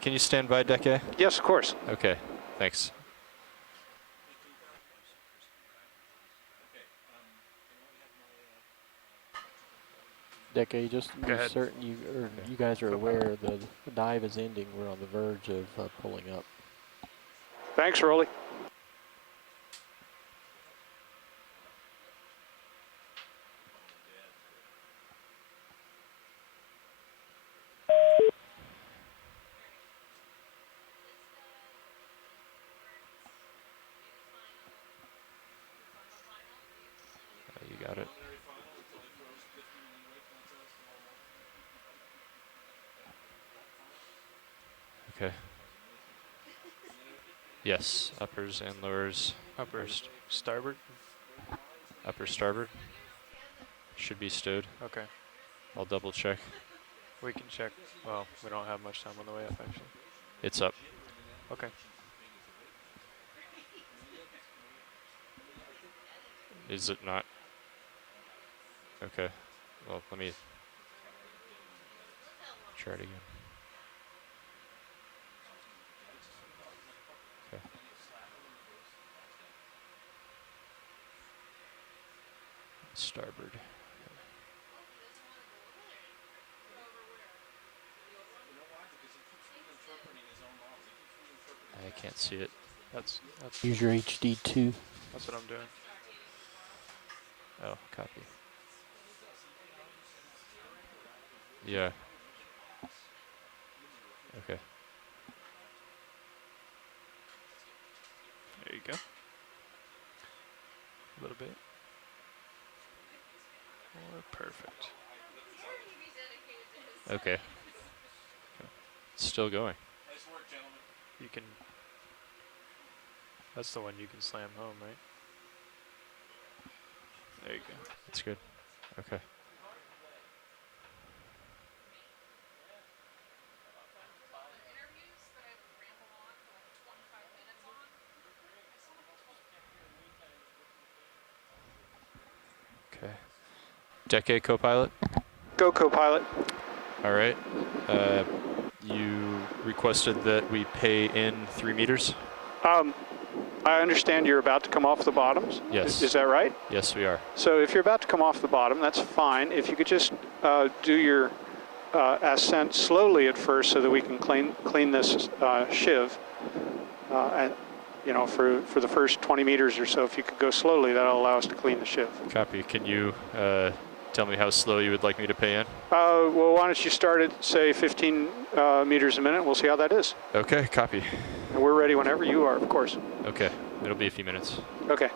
Can you stand by, deck A? Yes, of course. Okay. Thanks. Deck A, just Go be ahead. certain you guys are aware the dive is ending. We're on the verge of pulling up. Thanks, Rolly. You got it. Okay. Yes, uppers and lowers. Uppers. Starboard. Upper starboard. Should be stowed. Okay. I'll double check. We can check. Well, we don't have much time on the way up, actually. It's up. Okay. Is it not? Okay. Well, let me try it again. Okay. Starboard. I can't see it. That's Use your HD2. That's what I'm doing. Oh, copy. Yeah. Okay. There you go. A little bit. More perfect. Okay. Still going. Nice work, gentlemen. You can. That's the one you can slam home, right? There you go. That's good. Okay. Okay. Decade co-pilot? Go co-pilot. All right. You requested that we pay in 3 meters? I understand you're about to come off the bottoms. Yes. Is that right? Yes, we are. So if you're about to come off the bottom, that's fine. If you could just do your ascent slowly at first so that we can clean this shiv. And, you know, for the first 20 meters or so, if you could go slowly, that'll allow us to clean the shiv. Copy. Can you tell me how slow you would like me to pay in? Well, why don't you start at, say, 15 meters a minute, and we'll see how that is. Okay, copy. And we're ready whenever you are, of course. Okay, it'll be a few minutes. Okay.